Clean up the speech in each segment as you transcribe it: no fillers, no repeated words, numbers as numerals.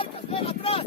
marcas, ven atrás.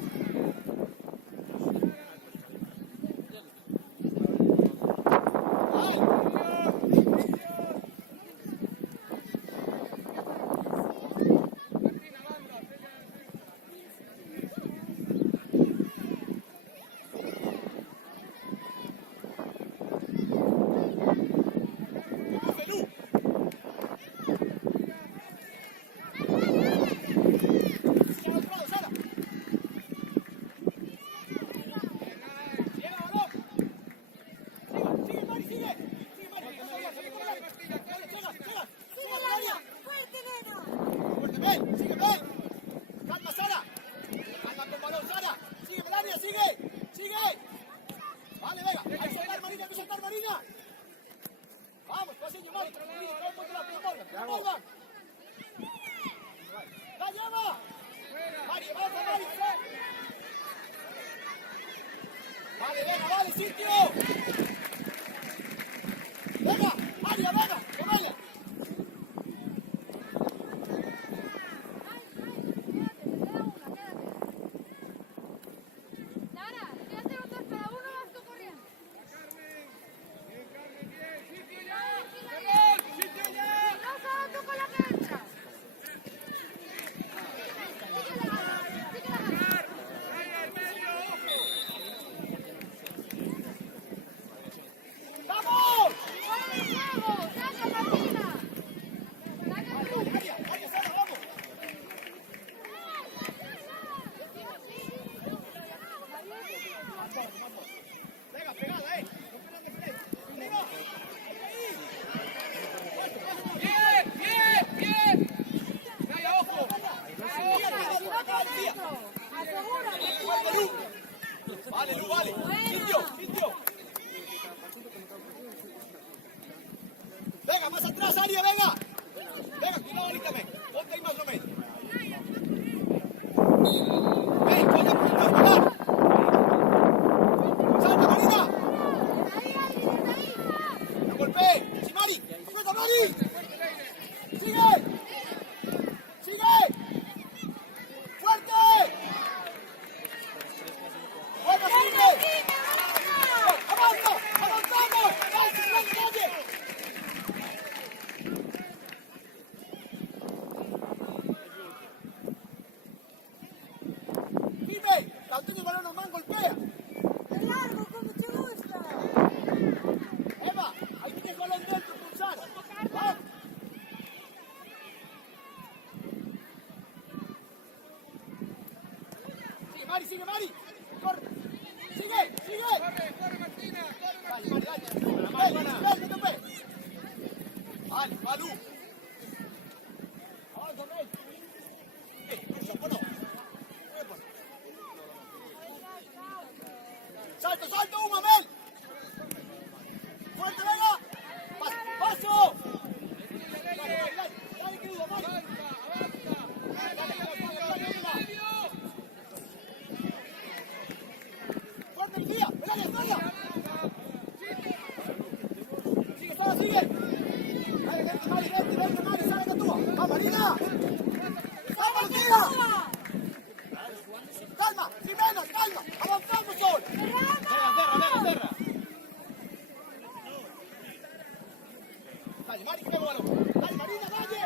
Venga, más atrás, Aria, venga. Venga, cuidado, Aria también. Ponte ahí más o menos. Ven, coño, cuidado. Salta, Marina. No golpee. Sí, Mari. Aprieta, Mari. Sigue. Sigue. Fuerte. Bueno, sigue. Avanza, avanzamos. Dale, dale. Tanto el balón nomás golpea. ¡Es largo, como te gusta! Eva, ahí tienes el balón dentro, pulsar. ¿Va? Sigue, Mari, sigue, Mari. Corre. Sigue, sigue. Corre, corre, Martina. Dale, Mari, dale. Ven, no te pegues. Vale, Malú. Avanza, Mel. Lucha, bueno. ¡Salto, salto, Mel! ¡Fuerte, venga! ¡Paso! Dale, dale, que duda, Mari. ¡Fuerte, Lucía! ¡Ven, España! ¡Sigue, Sara, sigue! ¡Dale, vente, Mari, sale que tú! ¡Va, Marina! ¡Vamos, Lucía! ¡Calma! ¡Jimena, calma! ¡Avanzamos hoy! ¡Cerra! Dale, Mari, juega balón. Dale, Marina, dale.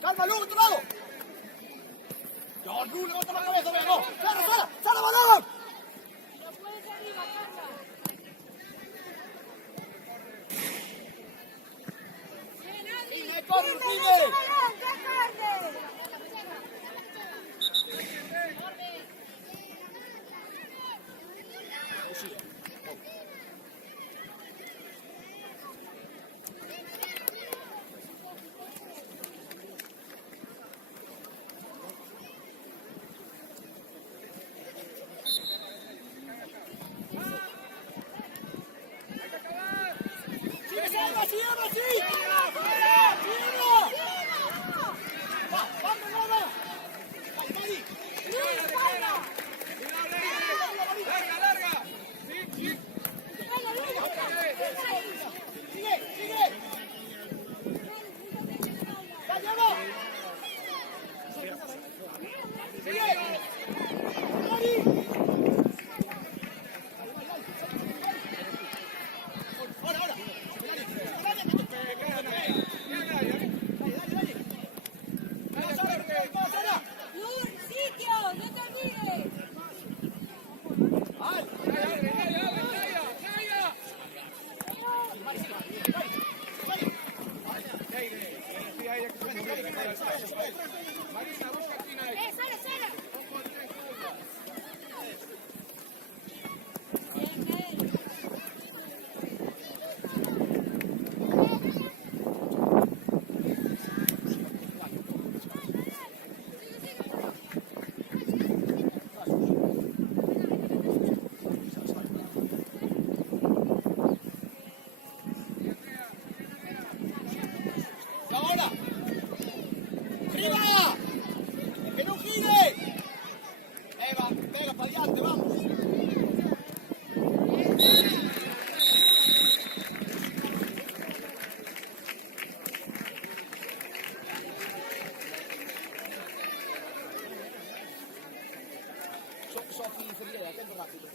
¡Calma, Lu, otro lado! ¡No, Lu, levanta la cabeza, venga! ¡Sala, sala, balón! ¡No puedes arriba, Carla! corri, ¡Qué Urquide! balón, qué tarde! ¡Sigue, Salva, sigue, sí! ¡Síguelo! ¡Va, vamos, vamos! ¡Dale, Mari! Larga, larga. ¡Sigue, sigue! ¡Va, Diego! ¡Sigue! ¡Mari! ¡Ahora, ahora! ¡Lur, sitio! ¡No te olvides! ¡Sara, Sara! Bien, bien. ¡Y ahora! ¡Arriba! ¡Que no gire! Eva, pega para adelante, vamos. Sofi Ferriera, atento rápido.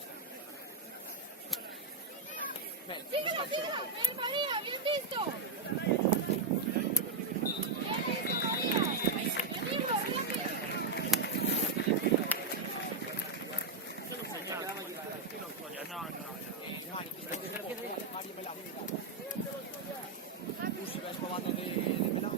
¡Síguelo, síguelo! ¡Bien, María! ¡Bien visto! ¡Bien visto, María! ¡Bien visto, bien visto! Si vas probando de pelado.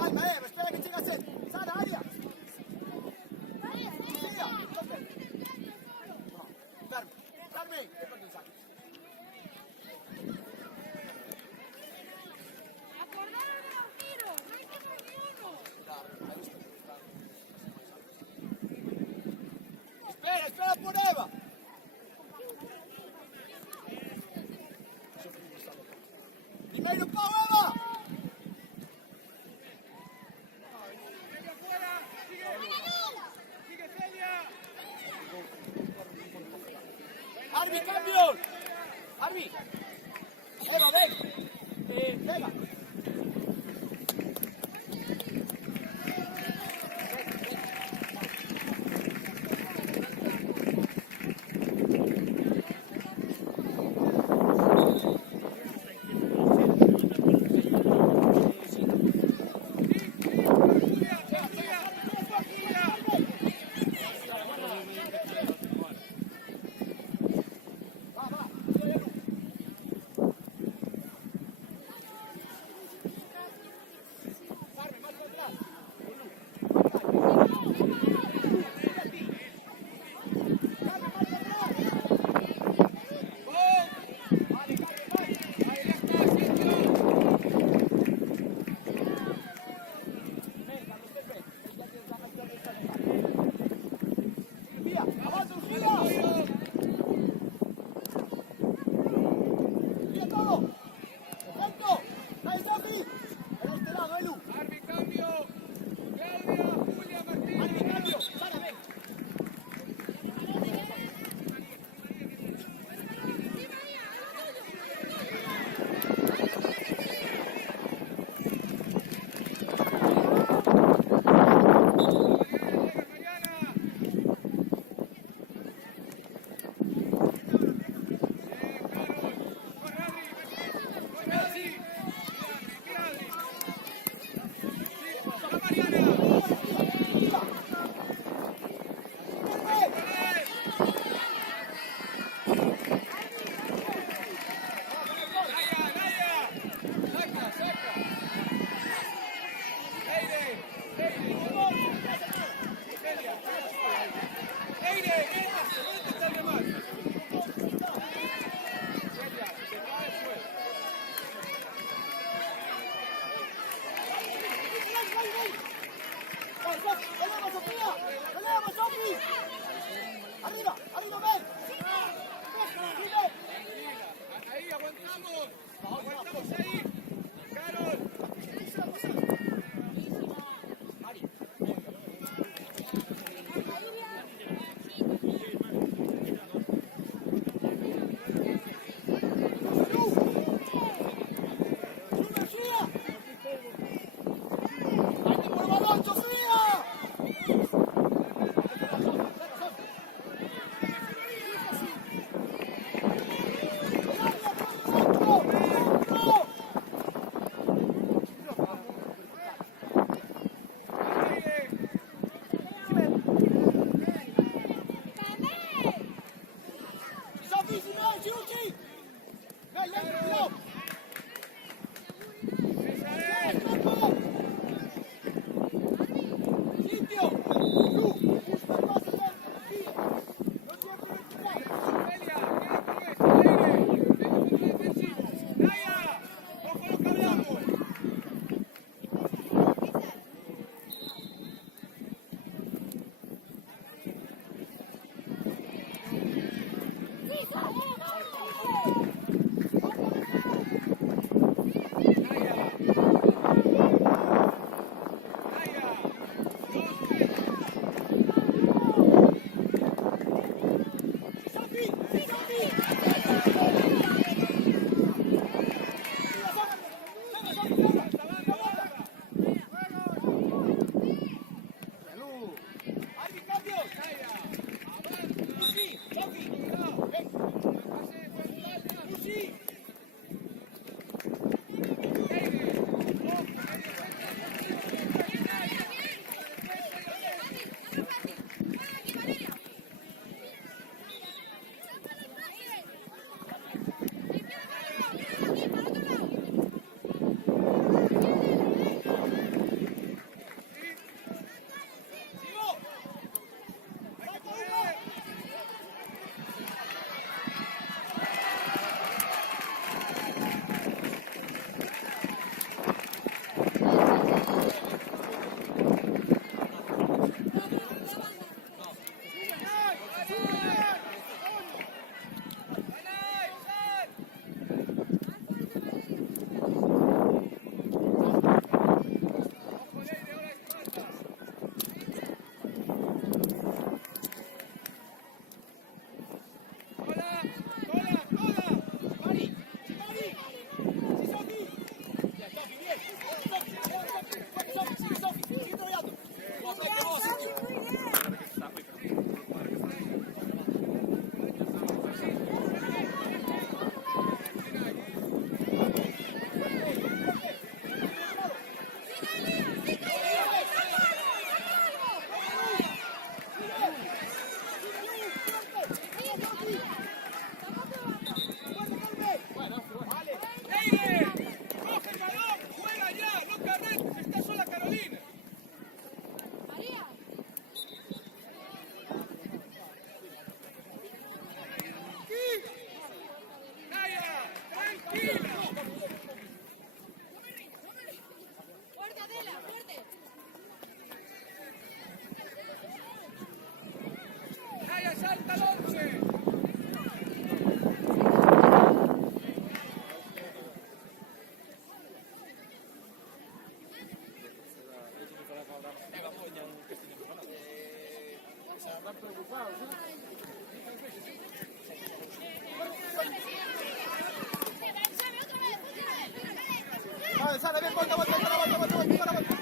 Calma, espera que llegue a ser. Sara, área. Siga. Carmen, Carmen. Acordaron de los tiros, no hay que hacer ni uno. Espera por Eva. Primeiro pau, Eva. Celia fuera. Sigue Celia. Arbi, cambios. Arbi. Eva, ven. Eva. Arbi, cambio. Claudia, Julia, Martín. Arriba, ven. Ahí, aguantamos. Aguantamos ahí. Carol. Fuerte, Adela, fuerte. Naya, salta al 11. Vale, sale, bien, vuelta, vuelta, vuelta, vuelta, vuelta, vuelta.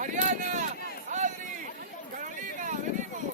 Mariana, Adri, Carolina, venimos.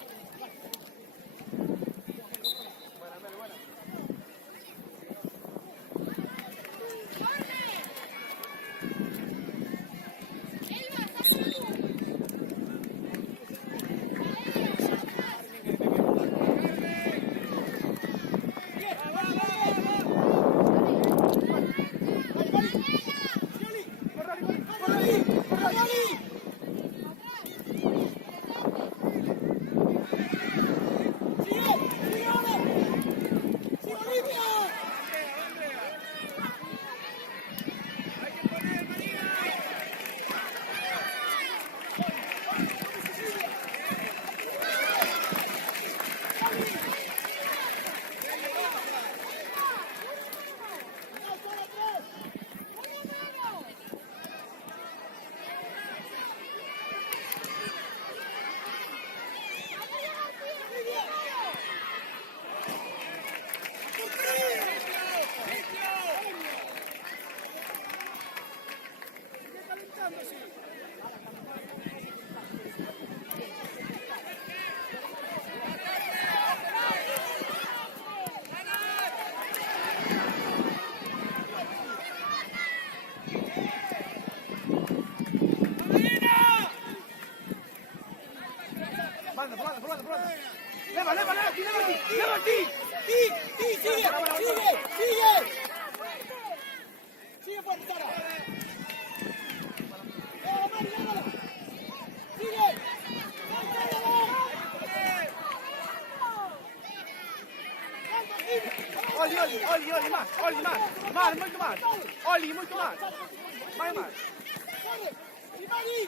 ¡Leva, leva, leva, leva aquí! ¡Sí, sigue! ¡Sigue! ¡Sigue fuerte, Sara! ¡Llévala, Mari, llévala! ¡Sigue! Oli, más, muito más. Oli, muito más. Más. ¡Sí, Mari!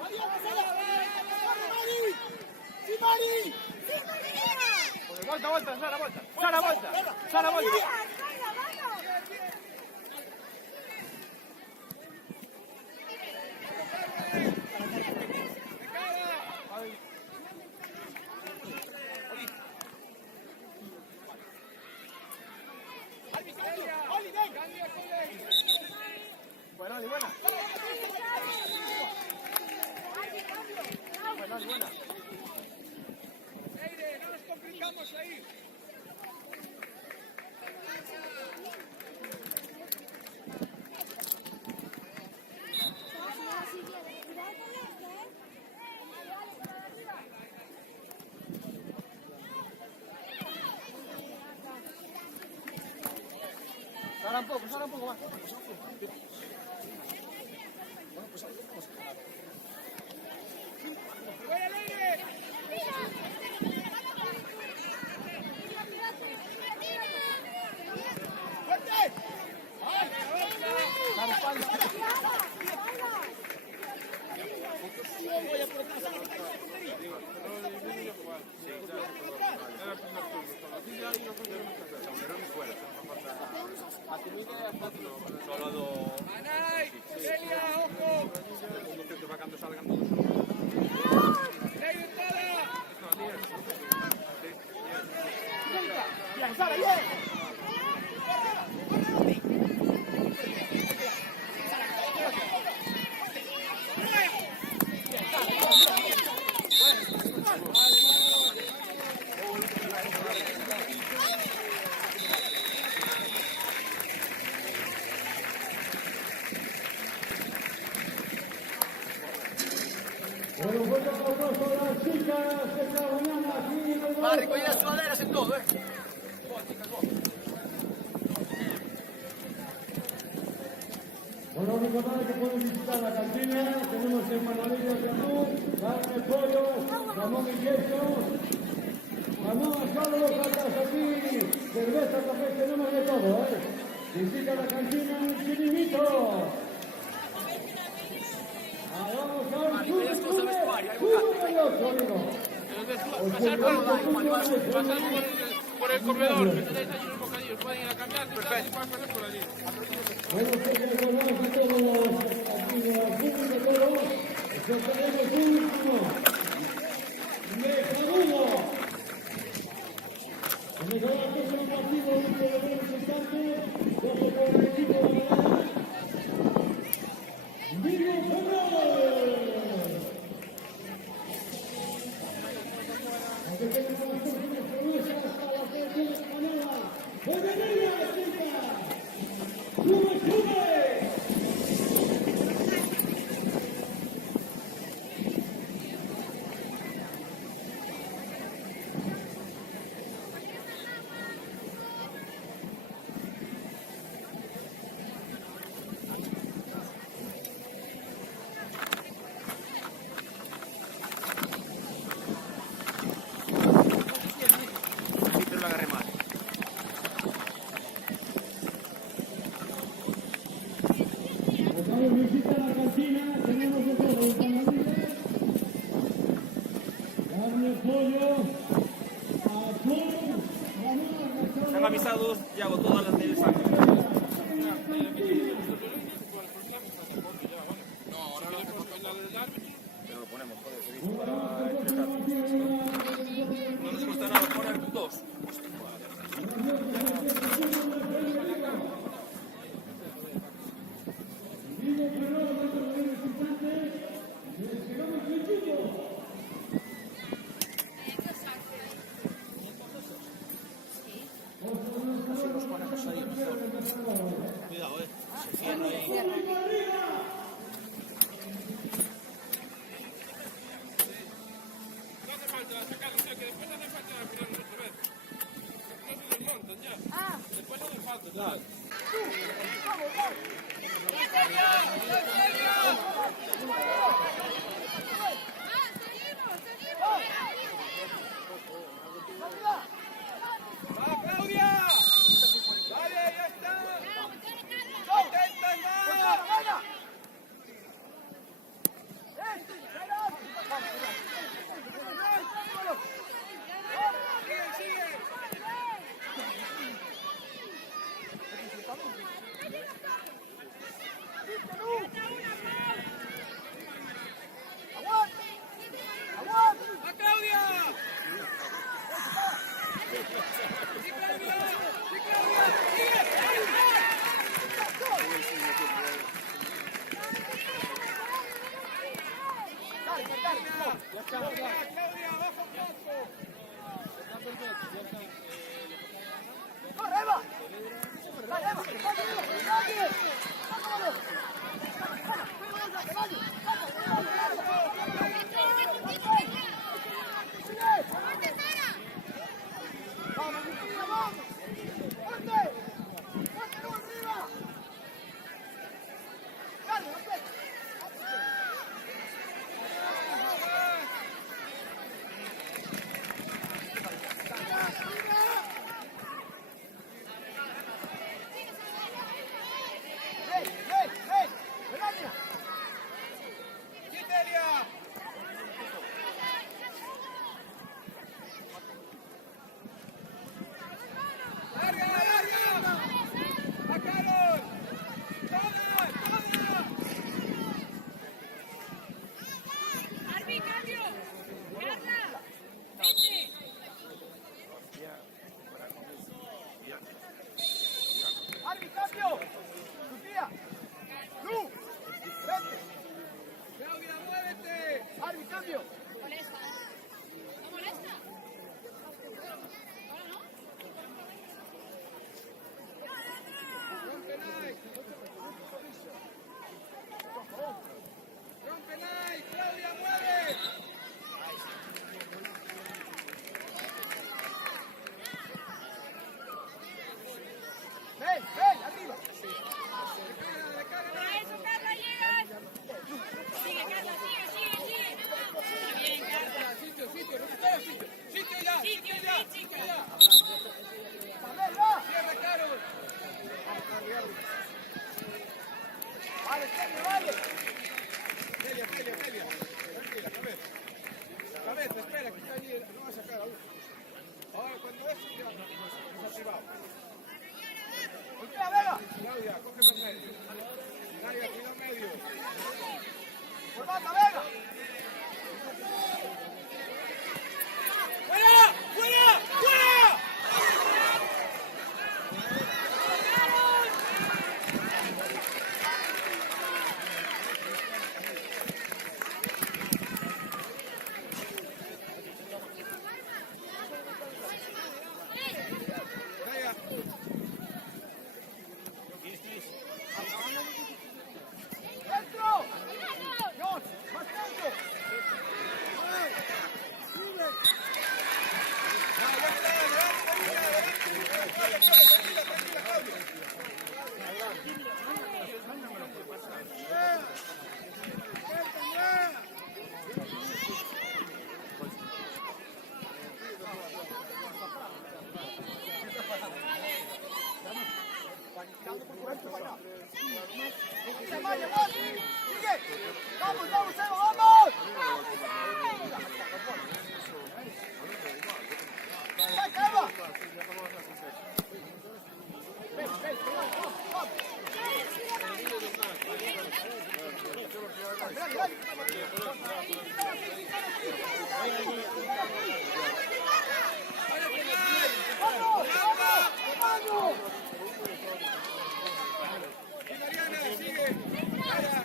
¡Mariana, Sara! ¡Corre, Mari! ¡Sí, Mari! Volta, Sara, volta. Oli, ven. Buena. Buena. Leire, no nos complicamos ahí. Sara un poco más. ¡Fuera, Leire! ¡Fuerte! Solo Va a recoger las sudaderas en todo, Bueno, recordad que pueden visitar la cantina, tenemos empanadillas de atún, carne, pollo, jamón y queso, jamón asado, saltas aquí, cerveza, café, tenemos de todo, Visita la cantina en Chiringuito. Vamos al por el corredor, que tenéis allí unos bocadillos, pueden ir a cambiar, perfecto, pasar por allí. Bueno, que recordamos a todos aquí de la pública, todos, que tenemos un último mecanudo. El mejor que es un partido único de representantes, coge por el equipo de la Vigo Ferrer. Aquí tenemos las próximas promesas para la selección española. ¡Bienvenida, chicas! ¡Sube, sube! Visita la cantina, tenemos de todo, empanadillas, carne, pollo, atún, Están avisados, ya hago todas las del saco. Pero lo ponemos, joder, se dice para empezar. No nos cuesta nada poner dos. ¡Va, Claudia! ¡Vale, ya está! ¡Atenta, hermano! ¡Sigue, sigue! ¡Va, Claudia! ¡Sí, Claudia! ¡Sí, Claudia! ¡Claudia, baja un poco! ¡Corre, Eva! ¡Dale, Eva! ¡Dale, Eva! Celia. Tranquila, cabeza, espera, que está allí, no va a sacar a uno. Ahora, cuando eso ya nos activamos. Claudia, cógeme en medio. Claudia, cuida en medio. ¡Formata, venga! ¡Fuera! ¡Dentro! ¡John! ¡Más dentro! ¡Vamos, Eva, vamos! ¡Saca, Eva! ¡Ven, vamos! ¡Vamos! Mariana, sigue. Cabeza,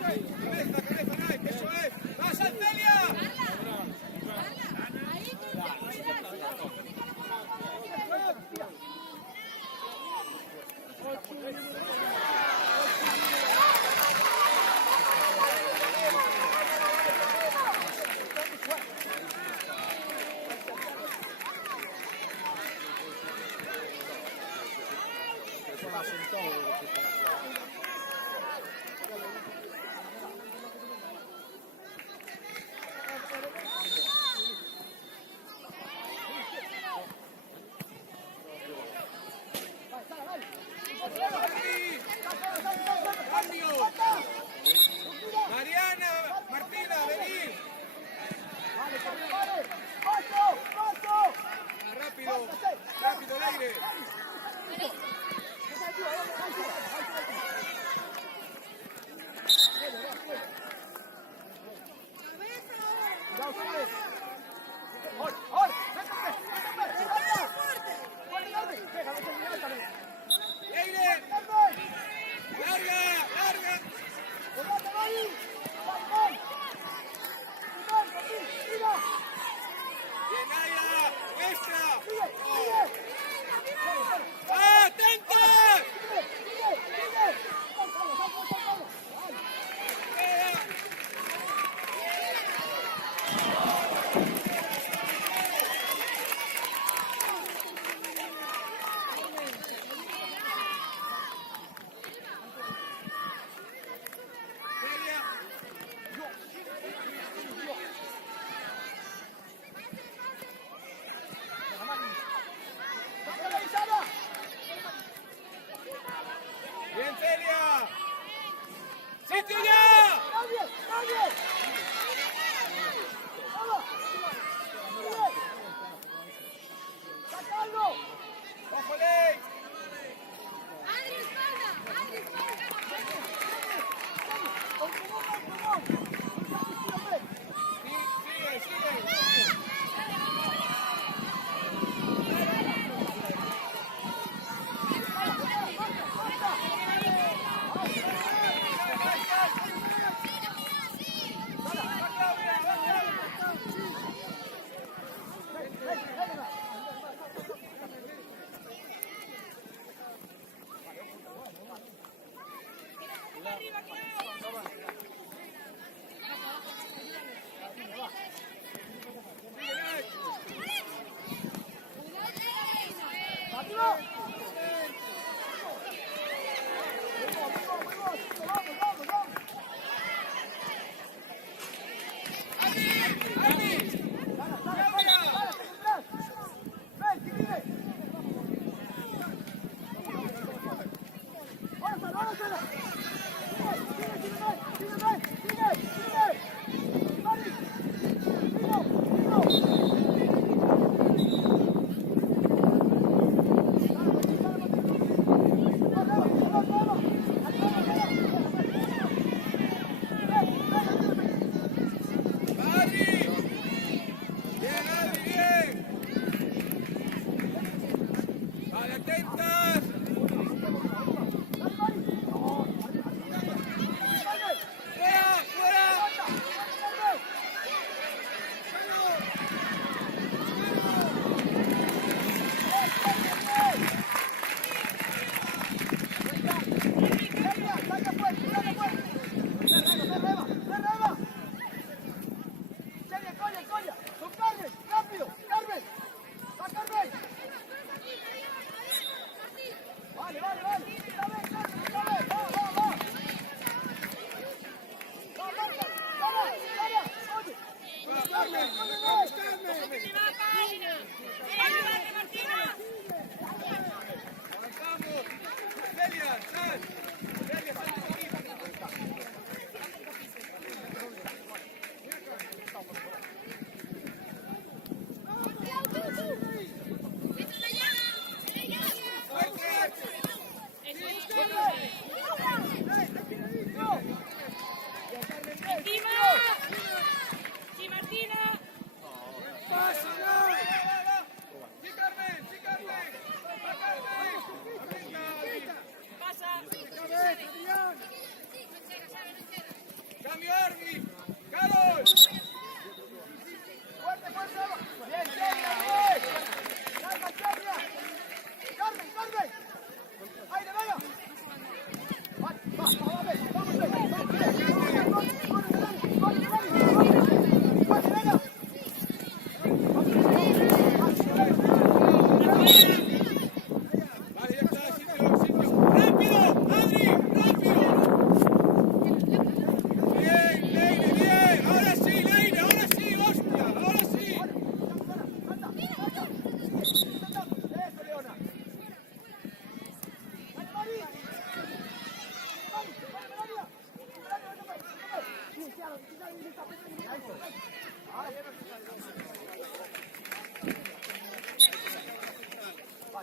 eso es. ¡Pasa, Celia! Mariana, Martina, vení. ¡Vale! ¡Paso! Rápido el aire. Aire. Larga. Bien, Naya, extra. ¡Atenta! Bien, Celia. ¡Sitio ya! ¡Nadie! ¡Vamos! ¡Sacadlo! ¡Ojo, Ley! Adri, espalda. Sigue. ¡Vamos!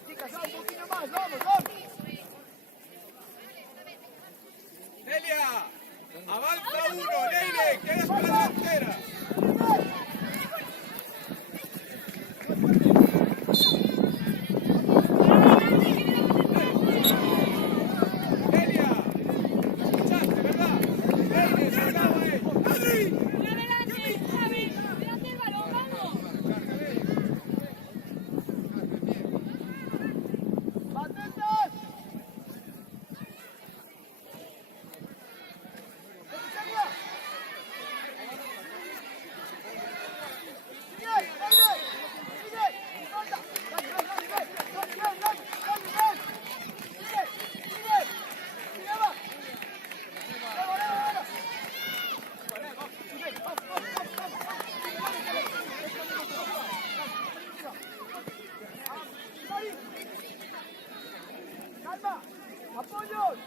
Chicas, ya un poquito más, vamos, vamos. Delia, avanza uno, Leire, quedas con la delantera. Delia, ¿me escuchaste, verdad? Leire, se acaba, ¡Adri! Mira adelante, Javi. Delante del balón, vamos. ¡Atentos! ¡Calma! ¡Apoyos!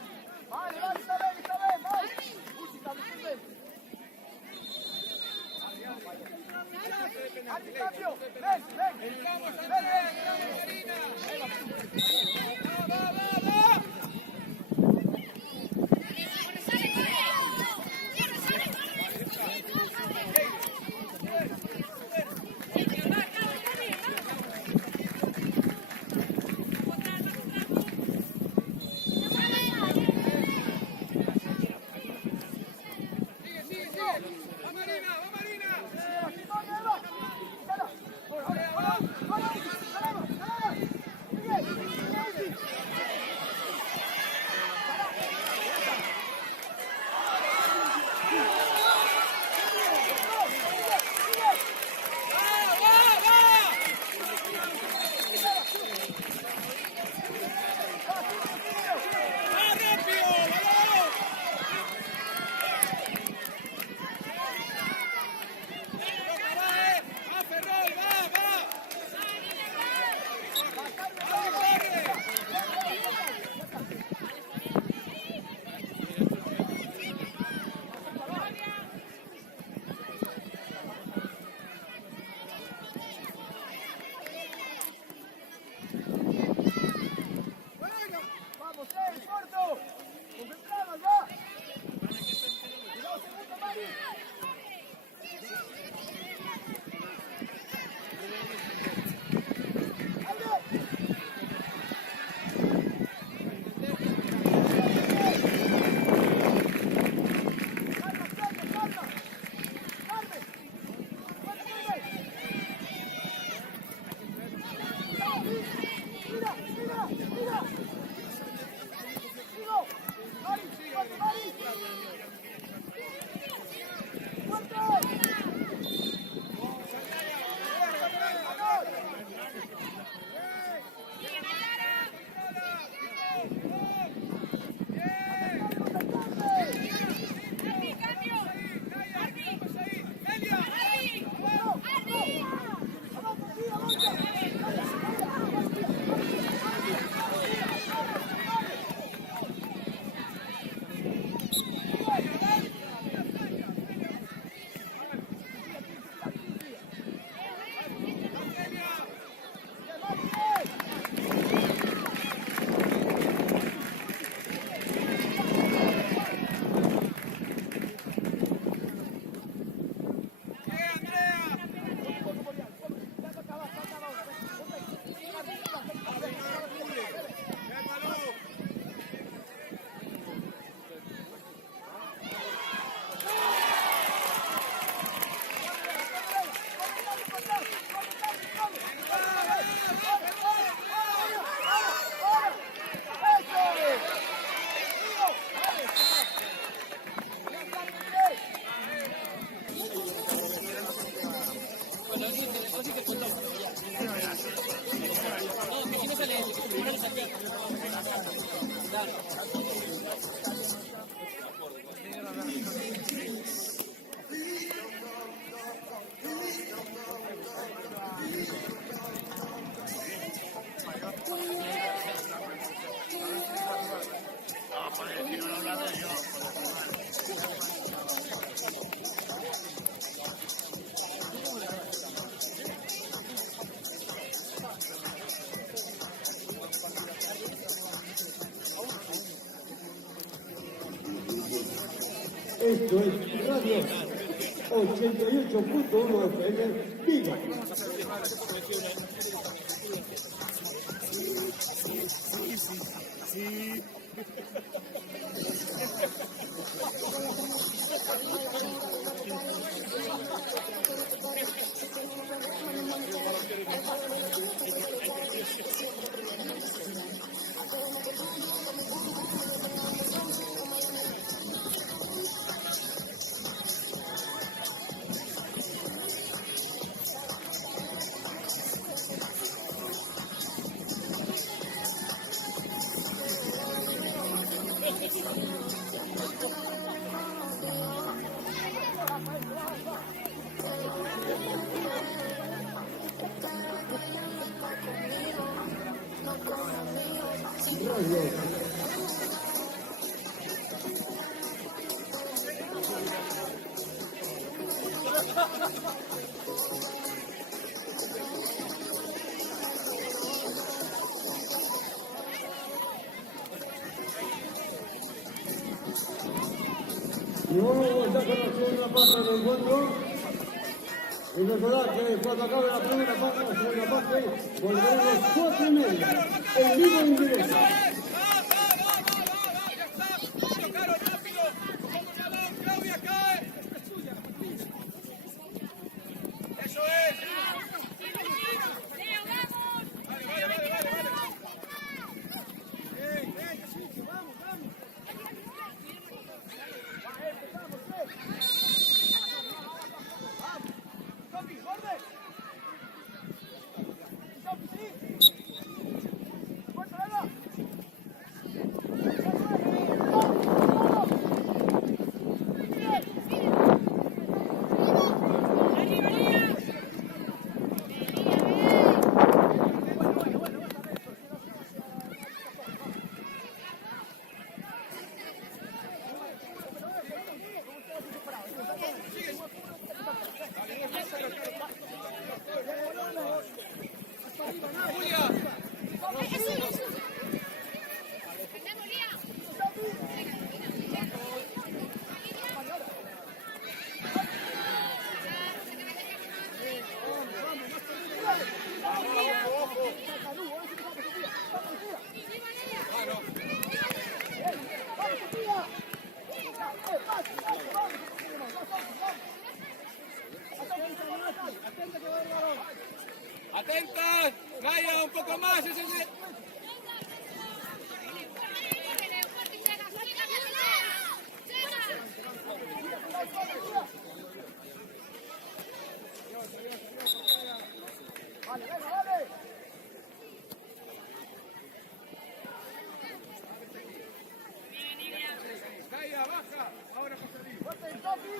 Vale, vale, está bien, vale. Música, disculpen. ¡Al cambio! ¡Ven, ven! ¡Vamos, ¡Ven, Marina! ¡Va, va, va, va! Sigue, sigue, sigue. ¡Va, Marina! ¡Va, Marina! ¡Aquí va, Eva! ¡Vamos! Esto es Radio 88.1 FM Viva. Y vamos a estar con la segunda parte del encuentro. Y recordad que cuando acabe la primera parte, la segunda parte, volveremos 4:30 en vivo en directo. ¡Atentas! ¡Gaia, un poco más! ¡Ese es el... Vale, venga, vale. Gaia, baja. Ahora José Luis. Fuerte, Topi.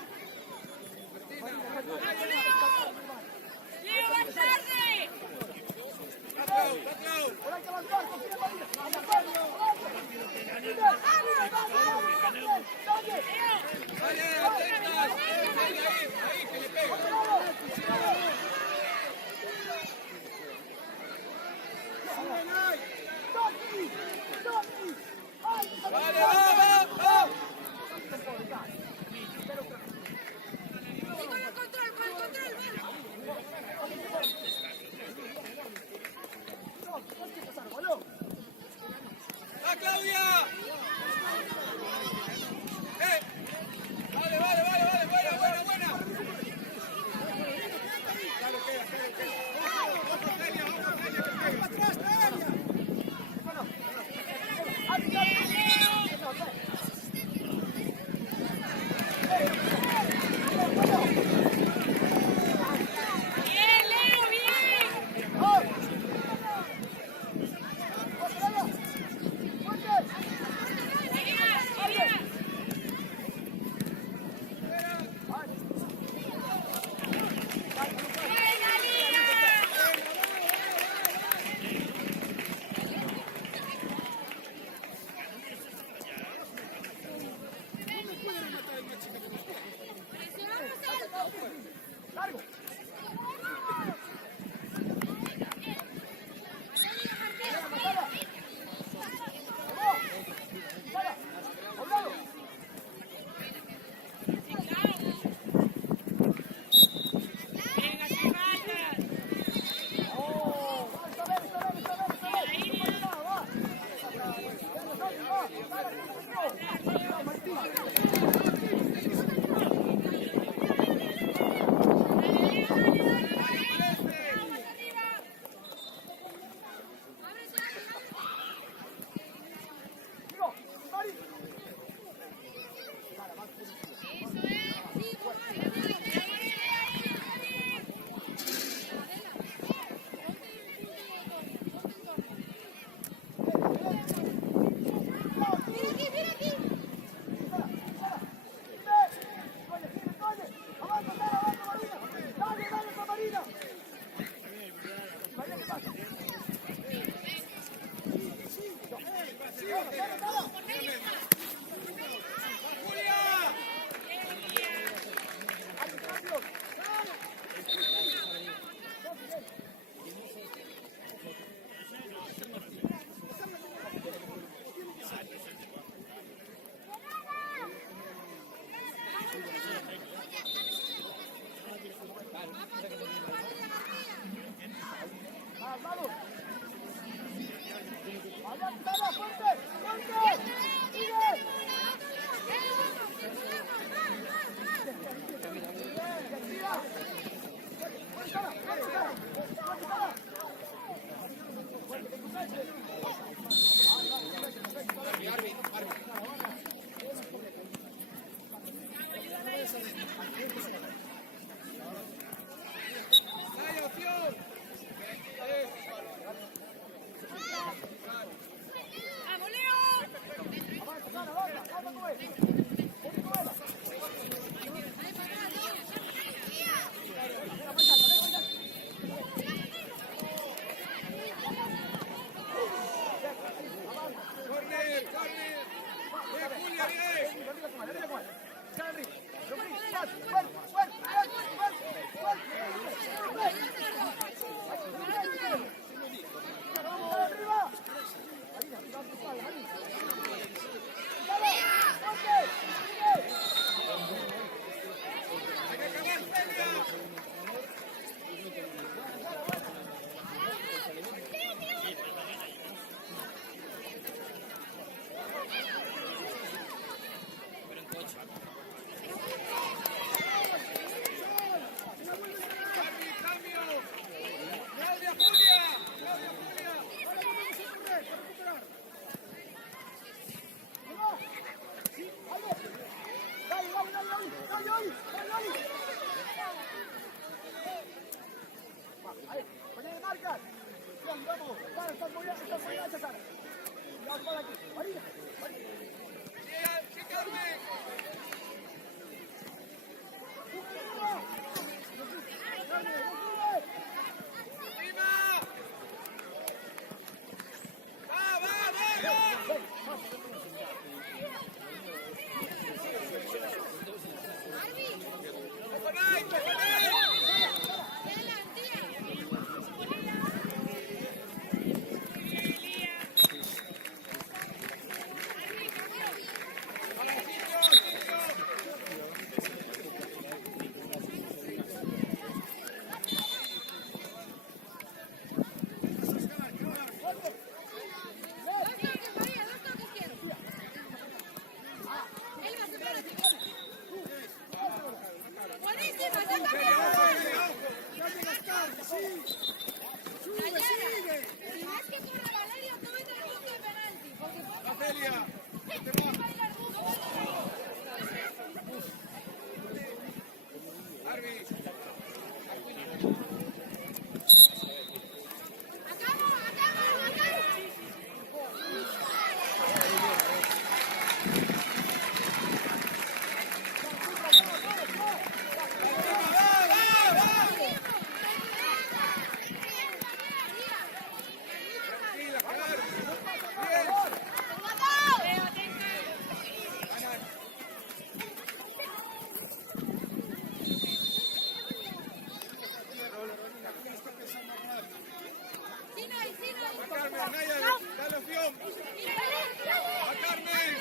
¡Leo, más tarde! Por ahí que avanzar, confía en María. Avanzar, ¡Dale, atentas! Ahí, que le pega. ¡Vale, vamos! ¡Con el control! ¡Va, Claudia! Vamos. Allá, fuerte, fuerte. Sigue. ¡Hay opción! ¡Vamos, Leo! ¡Corner! ¡Corner! ¡Bien, Julia, bien! ¡Hay que acabar, Celia! ¡Cambio! ¡Claudia, Julia! ¡Claudia, Julia! ¡Sí, Carmen! ¡Arriba! ¡Va, va, va, va! ¡Cojonay, cojonay! ¡Buenísima! ¡Ya cambió! Ayala, si ves que corre Valeria, tú vete al punto de penalti. ¡Va, Celia! ¡Arby! ¡Acabo, acabo, acabo! ¡Tranquila, Pilar! ¡Bien! Sí, no hay, sí, no hay. Carmen, Naya, dale opción. ¡A Carmen!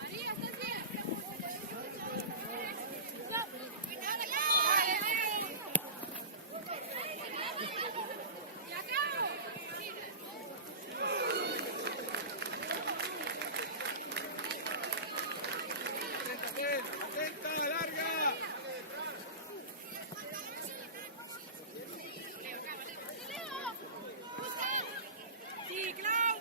María, ¿estás bien? ¡Y acabo! ¡Atenta, larga! ¡Sí, Clau!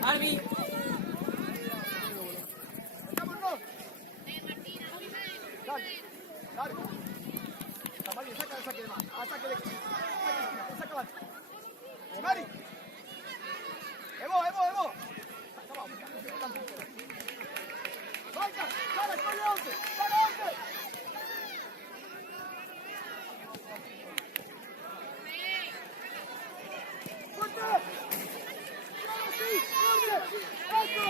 Arby. Dale. Tamari, saca el saque de mano. Saque de saca adelante. Mari. Evo. Vaya, dale, corre 11. Dale 11. ¡Fuerte! ¡Claro, sí! ¡Corre! ¡Eso!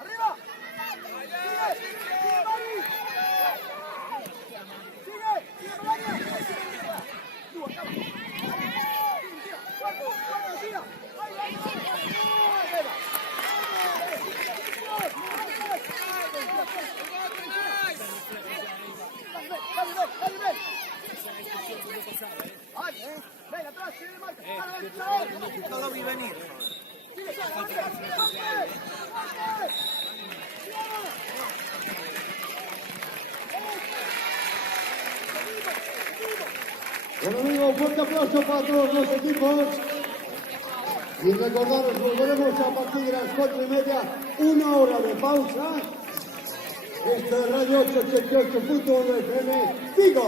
¡Arriba! ¡Sigue, Mari! ¡Sigue, Melania! ¡Tú, acaba! ¡Tira! ¡Cuarto, tira! ¡Ven, atrás! ¡Sigue, marca! No lo vi venir. Bueno amigos, fuerte aplauso para todos los equipos. Y recordaros, volveremos a partir de las 4:30, 1 hora de pausa. Esto es Radio 888.1 FM, Vigo.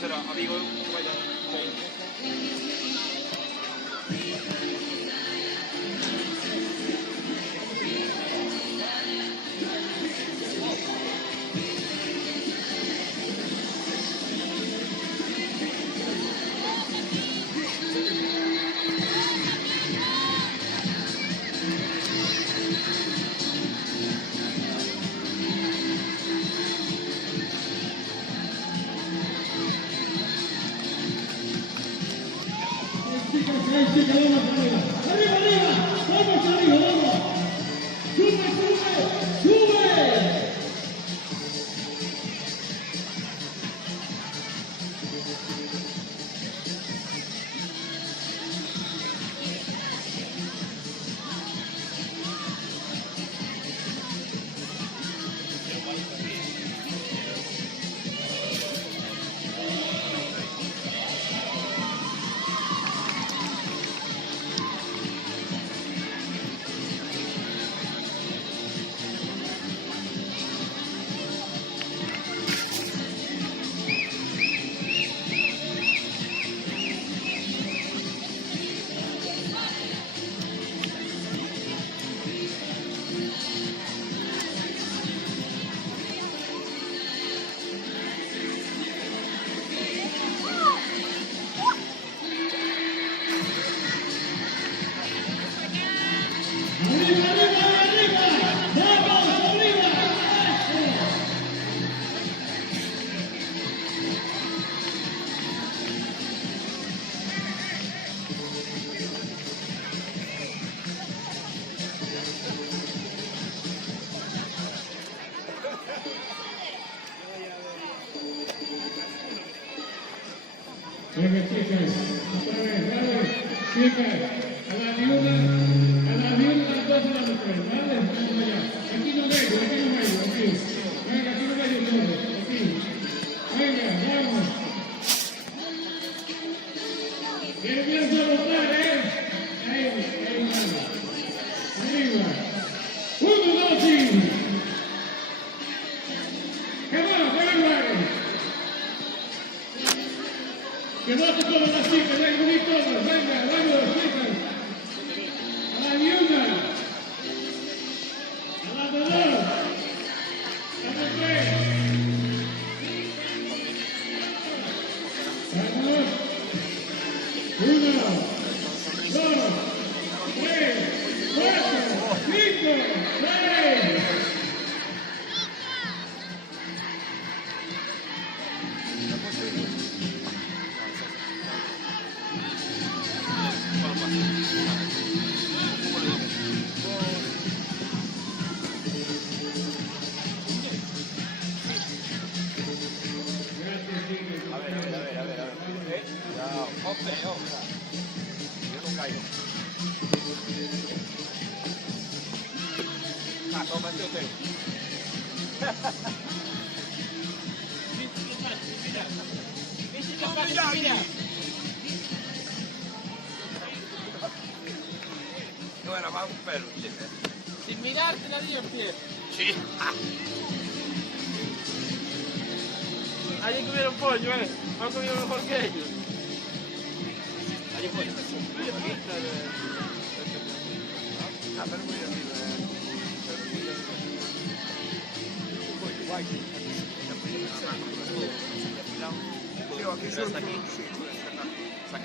2-0 a Vigo. Vaya. Venga, chicas, otra vez, dale, chicas, a la de una, las 2 de la mujer, ¿vale? Vamos allá. Aquí no medio, aquí. Venga, aquí no medio todo, aquí. Venga, vamos. Que empieza a votar, ¿eh? Ahí, nada. Arriba. 1, 2, 3. ¡Que bueno, que vote todas las chicas, venga, unir todas, venga, vamos, chicas. A la de una, a la de 2, a la de 3. Vamos. 1, 2, 3, 4, 5, 6. Yo no caigo. Toma este hotel. No era más un peluche, Sin mirarte la di en pie. Sí. Allí comieron pollo, han comido mejor que ellos. Allí fue. Pero muy bien. Guay. Pero aquí hasta aquí.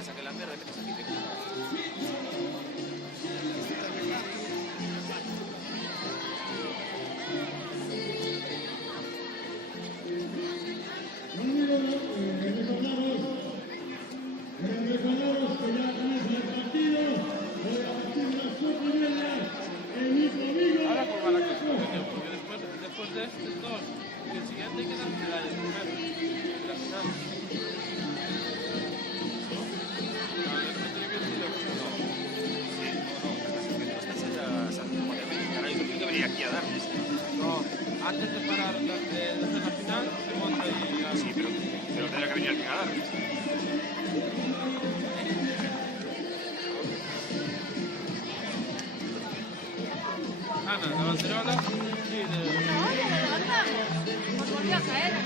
Saque la mierda que te saque. Recordamos que ya comienza el partido. Voy a partir de las 4:30. El mismo amigo. Ahora por la que porque después de estos dos y el siguiente hay que dar medallas primero. De la final. No, antes de parar de la final se monta y... Sí, pero tendrá que venir alguien a dar. Ana, la banderola y de... No, se levanta. Nos volvió a caer, ¿no?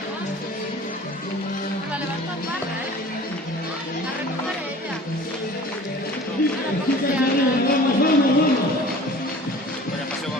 la levantó Barra, La recupera ella. Vaya paseo va a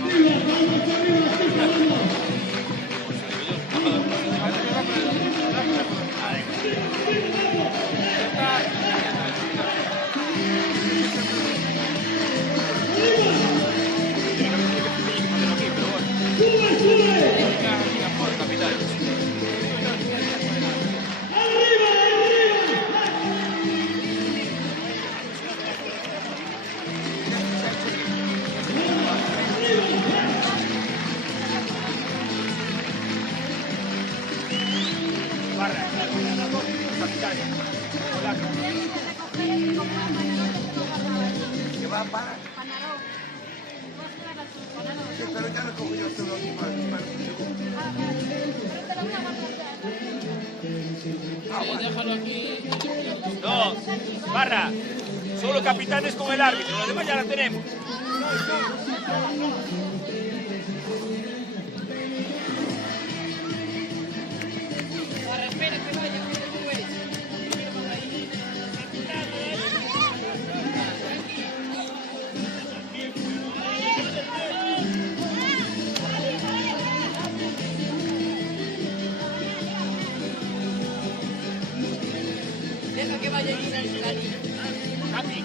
Que va para. Panaró. Vos llevas su Panaró. Sí, pero ya lo cojo yo solo aquí para Ah, vale. Pero te lo voy a guardar. déjalo aquí. No, Barra, solo capitanes con el árbitro, los demás ya la tenemos. Deja que vaya Gina en la línea. Capi.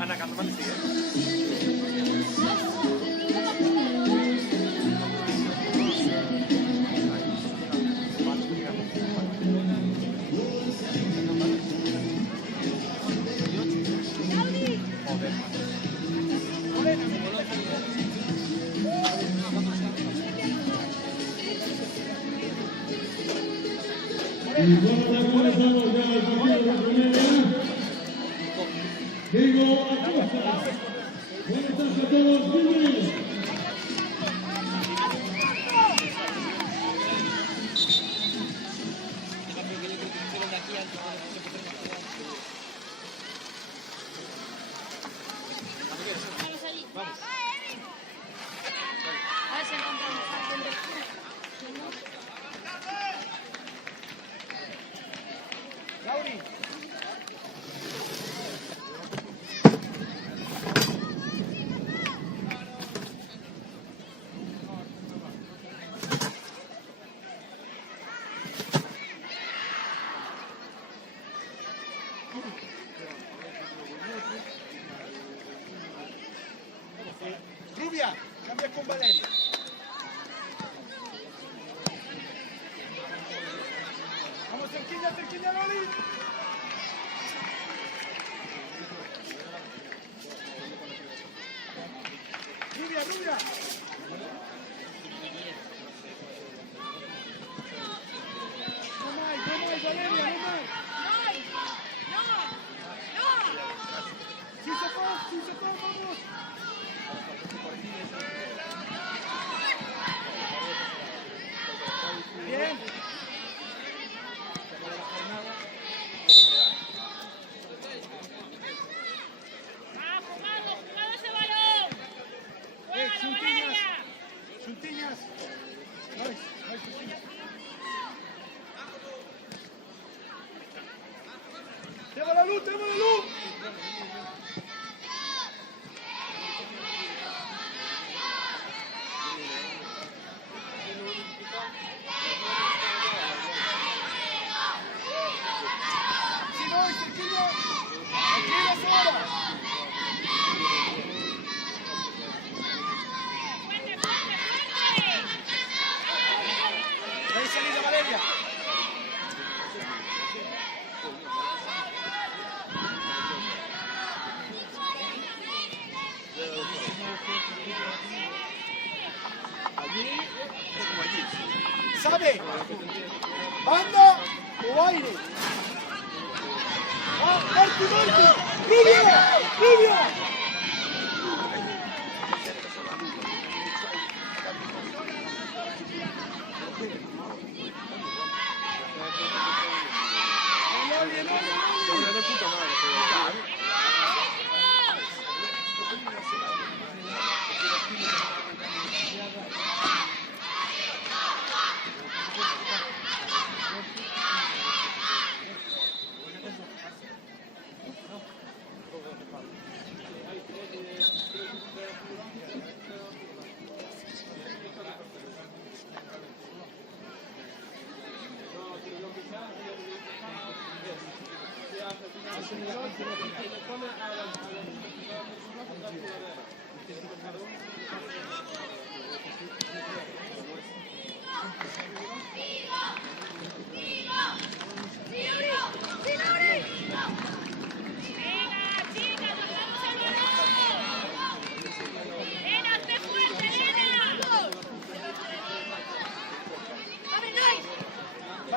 Ana, cuando más sigue. Y bueno, comenzamos ya el partido de primera. Diego Acosta. Buenas tardes a todos. Bienvenidos. Vamos allí. A ver si encontramos a alguien del club. Lauri. Rubia, cambia con Valeria. Vamos, cerquilla, cerquilla, Loli. Rubia, Rubia. No más, Valeria, no más. Sí se fue, vamos. Bien. Chuntiñas. Nice, Chuntiñas. ¡Tengo la luz, tengo la luz! Si no, cerquilla. Tranquilos ahora. Ahí salida Valeria. sabe. Banda o aire. Marti. Rubio.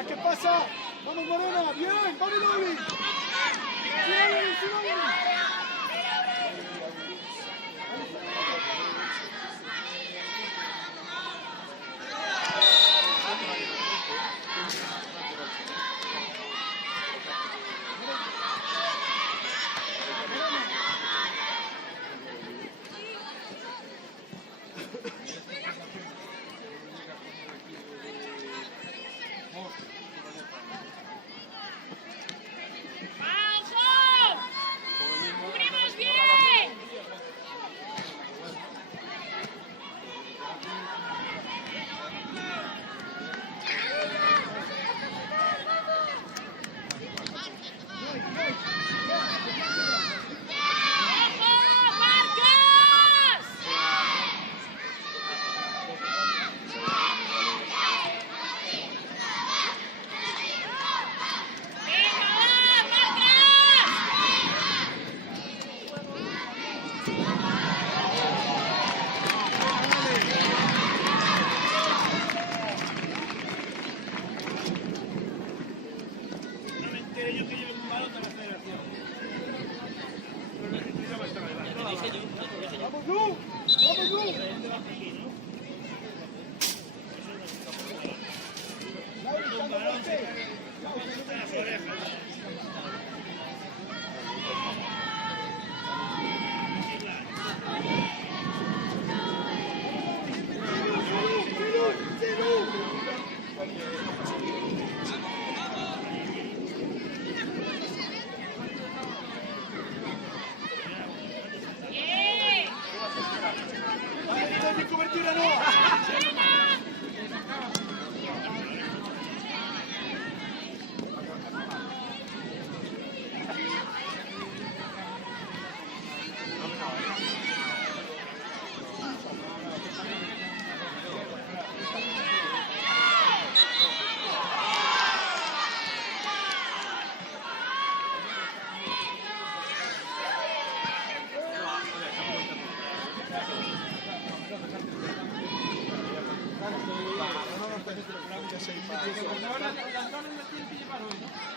¿Qué pasa? Vamos Morena, bien, vamos Loli. Sí, Loli.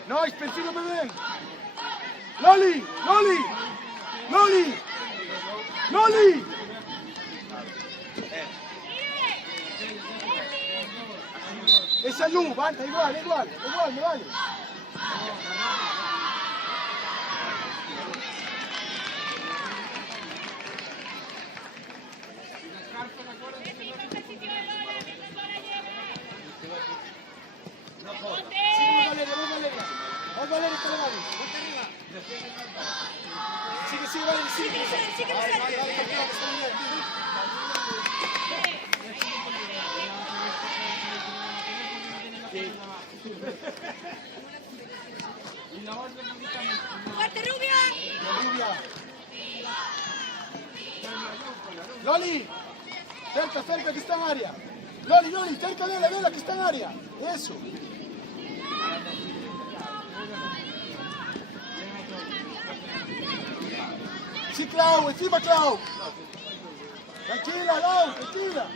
No, Spencer, me ven. Loli. Esa luz, banda, igual, me vale. ¡Fuerte, Rubia! Loli, cerca, que está en área. Loli, cerca de la que está en área. Eso. Sí, Clau, encima, Clau. Tranquila, Lau, tranquila.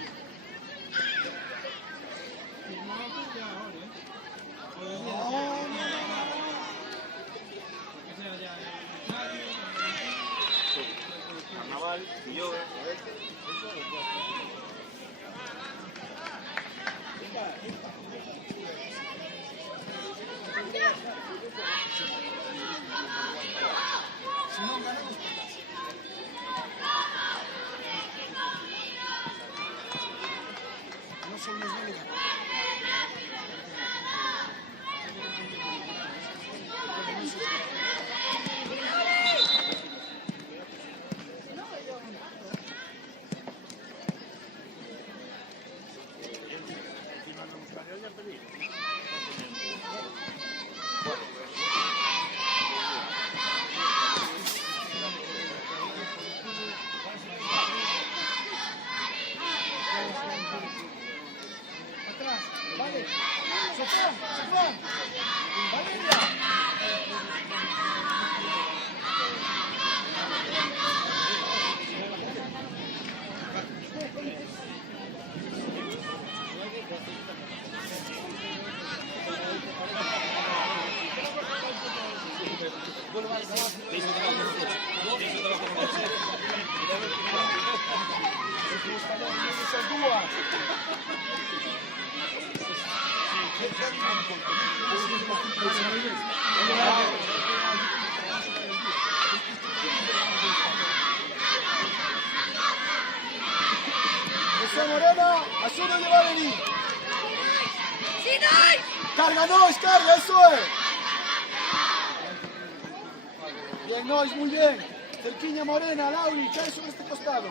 igual. Y yo, Si no ganamos, no son los belgas. Atrás, vale. Sofán, Sofán. Valeria. Esas duas. José Morena, Azul de Valerie. Carga Nois, carga, eso es. Bien, Nois, muy bien. Cerquiña Morena, Lauri, cae sobre este costado.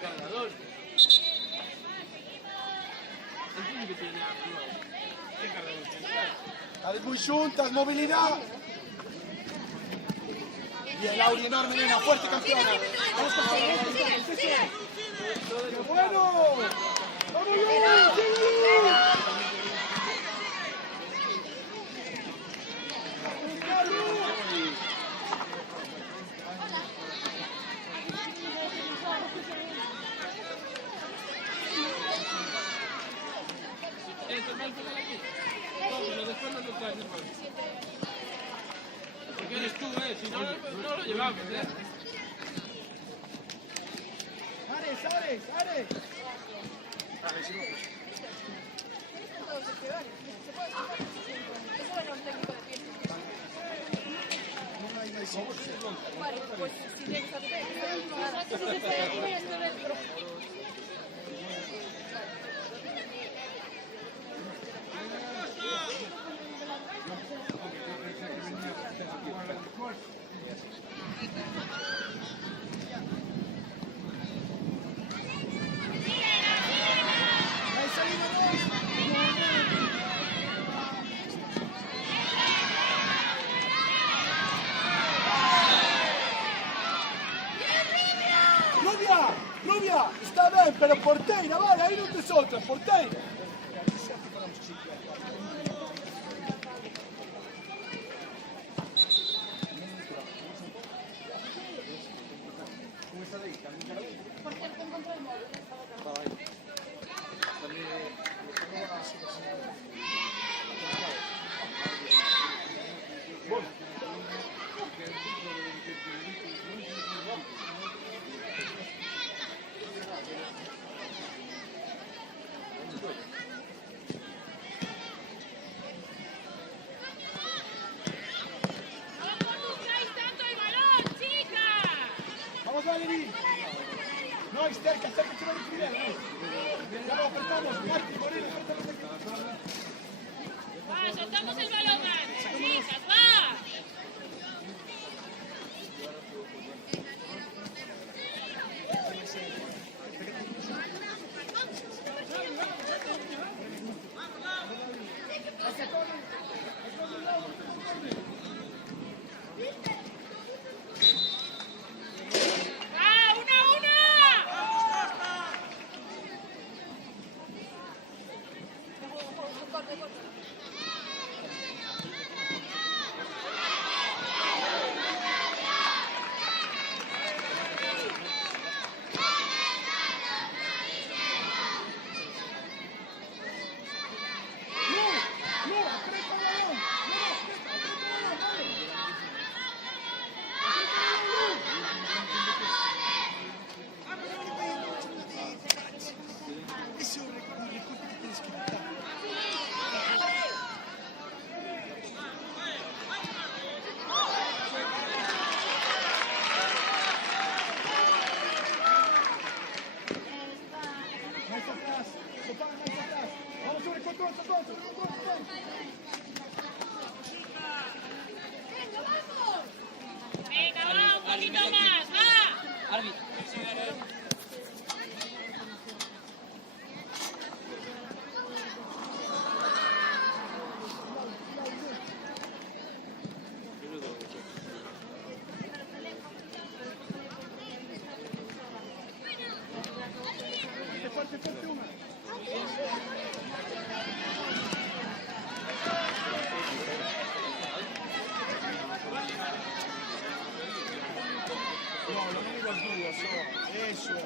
Cargador. El que tiene algo. ¿Qué cargador tiene? Estáis muy juntas, movilidad. Bien, Lauri, enorme, nena, fuerte campeona. Vamos con ¡qué bueno! ¡Vamos, Lauri! Después no lo traes, hermano. Porque eres tú, si no, no lo llevamos, Ares, Ares, Ares. Vale, pues si tienes que hacer, si se puede esto dentro. Rubia, está bien, pero porteira, vale, ahí no te soltas, porteira. Valerie. No, cerca, cerca, que va a primero. Ya lo apretamos, Martín, Moreno, apretamos aquí. Va, soltamos el balón antes, chicas, va. Venga, va, un poquito más, va. Árbitro. No, non mi dal due, eso. Sigue, sigue.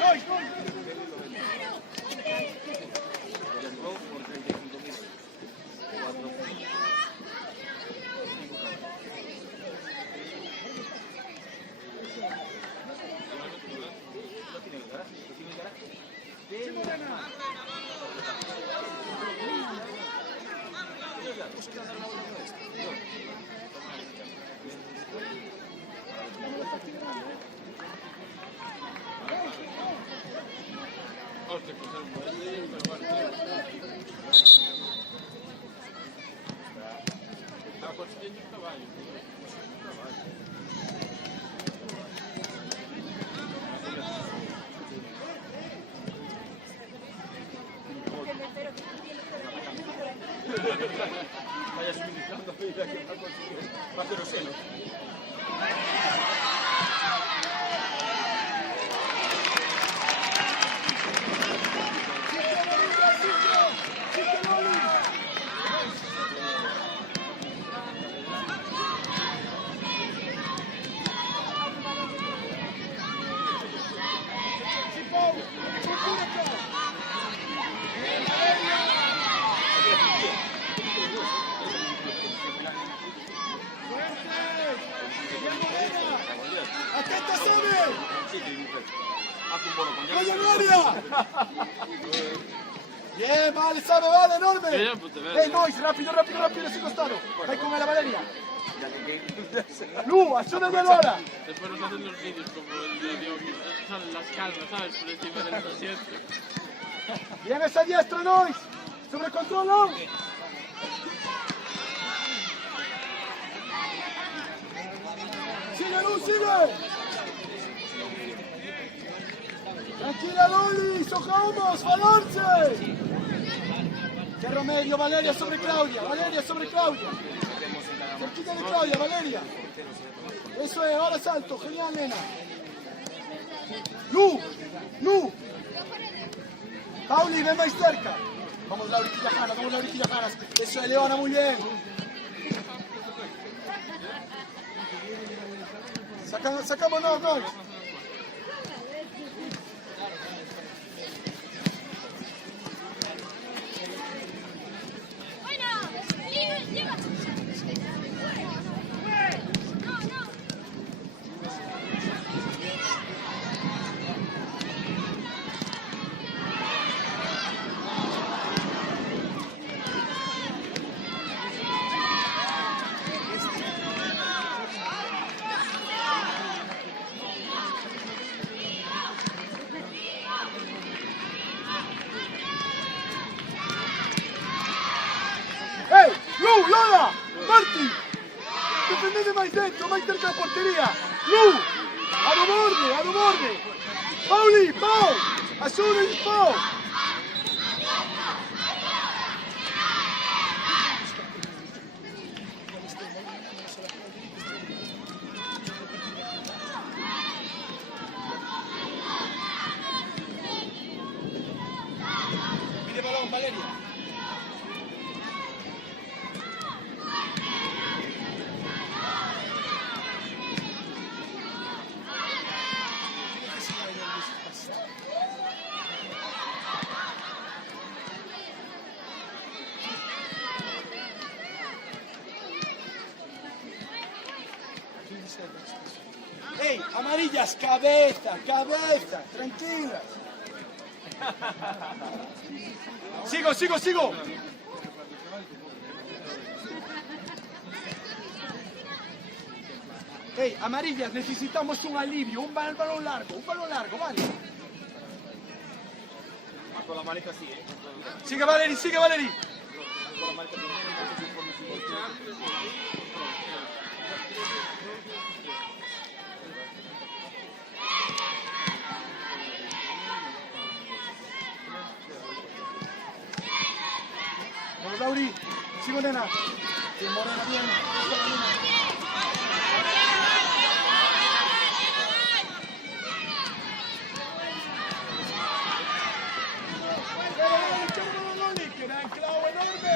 Nois. Hostia, pues era un buen pero bueno. Estaba consiguiendo un caballo. Vaya suministrando vida que va a conseguir. Va a hacer océano. Attenta Sami! Haz un bolo con ¡Vaya Gloria! Bien, vale, Sami, vale, enorme. Ya, pues te veo. Nois, rápido, ese costado. Vai con la Valeria. Lu, ayúdame ahora. Después nos hacen los vídeos como el de Dios, que salen las calmas, ¿sabes? Por encima del asiento. Bien esa diestra, Nois. Sobre control. Sigue, Lu, sigue. Tranquila, Loli, sojamos, balance. Cerro medio, Valeria sobre Claudia, cerquita de Claudia, Valeria. Eso es, ahora salto, genial, nena. Lu. Pauli, ven más cerca. Vamos, Laurita Janas. Eso es, Leona, muy bien. Sacamos, no. Lola, Marti, defendete más dentro, más cerca de la portería. Lu, a lo borde. Pauli, Pau, ayúdenme, Pau. Pide balón, Valeria. Ey, amarillas, cabeza, tranquilas. Sigo, sigo, sigo. Hey, amarillas, necesitamos un alivio, un balón largo, vale. Con la maleta así, ¿eh? Sigue Valeri, sigue Valeri. Vamos, Lauri. Sigo, nena. Sí, Morena, bien. Que era un clavo enorme.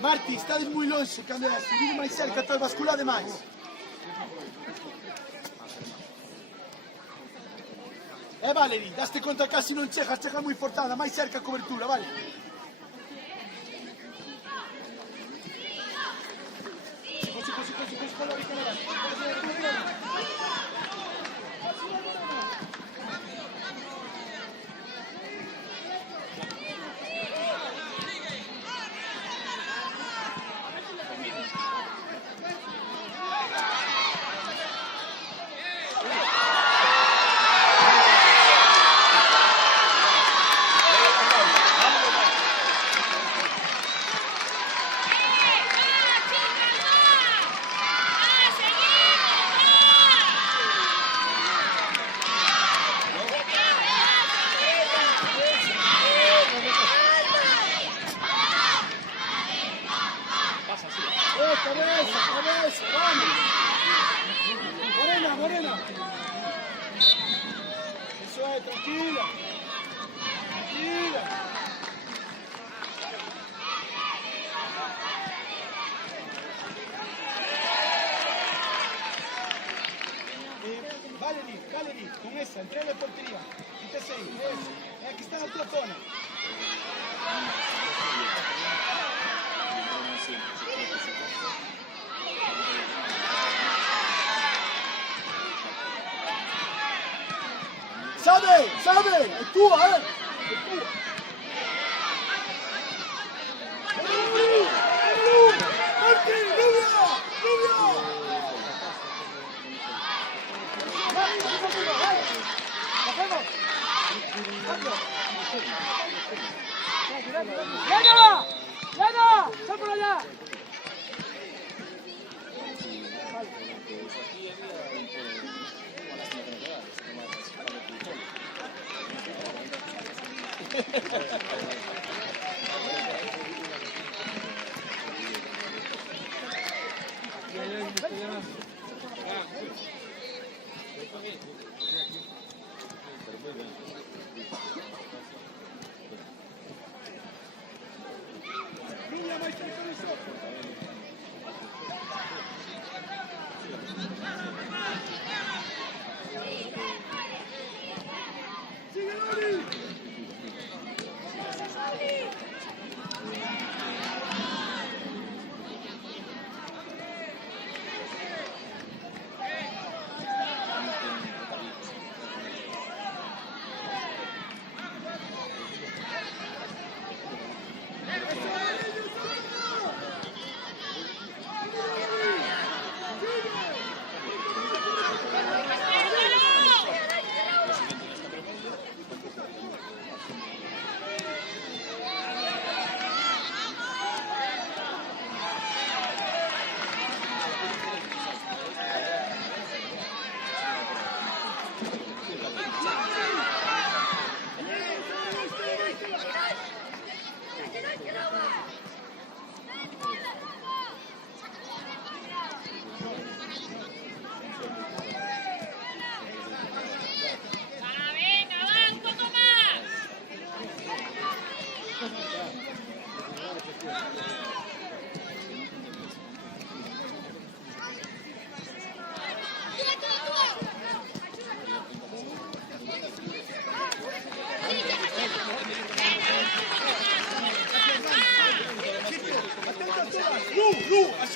Marti, estás muy longe, cambia de subir más cerca, tal basculare mais. Valeri, daste conta casi non cejas, cejas muy fortada, más cerca cobertura, vale? Cabeza, vamos. Morena. Eso es, tranquila. Valeri, con esa, entrega de portería. Quítese ahí, eso. Aquí está la tua zona. Sabe, es tua, es tua. Martín, Rubio. ¡Lena! ¡Sal por allá!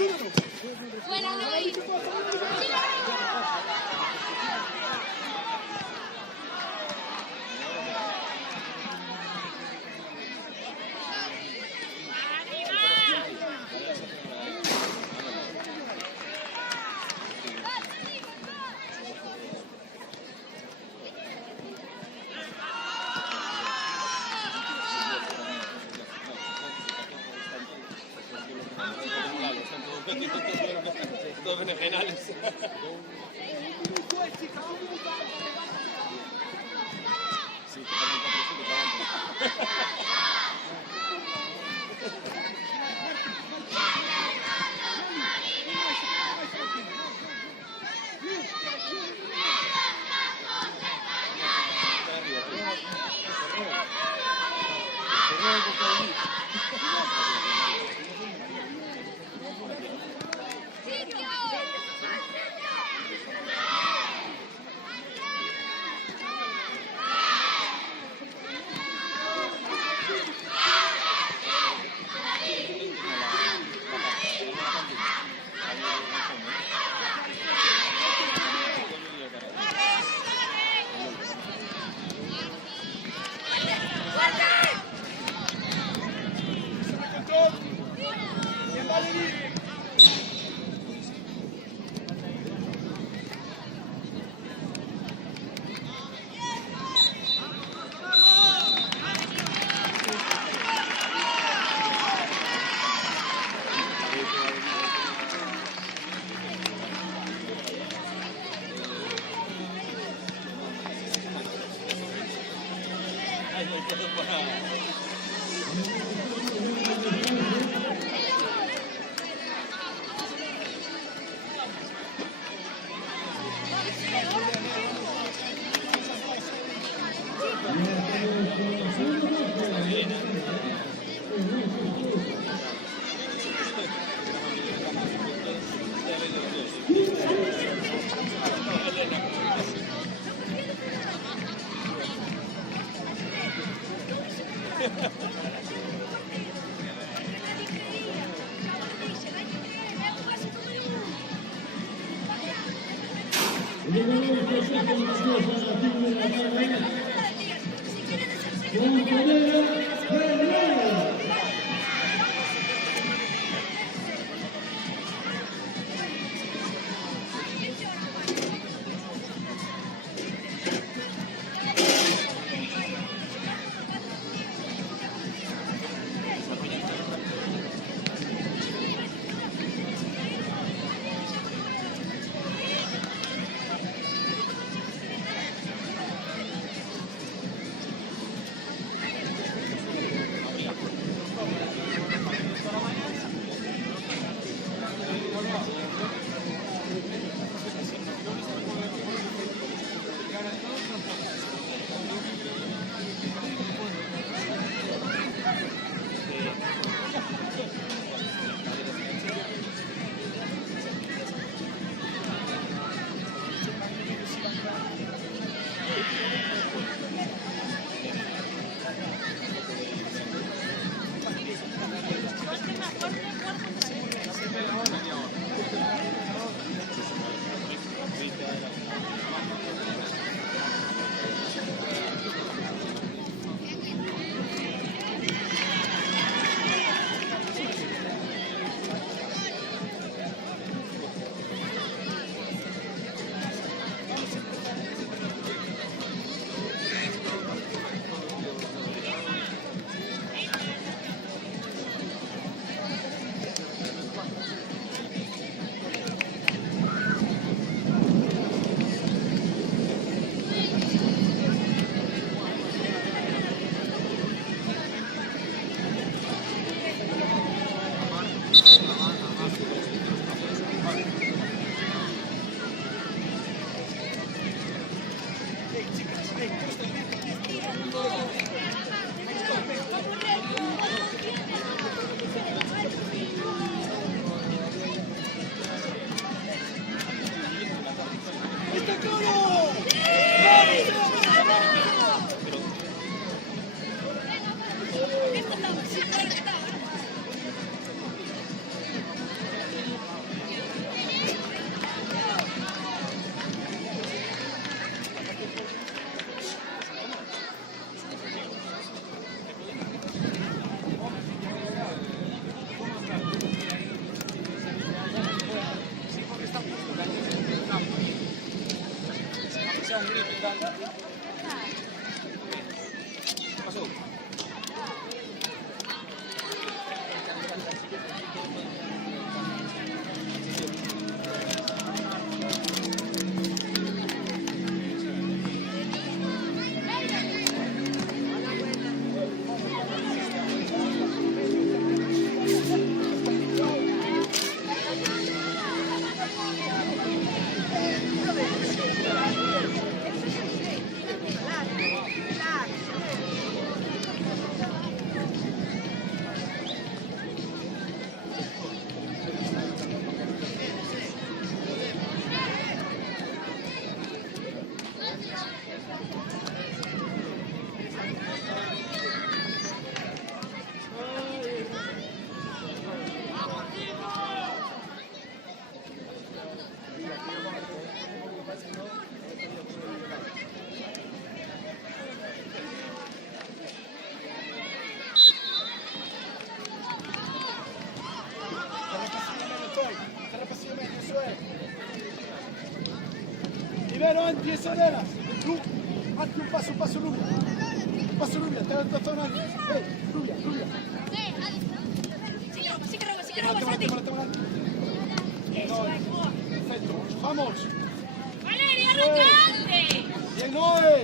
ayúdalo. Fuera, Luis. Todos fenomenales. ¿Quién va a venir? 10 horas. Lu, hazte un paso, Rubia. Un paso, Rubia, te has desplazado nadie. Rubia. Sí que roba, Santi. Perfecto, vamos. Valeria, arrancate. Bien, Noé.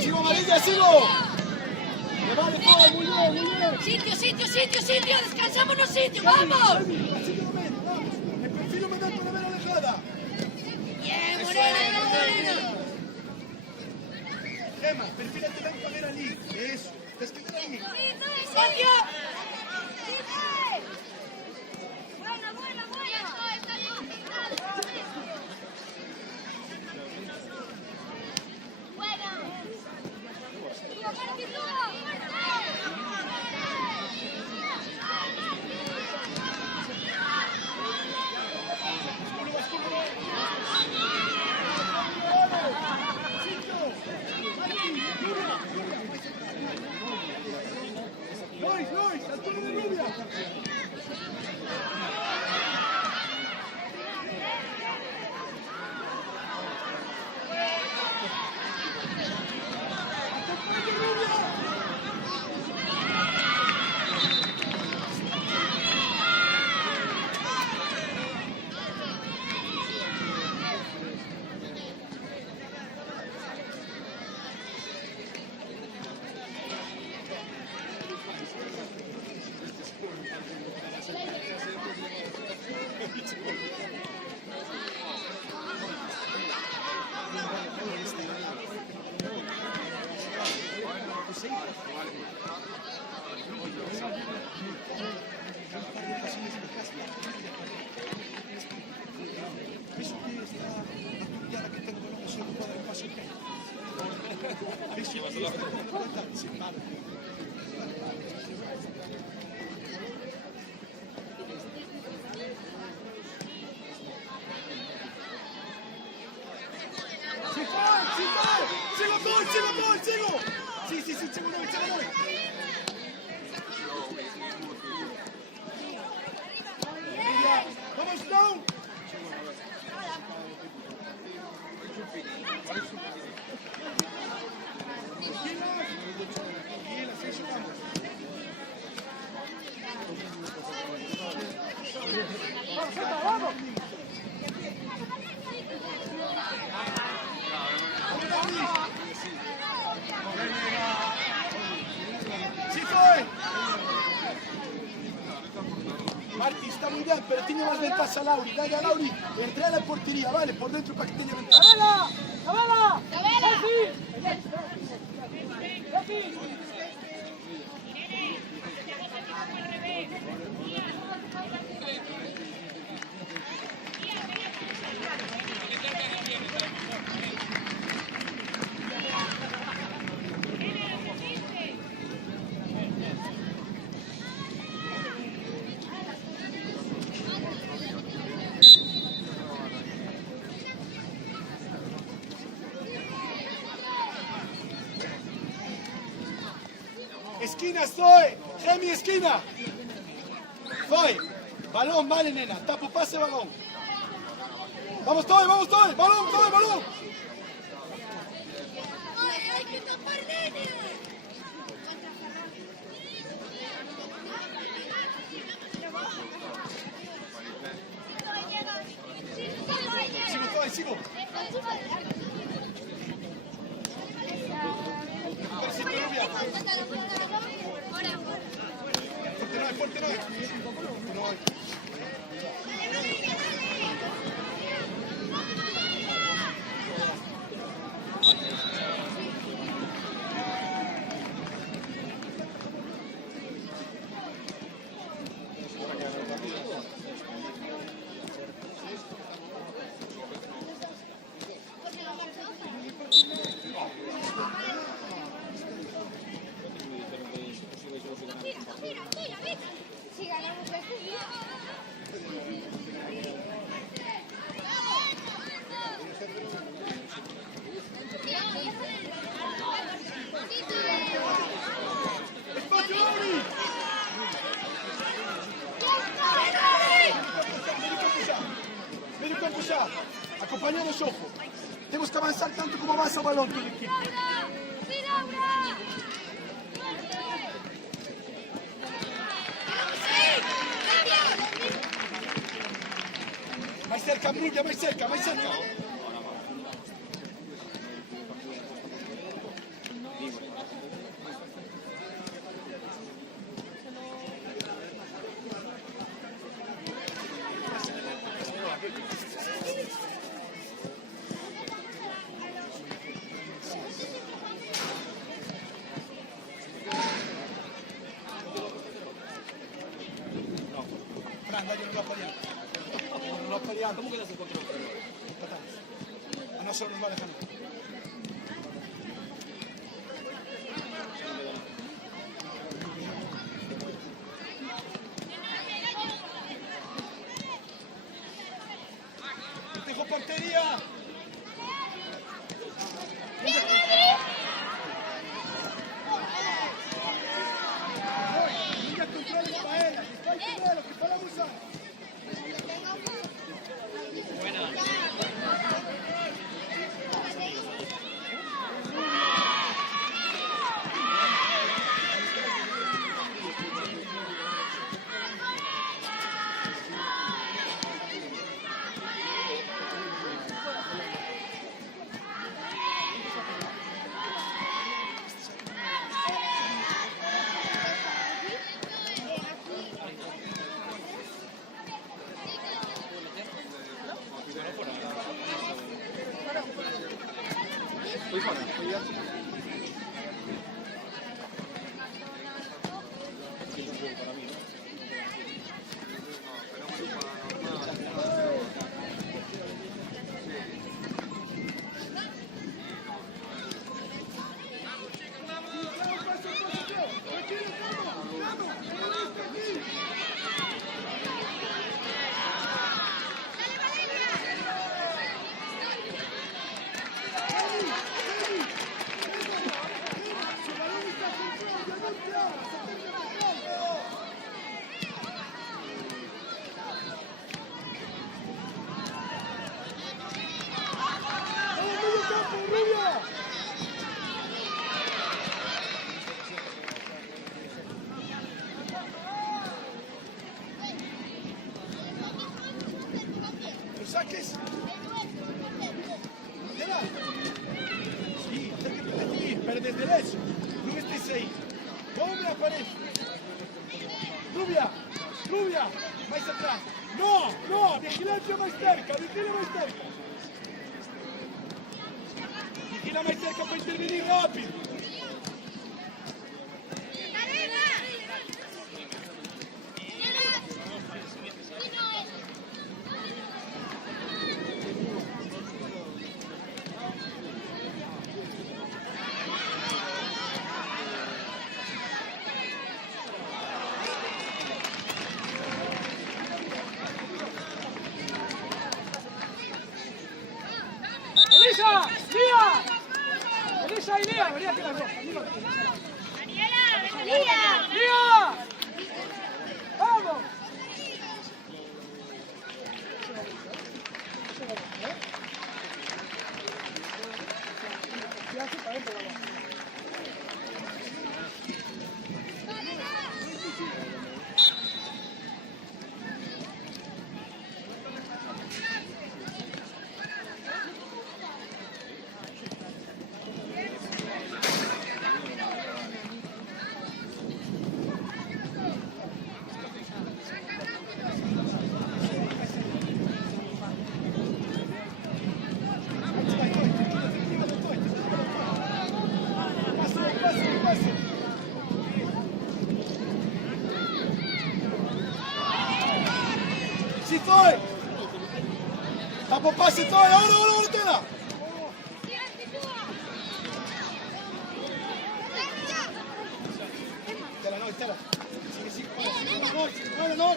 Sigo, amarilla, sigo. Me vale todo, muy bien. Sitio, descansamos sitio, vamos. Así que no me, vamos. El perfil me da por haber alejada. Bien, Morena. Gemma, perfílate ven para ver a Lee. Eso, te has quedado ahí. Espacio. Buena. Lois, altura de Rubia. Sigo. Sí, sigo Noy. Vamos, down. Vamos. Marti está muy bien, pero tiene más ventaja a Lauri. Dale a Lauri, entré a la portería, vale, por dentro para que tenga ventaja. ¡Cabela! Esquina estoy, Gemi, esquina. Estoy. Balón, vale, nena. Tapo, pase, balón. Vamos, estoy. Balón. Hay que tapar, nene. Sigo. Fuerte no. Si ganamos esto, Medio campo ya. Acompañados, ojo. Tengo tenemos que avanzar tanto como avanza el balón todo el equipo. Más cerca, Bruglia, más cerca, más cerca. Fran, dagli un troppo di altro. Troppo di altro. Comunque adesso controllo. No solo nos va a dejar. Dejo portería. Venga, control de Paella. Despacito de lo que podamos usar. Saques. Mira. Sí, acércate de ti, pero desde derecho. No estés ahí. ¿Dónde aparece? Rubia, Rubia, más atrás. No, no, vigilancia más cerca, vigila más cerca. Vigila más cerca para intervenir rápido. ¡Elisa! ¡Lía! ¡Elisa y Lía! Venía aquí las dos. ¡Daniela! ¡Lía! ¡Lía! ¡Vamos! Si fai! Dopo passi tu, ora, tela! Tela. Sì, no.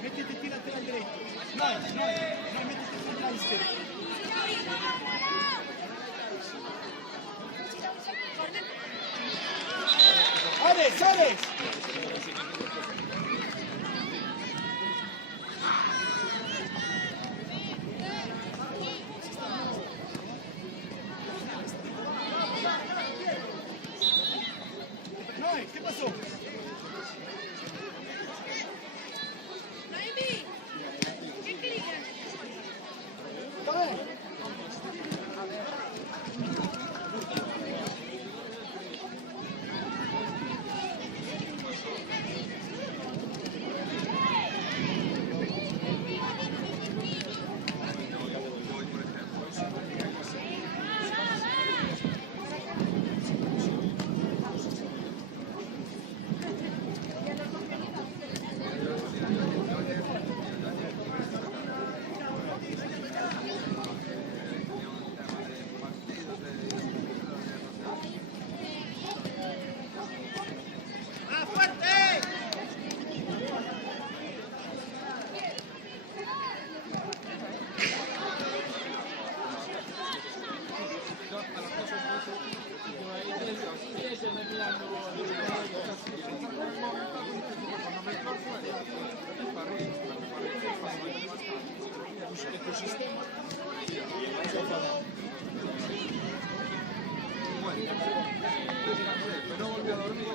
Mettiti qui laterale diretto. No, mettiti qui là in serio. Alex! No volví a dormir,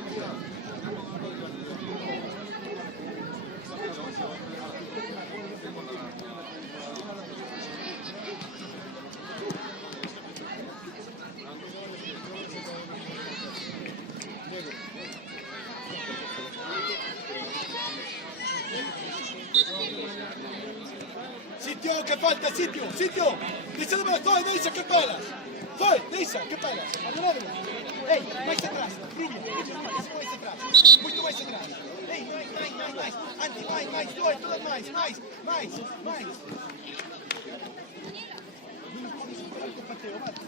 Sitio, che falta, sitio, sitio! Dicéndome, fai, Deisa, che palas! Fai, Deisa, che palas! Agradable! Ei, mais atrás, Rubia, mais atrás, muito mais atrás! Ei, mais, Anti, mais, dois, todas mais! Pateo, mate!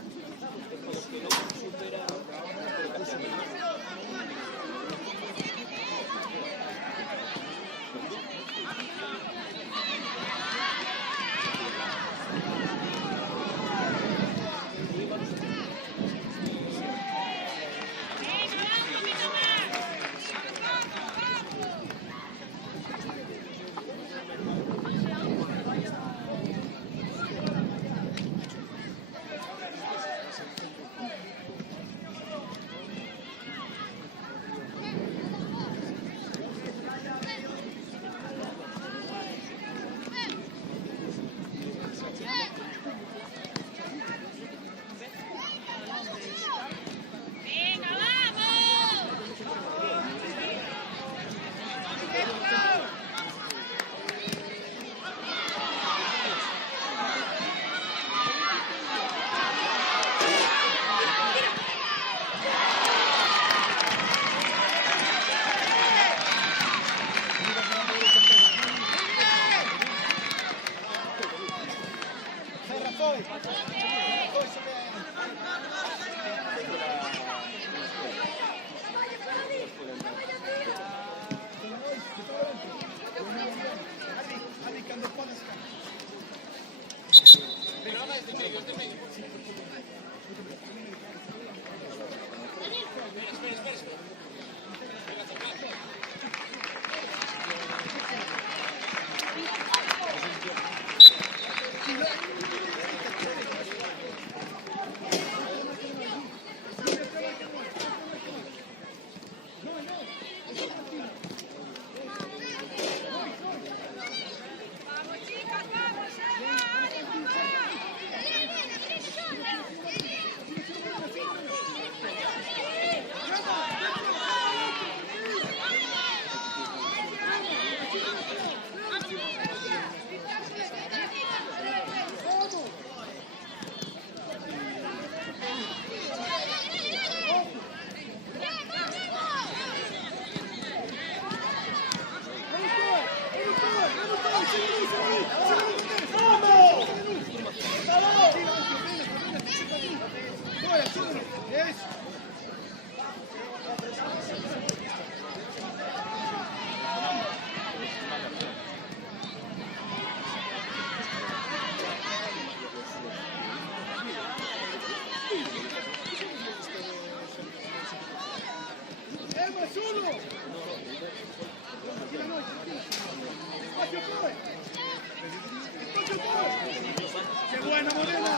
¡Qué buena, Morena!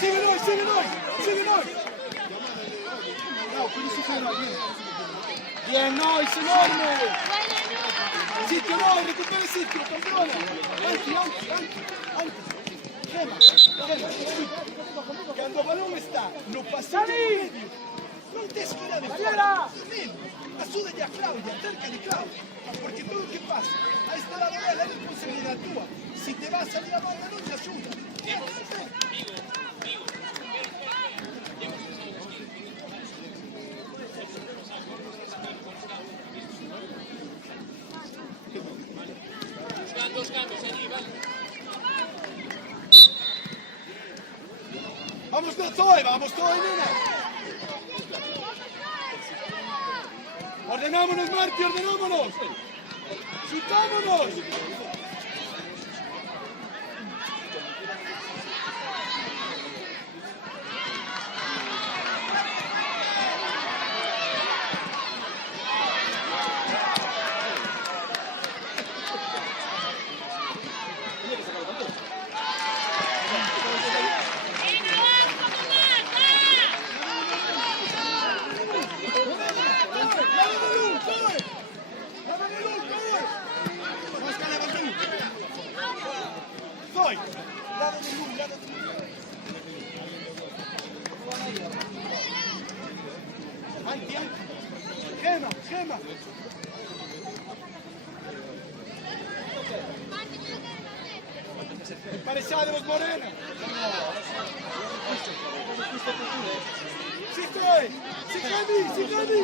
¡Sigue Noy! Bien, Noy, es enorme! Sitio, Noy, recupera el sitio, campeona! Antes! Gema, cuando el balón está no pasillo medio, non te esquina de fora, asúdelle a Claudia, cerca de Claudia, porque todo lo que pasa a esta lado dela é responsabilidad túa. Si te vas a salir a banda non te axuda. Dos cambios allí, vale. Vamos Zoe, nena. Ordenámonos, Marti, ordenámonos. Chutámonos. calma. Emparejados, Morena. Sí estoy. Sí, Candy. Sí, Candy.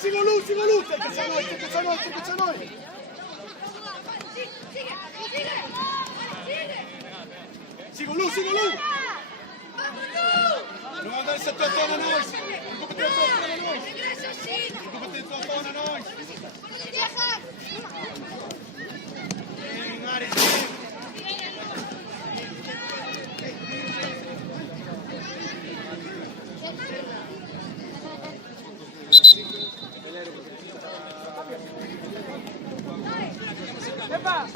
Sigo luz, cerca noi. Sigo luz. Non andare sotto attorno a noi. ¡Epa!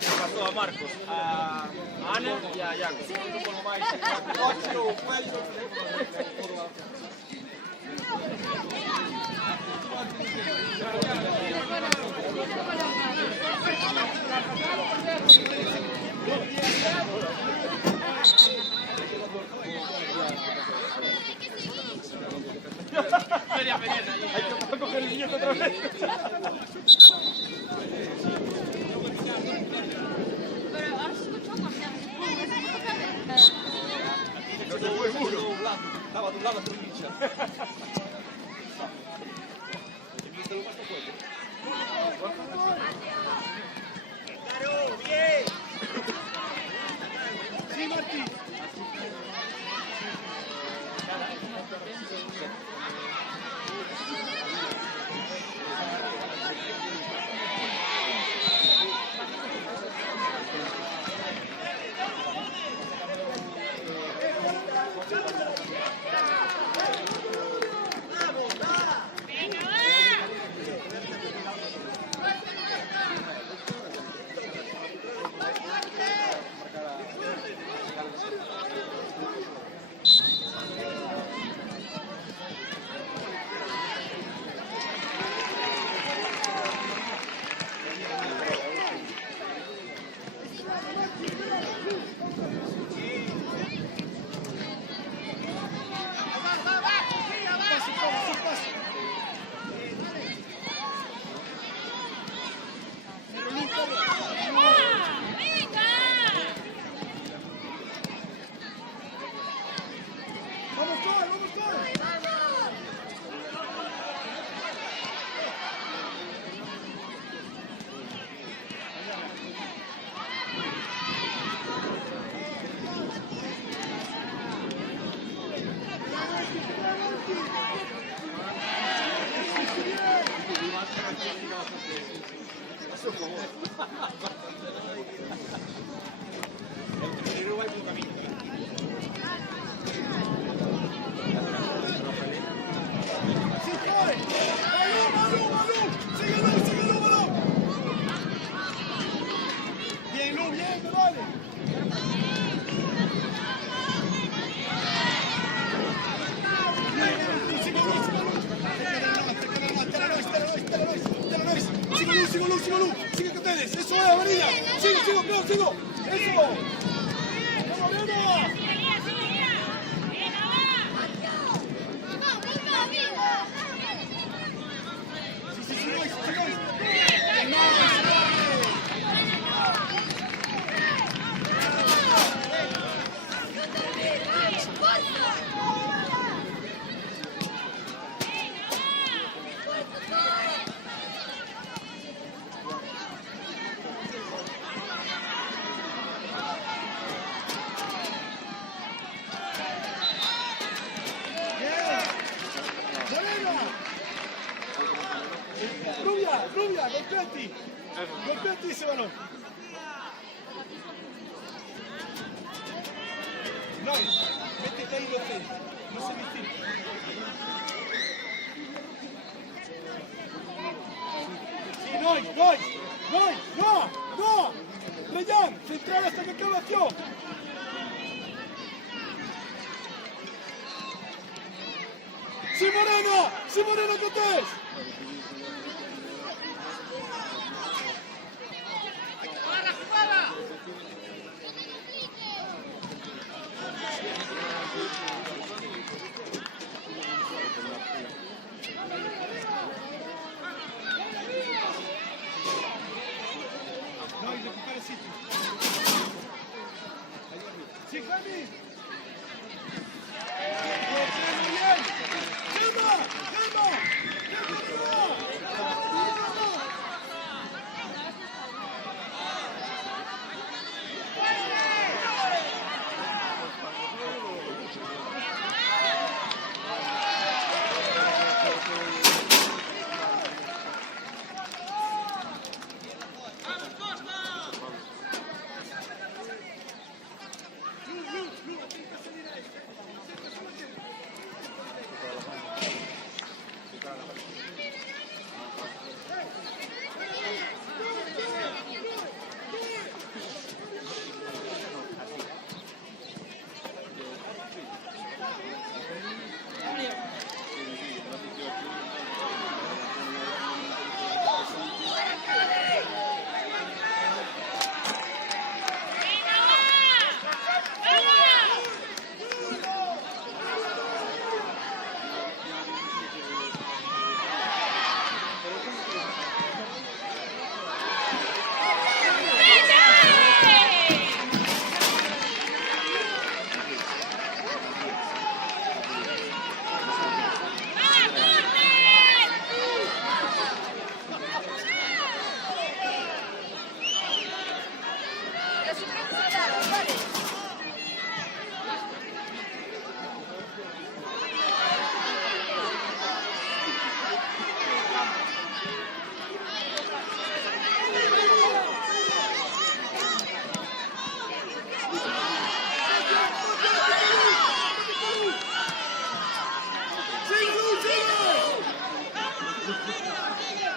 Le pasó a Marcos, a Ana y a Iago. Hay que coger el niño otra vez. Estaba de un lado a tu niña. Sí, Martín. Sigue con ustedes, eso es, amarilla. Sigo. Eso. ¡Vamos, Morena! Lía, golpeati. Golpeati ese balón. No, métete ahí, López. No se metí. Sí, no. Reyán, central hasta que acabe la acción. Sí, Moreno, Cortés. No, y recupera el sitio. Sí, Jaime. Muy bien. ¡Calma!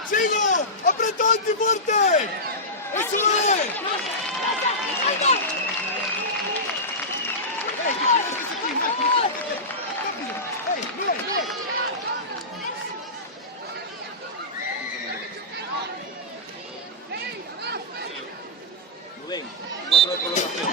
¡Sigo! ¡Apretante fuerte! ¡Eso es! Muy bien, 4 de colocación.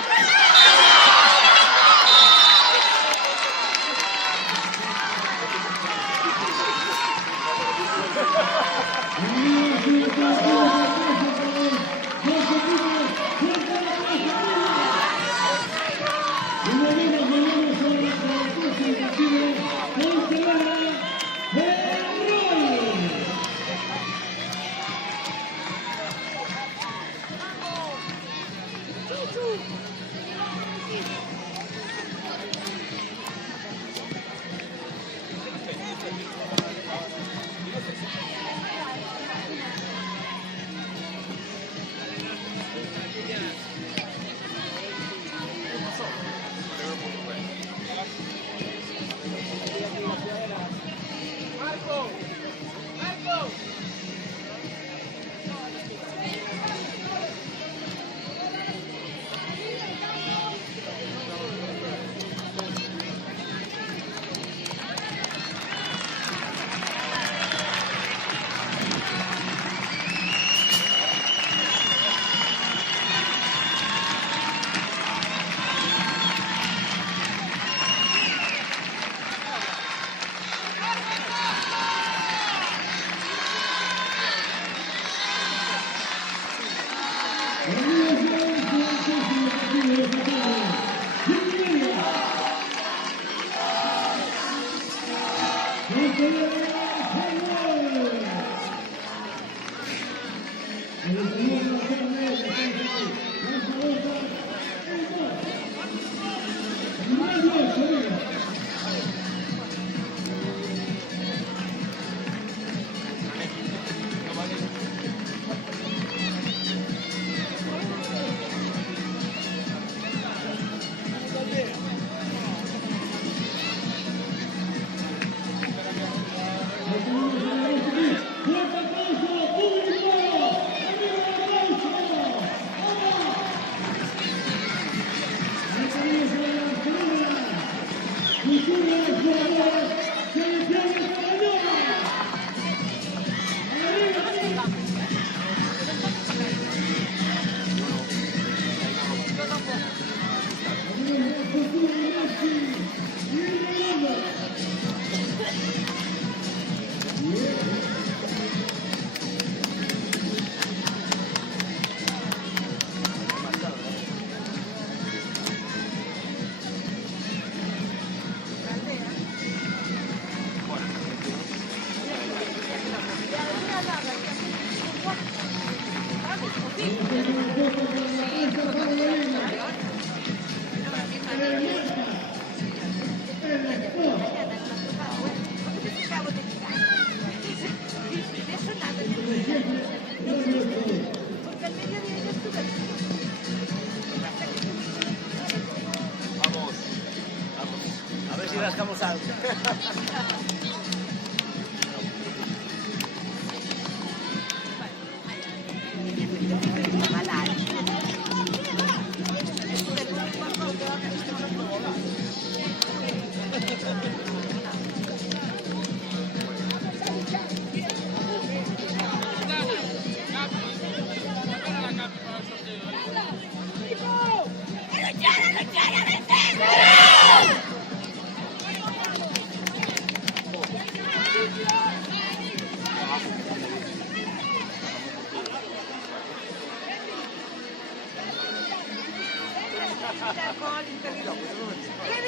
A ver si rascamos algo.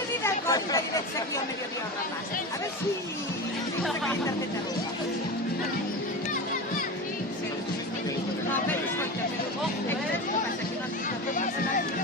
Devi dare cose da direzione che io mi devo parlare. A ver si... No, per ascolta, passa che non ti sta passando.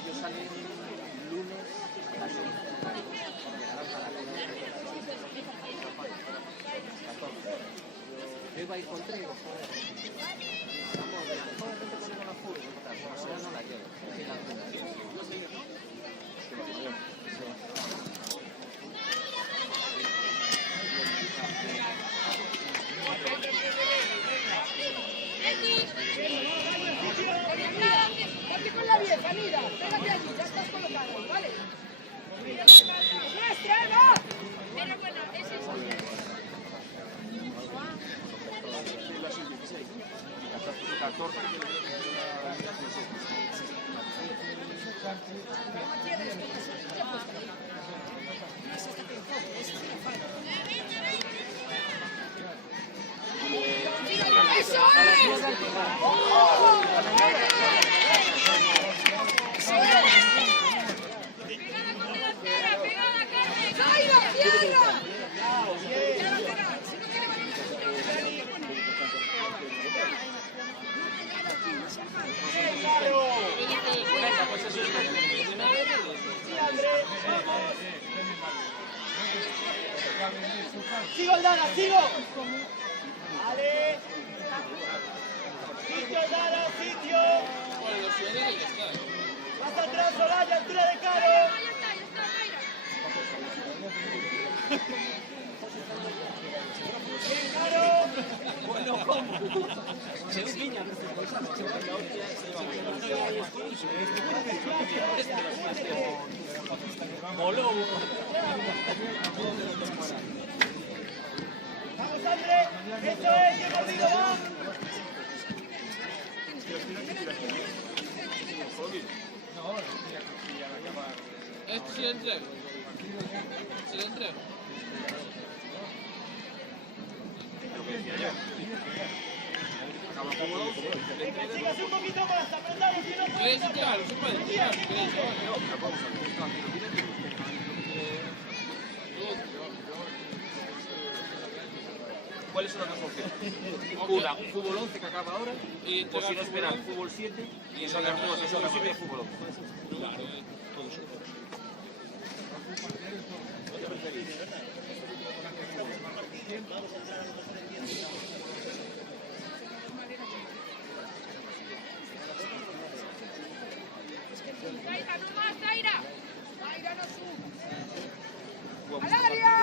Ellos salen lunes a las iba a ir con trigo, joder. Vamos, mejor gente con una furgo, ahora no la llevo. Ponte con la vieja, mira. Pégate allí, ya estás colocado, ¿vale? ¡Nuestra, Eva! Pero bueno, ese es ¡Eso es! ¡Zaira, tierra! ¡Sigo, Aldana, sigo! ¡Vale! ¡Sitio, Aldana, sitio! ¡Más atrás, Olaya, altura de Caro! ¡Bien, Caro! ¡Vamos, André! ¡Eso es! ¡Qué partido va! Este se le entrega. Se le entrega. ¡Sigas un poquito más! ¡Apretado, si no puedes! ¿Queréis tirar? ¿Se puede tirar? ¿Queréis? ¿Cuáles son las dos opciones? Una, un fútbol 11 que acaba ahora, Y o si no esperar, fútbol 7 y sacar todos esos que sirve fútbol 11. Claro, Zaira, no más, Zaira. ¡Zaira, no sube! ¡Al área!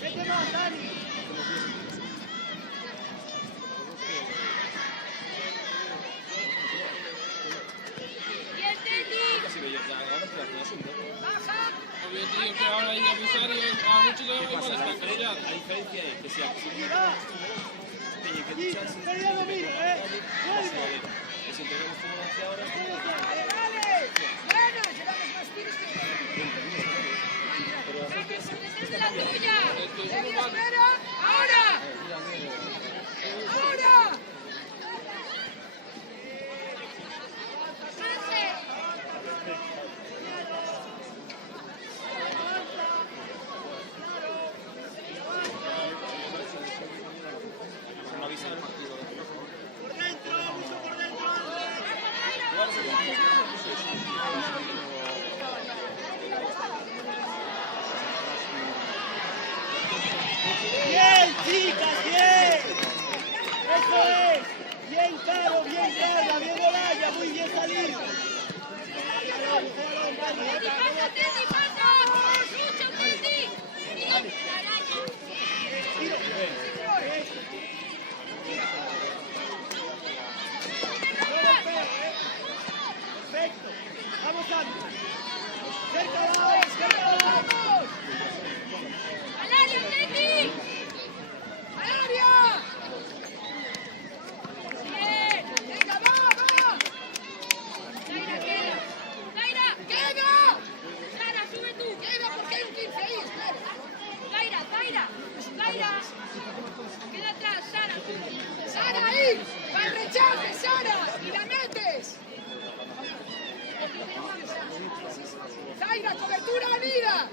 ¡Vete más, Dani! Bien, Teti. ¡Baja! obvio, tío, que ahora hay que avisar y a muchos de igual están callados. La diferencia es que si ¡Mira! ¡Pérdida dominio, eh! si tenemos fútbol 11 ahora, ¡Dale! ¡Bueno! Llevamos más tiros que... ¡Esa es la tuya! ¡Debbie, espera! ¡Ahora! ¡Ahora! ¡Sánchez! no avisan el partido. ¡Por dentro! ¡Mucho por dentro! ¡Bien, chicas! ¡Bien! ¡Eso es! ¡Bien, Caro! ¡Bien, Carla! ¡Bien, Olaya! ¡Muy bien salido! ¡Pasa, Teti, pasa! ¡Mucho, Teti! ¡La araña! ¡Perfecto! ¡Vamos, Andrés! ¡Cerca de la vez! ¡Cerca de la vez! ¡Al área, Teti! ¡Al área! ¡Bien! ¡Venga, va, va! ¡Zaira, queda! ¡Zaira! ¡Queda! ¡Sara, sube tú! ¡Queda porque hay un 15 ahí! ¡Espera! ¡Zaira, Zaira! ¡Zaira! ¡Queda atrás, Sara! ¡Sara ahí! ¡Para el rechace, Sara! ¡Y la metes! ¡Zaira, cobertura unida!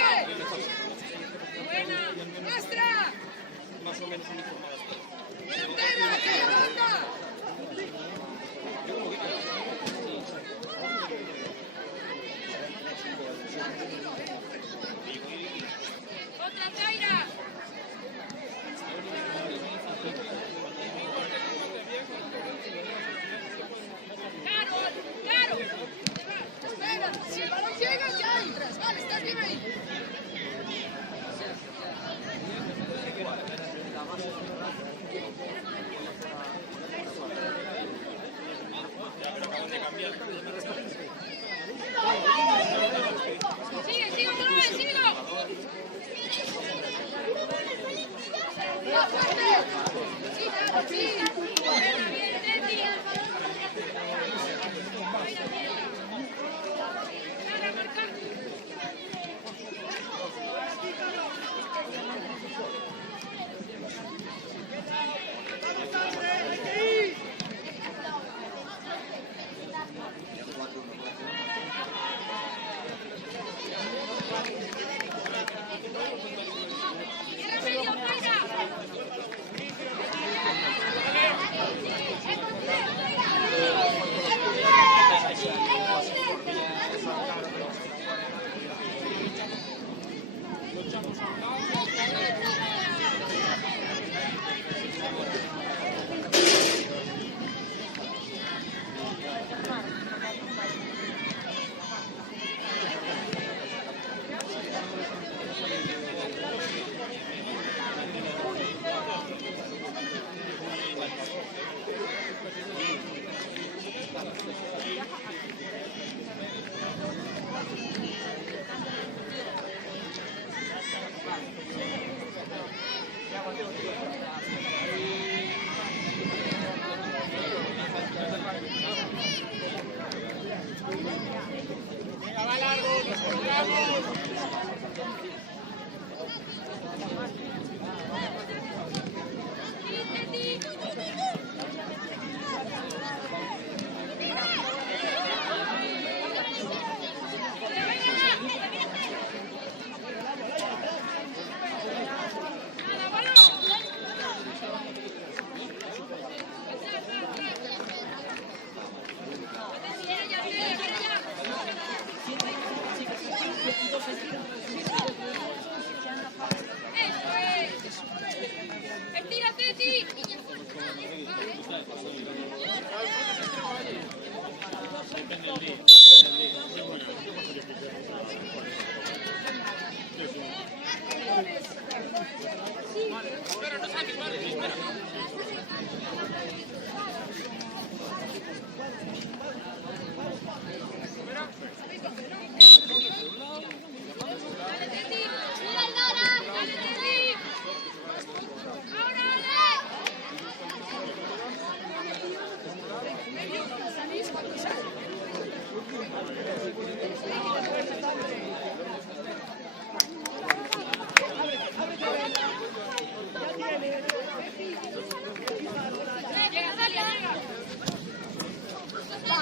sigue. Buena. Nuestra. Más o menos uniformadas todas. Delantera, que hay banda. Otra Zaira. Caro. Espera, si el balón llega ya entras. Vale, estás bien ahí. Sigue, Manuel, síguelo. ¡Más fuerte! Sí, claro, sí. Buena, bien, Teti. Cara, marca. Tierra medio, Zaira. ¡Estírate, Teti! ¡Dale, Teti! ¡Dale, Teti! ¡Ahora, dale! Llega, Dalia, llega.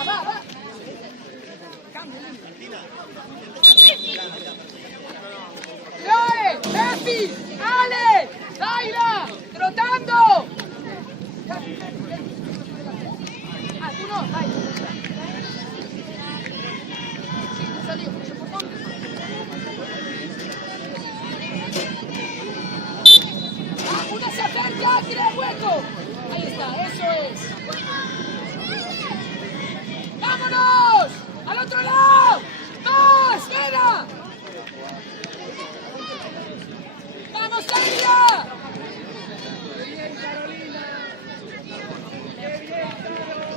Va. ¡Joe! ¡Pepi! ¡Ale! ¡Zaira! ¡Trotando! Ah, tú no, Zaira. Sí, te salió, mucho portón. ¡Ah, una se acerca! ¡Tira el hueco! Ahí está, eso es. ¡Vámonos! ¡Al otro lado! ¡No! ¡Espera! ¡Vamos, Zaira! ¡Qué bien, Carolina! ¡Qué bien, Caro!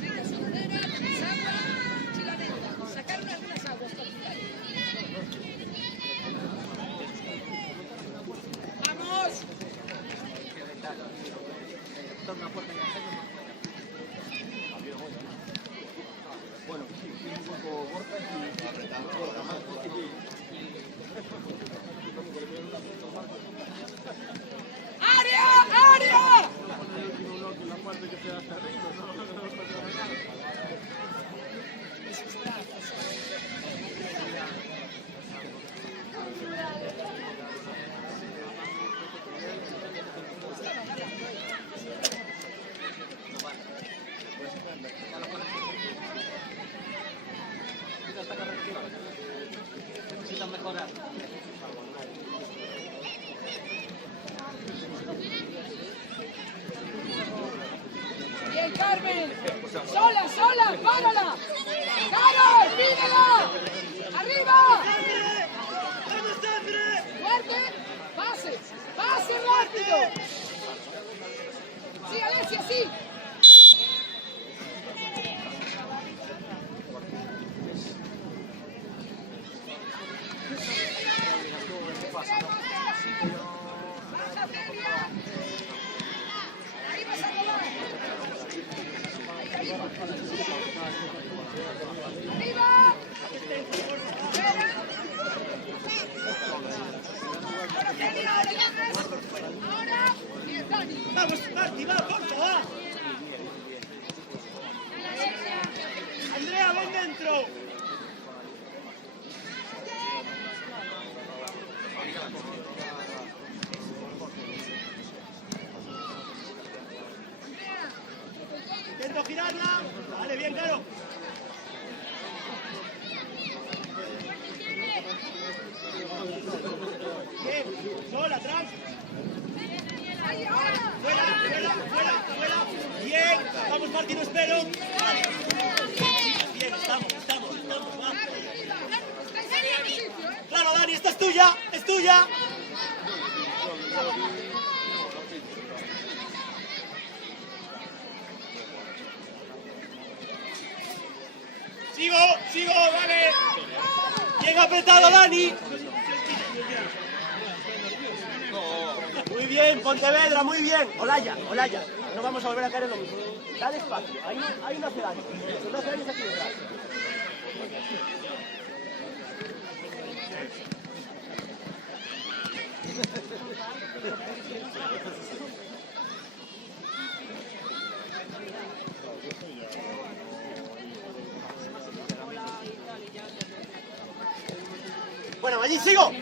Venga, sudadera, tienes agua, chilaneta. Sacaron algunas aguas para tu calle. ¡Vamos! Necesitan mejorar. Bien, Carmen. Sola, sola, párala. ¡Carol, pídela! ¡Arriba! ¡Fuerte! ¡Pase! ¡Pase rápido! ¡Sí, Alessia, sí! Ahí vas a colar. ¡Arriba! Ahora, bien, Dani. Vamos, Marti, va, porfa, va. Andrea, ven dentro. Intento girarla. Vale, bien, claro. Bien, sola, atrás. ¡Ahí, ahora! Fuera, fuera, fuera, fuera. Bien, vamos, Martín, espero. Vale. Bien, estamos, va. ¡Estáis en el sitio, eh! Claro, Dani, esta es tuya, es tuya. Sigo, vale. Bien apretado, Dani. Muy bien, Pontevedra, muy bien. Olaya, no vamos a volver a caer en lo mismo. Dale espacio, ahí no hace daño. No hace daño aquí detrás. Bueno, allí sigo.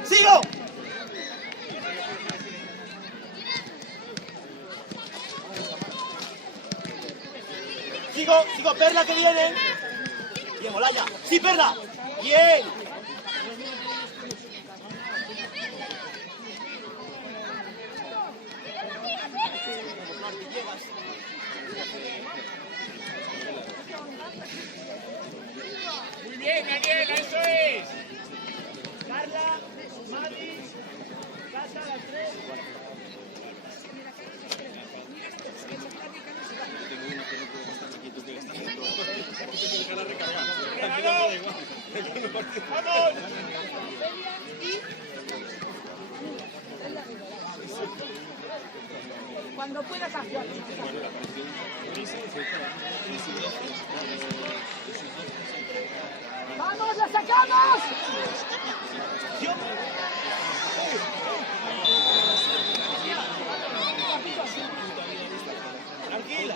Sigo, Perla que viene. Bien, Olaya. Sí, Perla. Bien. Muy bien, Daniela, eso es. Carla, Mati, Casa, las tres. ¡Vamos! Cuando puedas actuar. ¡Vamos, la sacamos! Tranquila.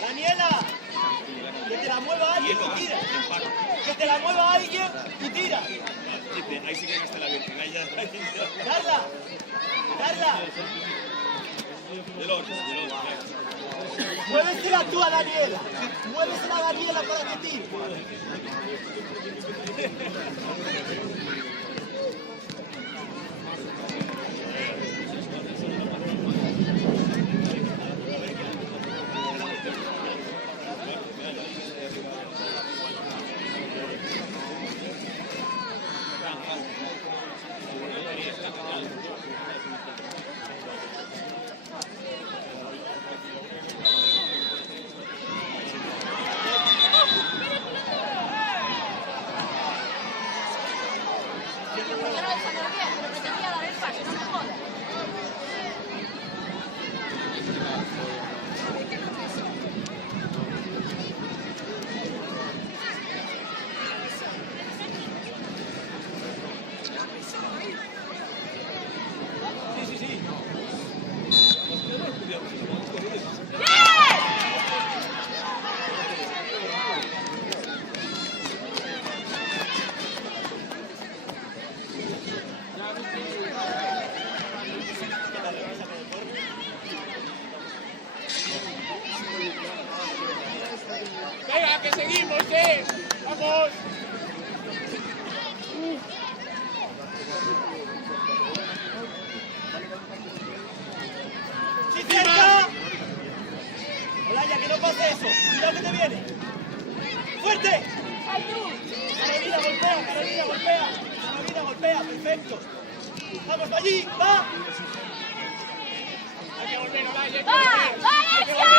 Daniela, que te la mueva alguien y tira. Que te la mueva alguien y tira. Ahí sí que gasta la Virgen. Ahí ya. Carla. Del otro. Muévesela tú a Daniela. Muévesela a Daniela para que tire. ¡Dale! ¡Vamos! ¡Sí, cerca! Olaya, que no pase eso. Cuidado que te viene. ¡Fuerte! Carolina, golpea, Carolina, golpea. Carolina, golpea, perfecto. Vamos allí, va. Hay que volver, Olaya, hay que ¡Va! volver. ¡Va, Hay que Alexia!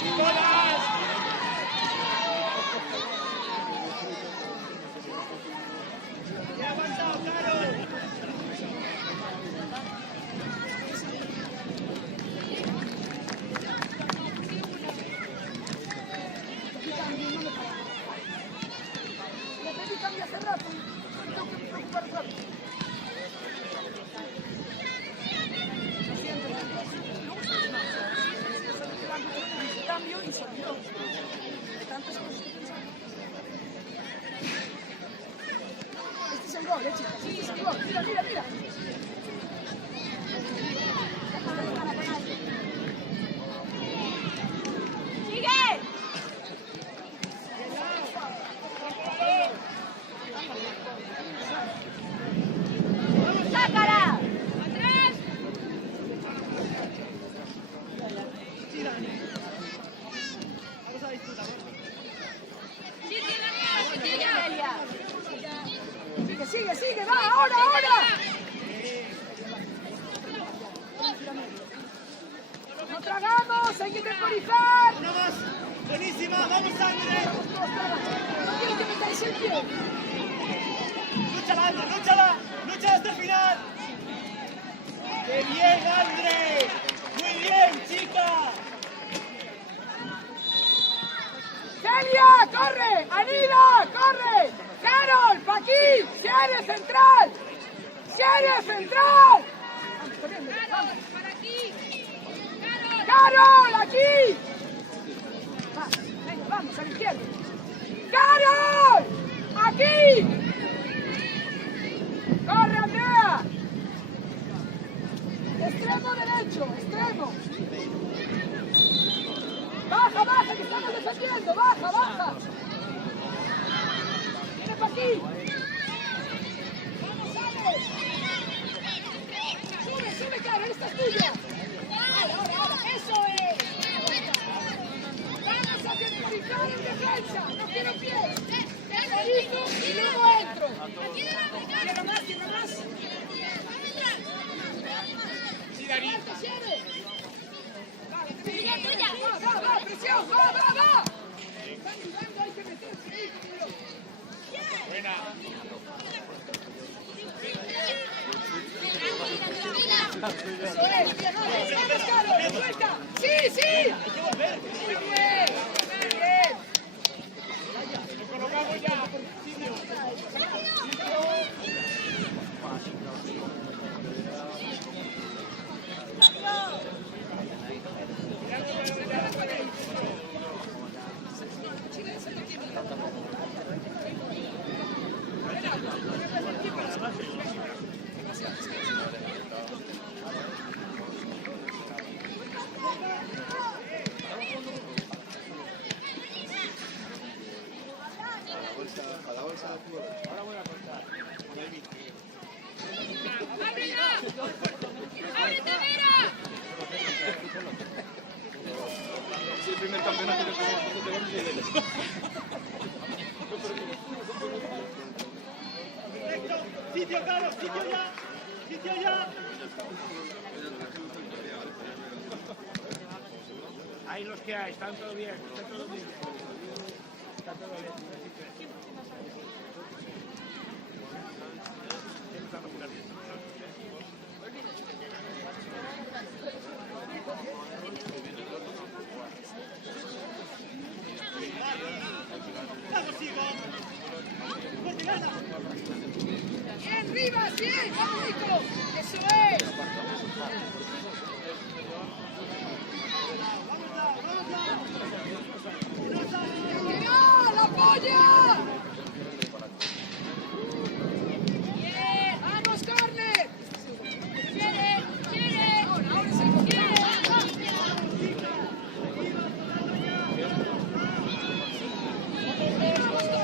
volver. ¡Bolas! ¡Ya ha avanzado, Caro! La Pepi cambia hace rato. No tengo que preocupar rápido. Lo siento, cambio y se olvidó de tantas cosas que pensaba. Este es el gol, chicas. Este es el gol. Mira, mira, mira. ¡Sigue! ¡Sácala! ¡Atrás! Sigue, sigue, sigue. Va, ahora, ahora. No tragamos, hay que temporizar. Una más. Buenísima, vamos, Andrés. No quiero que metáis el pie. Lúchala, Andrés, lúchala. Lucha hasta el final. ¡Qué bien, Andrés! ¡Muy bien, chica! ¡Celia, corre! ¡Anila, corre! ¡Carol, pa' aquí! ¡Serie central! ¡Serie central! ¡Carol, para aquí! ¡Carol! ¡Carol, aquí! Va, venga, vamos, a la izquierda. ¡Carol! ¡Aquí! ¡Corre, Andrea! Extremo derecho, extremo. Baja, baja, que estamos defendiendo. Baja, baja. Viene para aquí. Vamos, Alex. Sube, sube, Carol, esta es tuya. Ahora, eso es. Vamos a temporizar en defensa. No quiero pies. Temorizo y luego entro. Tierra más, tierra más. Sí, Dani. Va, presión, va. Están jugando, hay que meterse ahí. Buena. Eso es, vamos, Carol, suelta. Sí. Muy bien. Lo colocamos ya. ¡Ábrete, mira! Es el primer campeonato que tenemos de nivel. Perfecto. Sitio, Caro, sitio ya. Sitio ya. Ahí los que hay, están todo bien. Está todo bien. Está todo bien. Vamos, sigo. Fuerte, gana. Bien, Rivas, bien, vamos, Nico. Eso es. ¡Tira, la polla! Bien, vamos, córner. ¡Quiere! Ahora es el contrario. Vamos,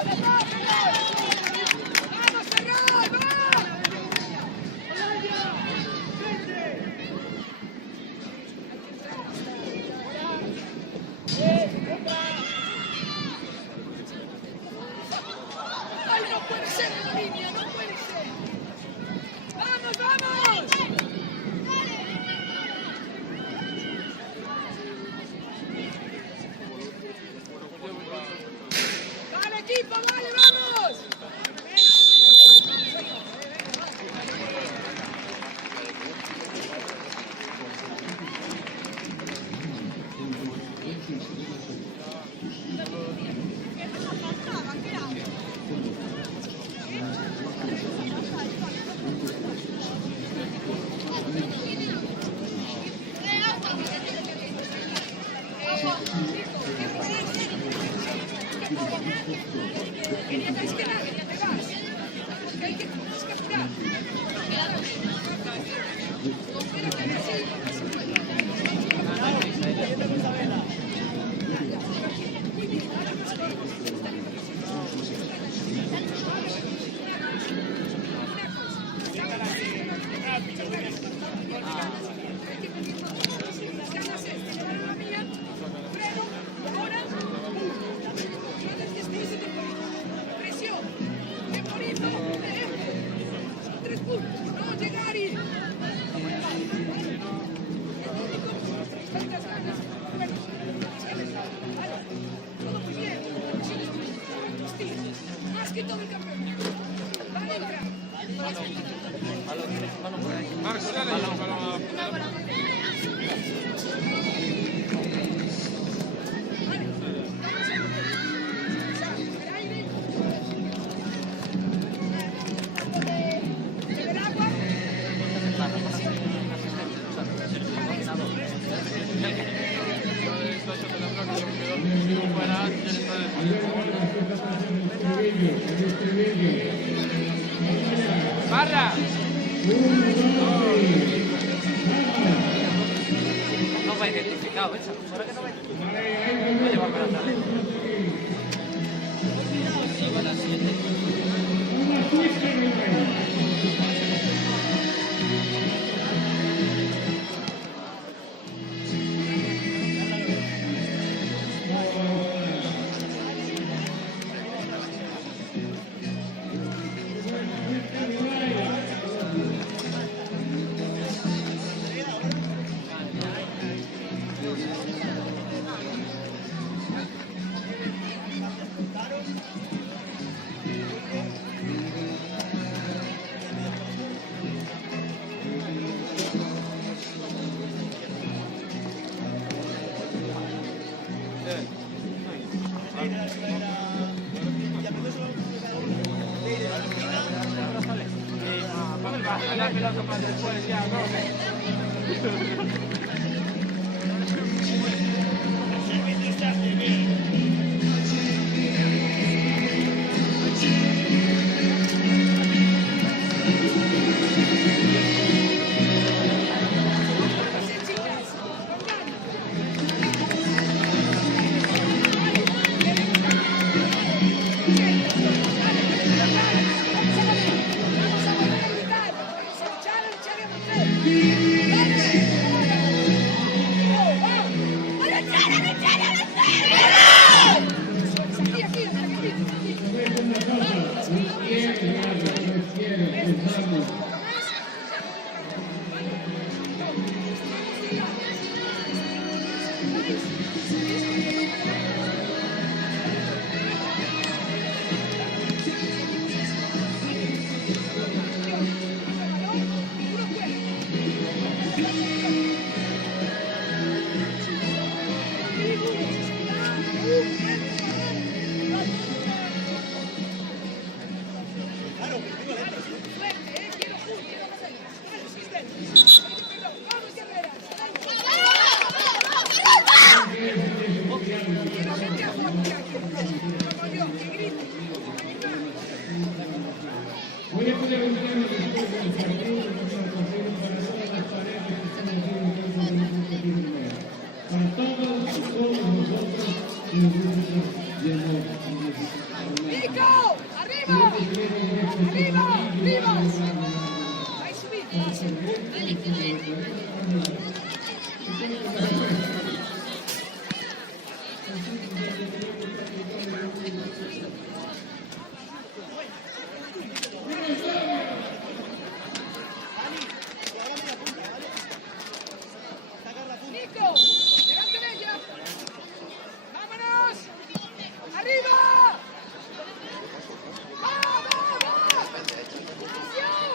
Barra. No va identificado, esa persona que no va identificado. No lleva para atrás. La pelota para después ya, ¿no? Nico, arriba, arriba, arriba. Vai subir, Nico, delante de ella. Vámonos. Arriba. ¡Vamos! ¡Posición!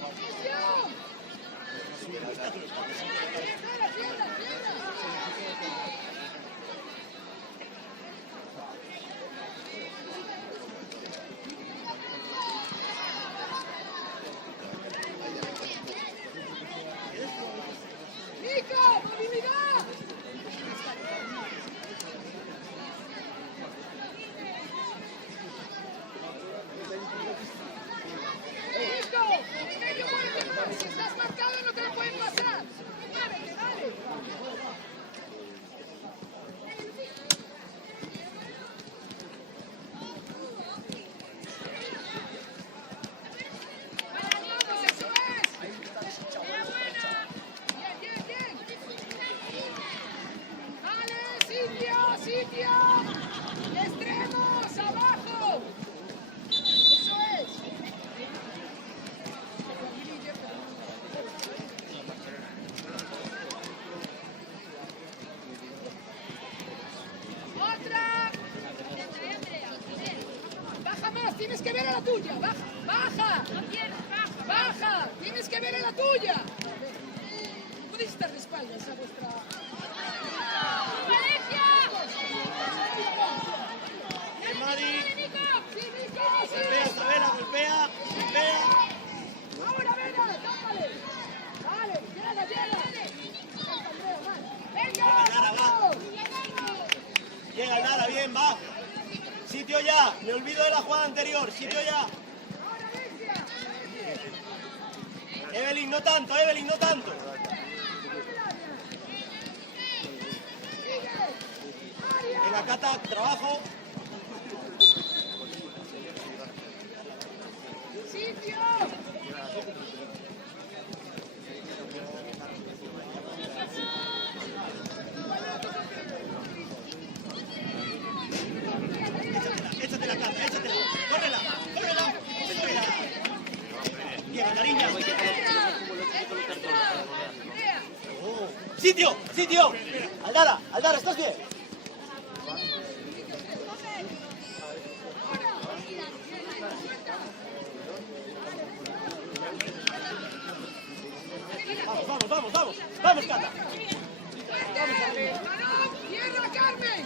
¡Posición! ¡Cierra, cierra, cierra! sitio! ¡Extremos! ¡Abajo! ¡Eso es! ¡Otra! ¡Baja más! ¡Tienes que ver a la tuya! ¡Baja! ¡Baja! ¡Baja! ¡Tienes que ver a la tuya! Podéis estar de espaldas a vuestra... Golpea, Isabela, golpea. Ahora, venga, tócale. Vale, llega. Venga, vamos. Llega Aldara, bien, va. Sitio ya. Me olvido de la jugada anterior. Sitio ya. Evelyn, no tanto, Evelyn, no tanto. Venga, Cata, trabajo. Sitio. Échatela, Cata, échatela. Córrela. Bien, Aldarilla. Sitio. Aldara, ¿estás bien? Vamos, Cata. ¡Tierra, Carmen!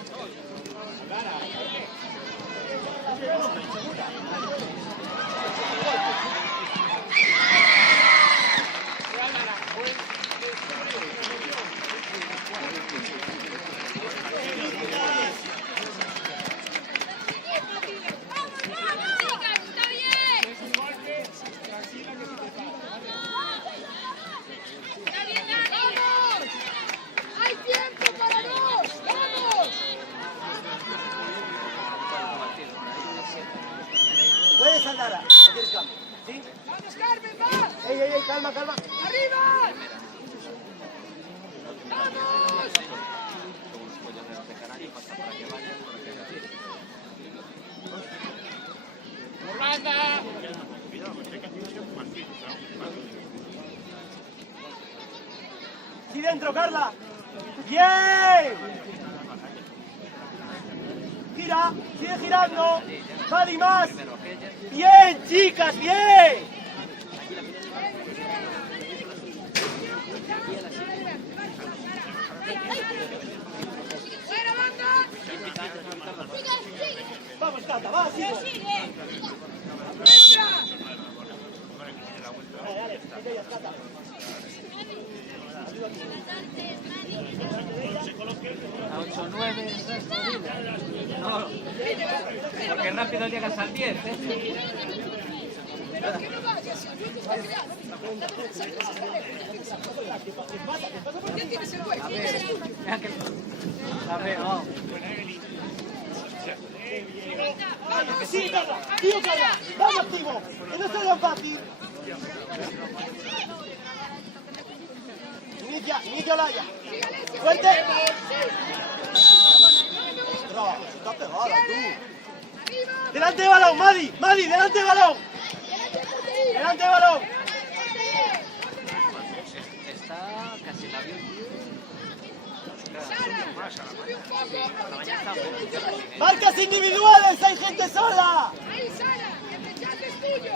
Puedes, Aldara. ¿Quieres cambio? ¿Sí? ¡Vamos, Carmen, va! Ey, calma. ¡Arriba! ¡Vamos! ¡Banda! Sí, dentro, Carla. ¡Bien! Gira, sigue girando. Madi, más. Bien, chicas, bien. ¡Fuera, banda! Vamos, Cata, va, sigue. ¡Nuestra! Dale, ellas, Cata. 8-9 es resto, no, porque rápido llegas al 10, Pero que no vayas, si tú te estás creando. ¿Qué tienes el hueco? mira que la veo. Sí, Carla, tío, Carla. Vamos, activo. Que no sea tan fácil. Inicia, Olaya. ¡Fuerte! Ostras, se está pegada, tú. ¡Delante de balón, Madi! ¡Madi, delante de balón! ¡Delante de balón! Está casi la vio. Sube un poco, aprovechate. ¡Marcas individuales! ¡Hay gente sola! Ahí, Sara, el rechazo es tuyo.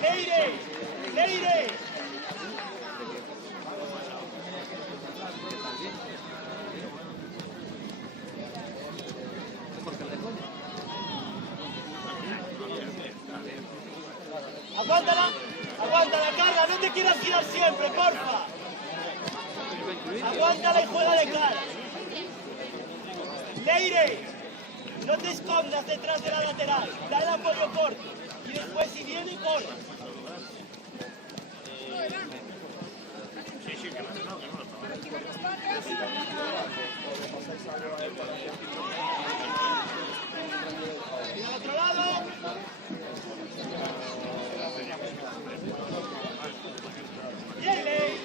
¡Leire! ¡Leire! quieras girar siempre, porfa. Aguántala y juega de cara. Leire, no te escondas detrás de la lateral. Da el apoyo corto. Y después si viene, corre. Y al otro lado. Bien, Ley.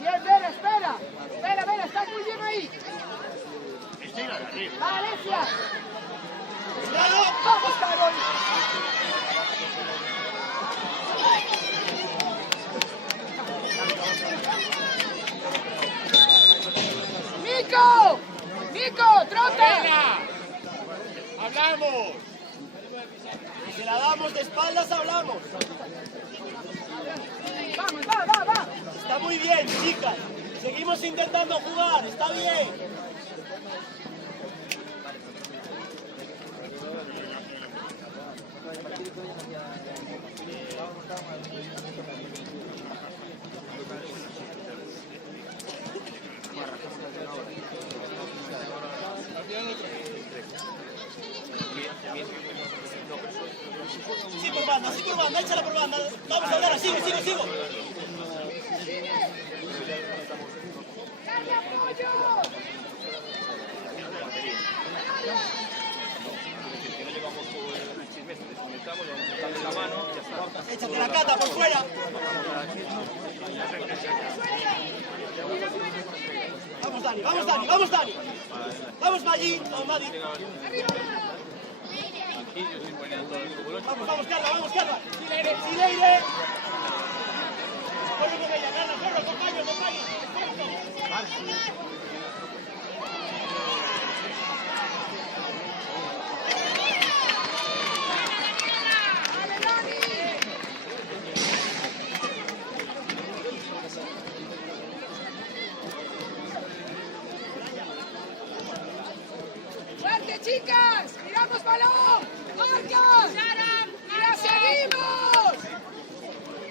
Bien, Vera, espera. Vera, Vera, estás muy bien ahí. Va, Alesia. Vamos, Carol. Nico, Nico, trota. ¡Hablamos! Si se la damos de espaldas, hablamos. Vamos, va. Está muy bien, chicas. Seguimos intentando jugar, está bien. Sí por banda, échala por banda. Vamos a hablar, sigo. ¡Dale apoyo! Échate la cata por fuera. Vamos, Dani. Vamos, Maggi. Vamos, Carla. Sileire. Corre con ella, Carla, corre, acompaño. ¡Fuerte, chicas! ¡Miramos balón! ¡Marca! ¡Y la seguimos!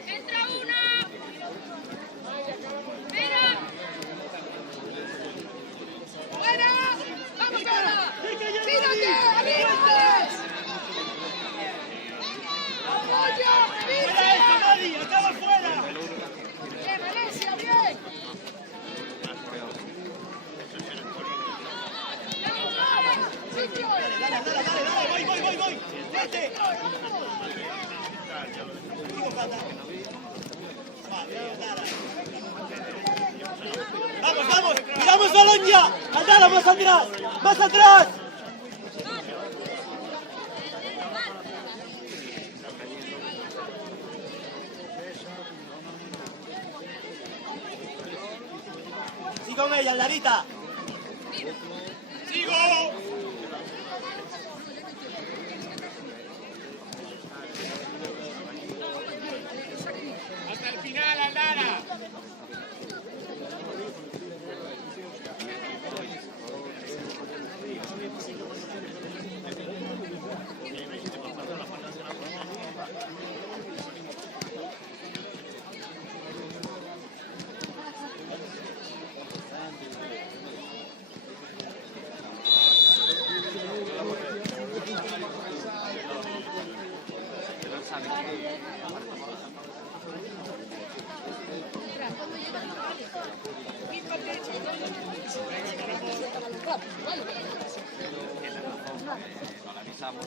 Entra una. Vera. ¡Fuera! ¡Vamos, Vera! ¡Tírate! ¡Amigos! ¡Apoyo! ¡Fuera esto, Nadie! ¡Acaba fuera! ¡Bien, Alesia, bien! ¡Sitio! Dale, voy. ¡Fuerte! Sigo, Cata. Vamos, miramos balón ya. Aldana, más atrás. Sí con ella, Aldarita. ¡Sigo! ¡Hasta el final, Aldana! rápido, ¿vale? No la avisamos,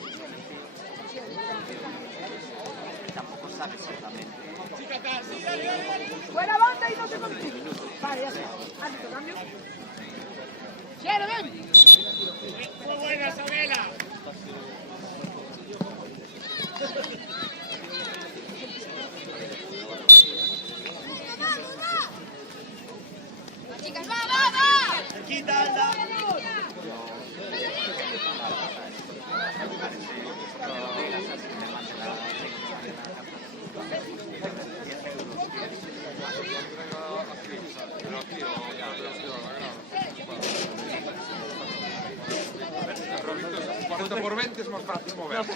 tampoco sabe exactamente. Fuera banda y no te contigo. Vale, ya está. Árbitro, cambio. ¡Quiero, ven! Muy buena, Isabela. Chicas, va, va, va. Quítala. Por 20 es más fácil mover. Aquí.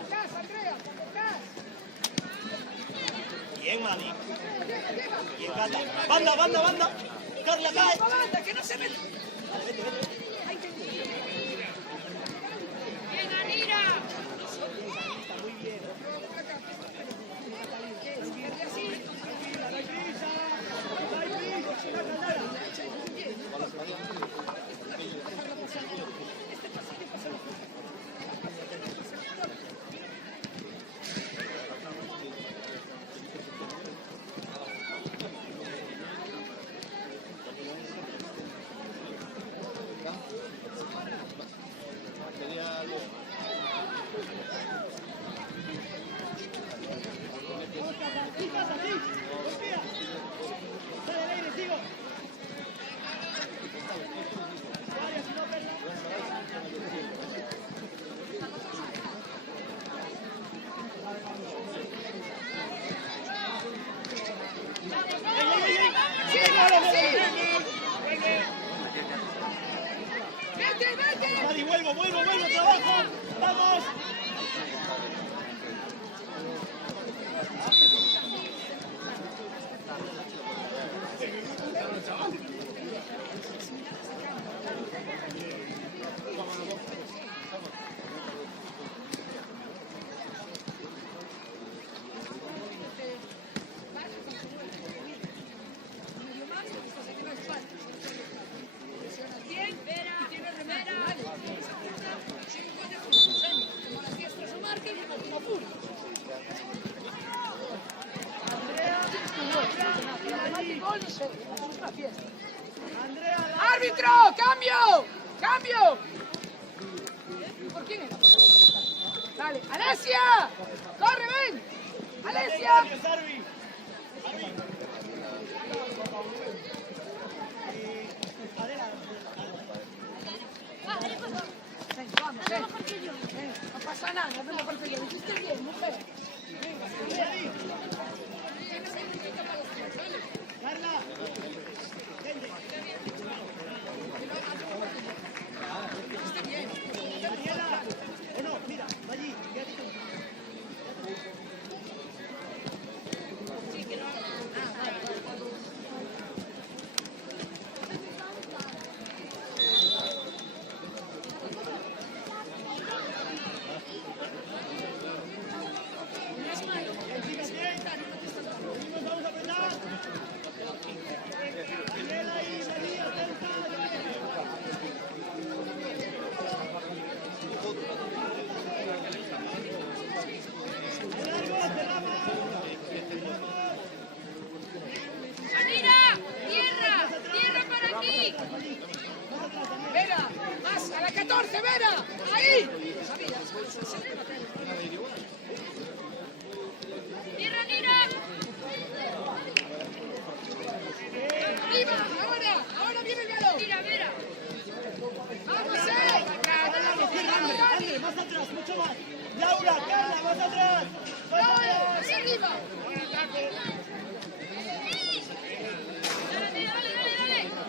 Atrás, Andrea, atrás. Bien, Mani. Bien, Cata. Banda, banda, banda. Carla, cae. Banda, que no se mete. Bien, Anira. Mani, vuelvo, trabajo. Vamos. ¡Árbitro! ¡Cambio! ¡Cambio! ¿Por quién era? Dale, ¡Alesia! ¡Corre, ven! ¡Alesia! Ven, vamos, ven. Ven, no pasa nada, no es mejor que yo. Lo hiciste bien, mujer. Carla. Mariela. O no, mira, allí. Anira, tierra, tierra para aquí. Vera, más, a la 14, Vera. Ahí. Tierra, Anira. Arriba, ahora viene el balón. Tira, Vera. Vamos, André, más atrás, mucho más. Laura, Carla, más atrás. más arriba. Dale, dale, dale, dale.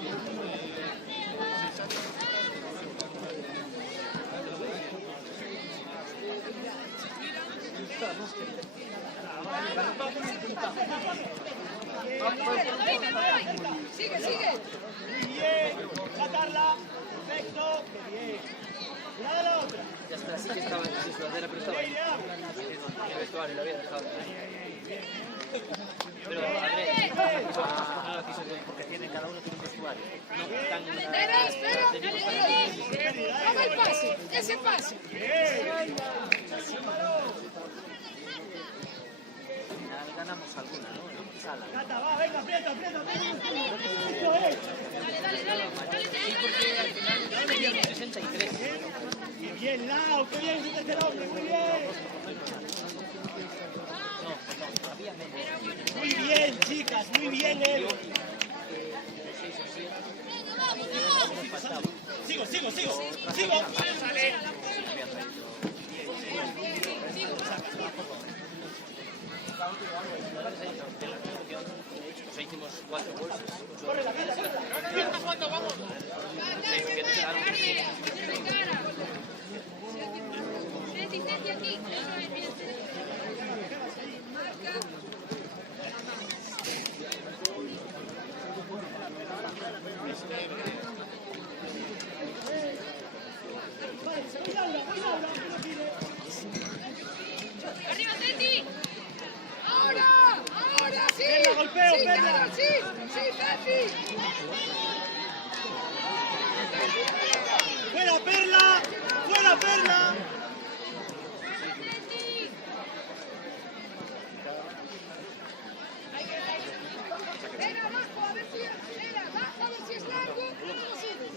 David, me voy. Sigue, sigue. Muy bien. Ya, Carla. Perfecto. Qué bien. Cuidado la otra. Ya está, sí que estaba en su sudadera, pero estaba ahí. En el vestuario, lo había dejado. Pero, porque tiene cada uno tiene un vestuario. No están en Espera, espera. Toma el pase, ese pase. Al final ganamos alguna, ¿no? En la sala. Cata, va, venga, aprieta. Sí, porque al final teníamos 63. Qué bien, Lau, qué bien, este hombre, muy bien. Había menos. Muy bien, chicas, muy bien, él. Sigo. Nos hicimos 4 goles. Resistencia aquí. ¡Arriba, Teti! ¡Ahora sí! Perla, golpeo, sí, Perla. claro, sí, Teti. ¡Fuera, Perla! Ven abajo, a ver si es largo. No lo subes.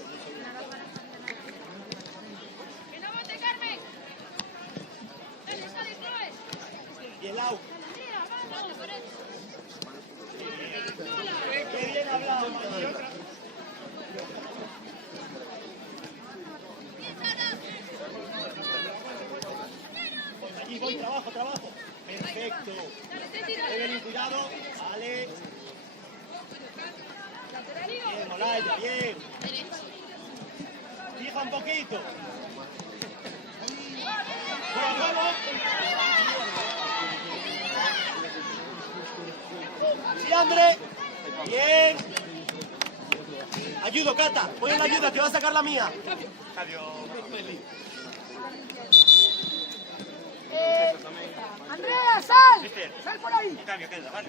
¡Que no bote, Carmen! ¡Dale, sale, Chloe! Bien, Lau. ¡Vamos, por eso! Qué bien hablado, Mani. Allí voy, trabajo. Perfecto. ¡Dale, Teti, dale! Evelyn, cuidado. Vale. Lateral. Bien, Olaya, bien. Fija un poquito. Vamos. Sí, André. Bien. Ayudo, Cata. Voy en la ayuda, que va a sacar la mía. Andrea, sal. Sal por ahí. Cambio, queda, vale.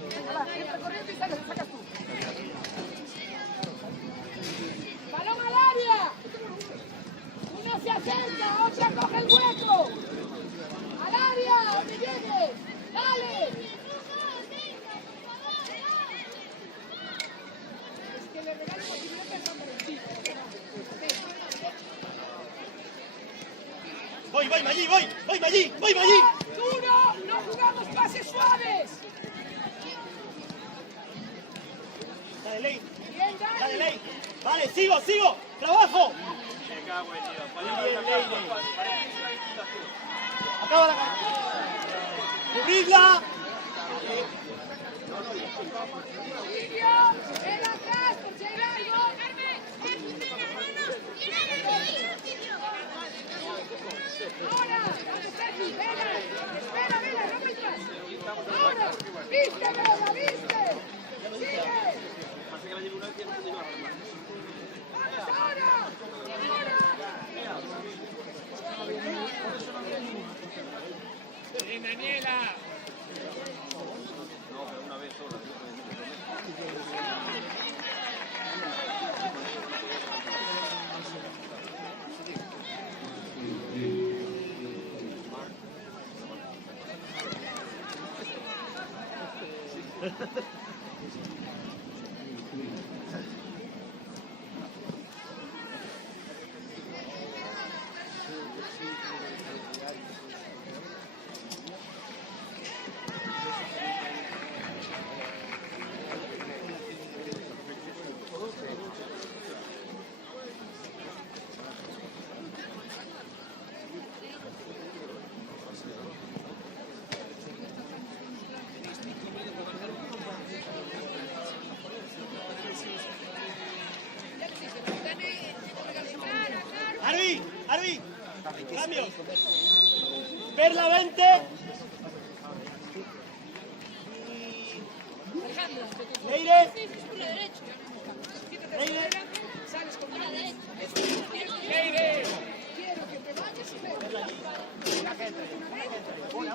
Venga, va, entra corriente y sacas tú. Balón al área. Una se acerca, otra coge el hueco. Al área, donde llegue. Dale. Es que le regalo porque me pensando en ti. Voy, Maggi. Duro, no jugamos pases suaves. Dale, Ley. Bien, Dale, Dani. Ley. Vale, sigo. Trabajo. Me cago en Dios. Bien, Ley. Acaba la carrera. Cubridla. Silvio, ven atrás, por si hay algo. Ahora, vamos, Sergi, Vela. Espera, Vela, no me entras. Ahora, viste, Vela, viste. Sigue. Vamos, ahora. Bien, Daniela. Arbi, cambio. Perla 20. Alejandro, Leire. Leire, sales con la derecha. Leire. Quiero que te vayas y me... Una.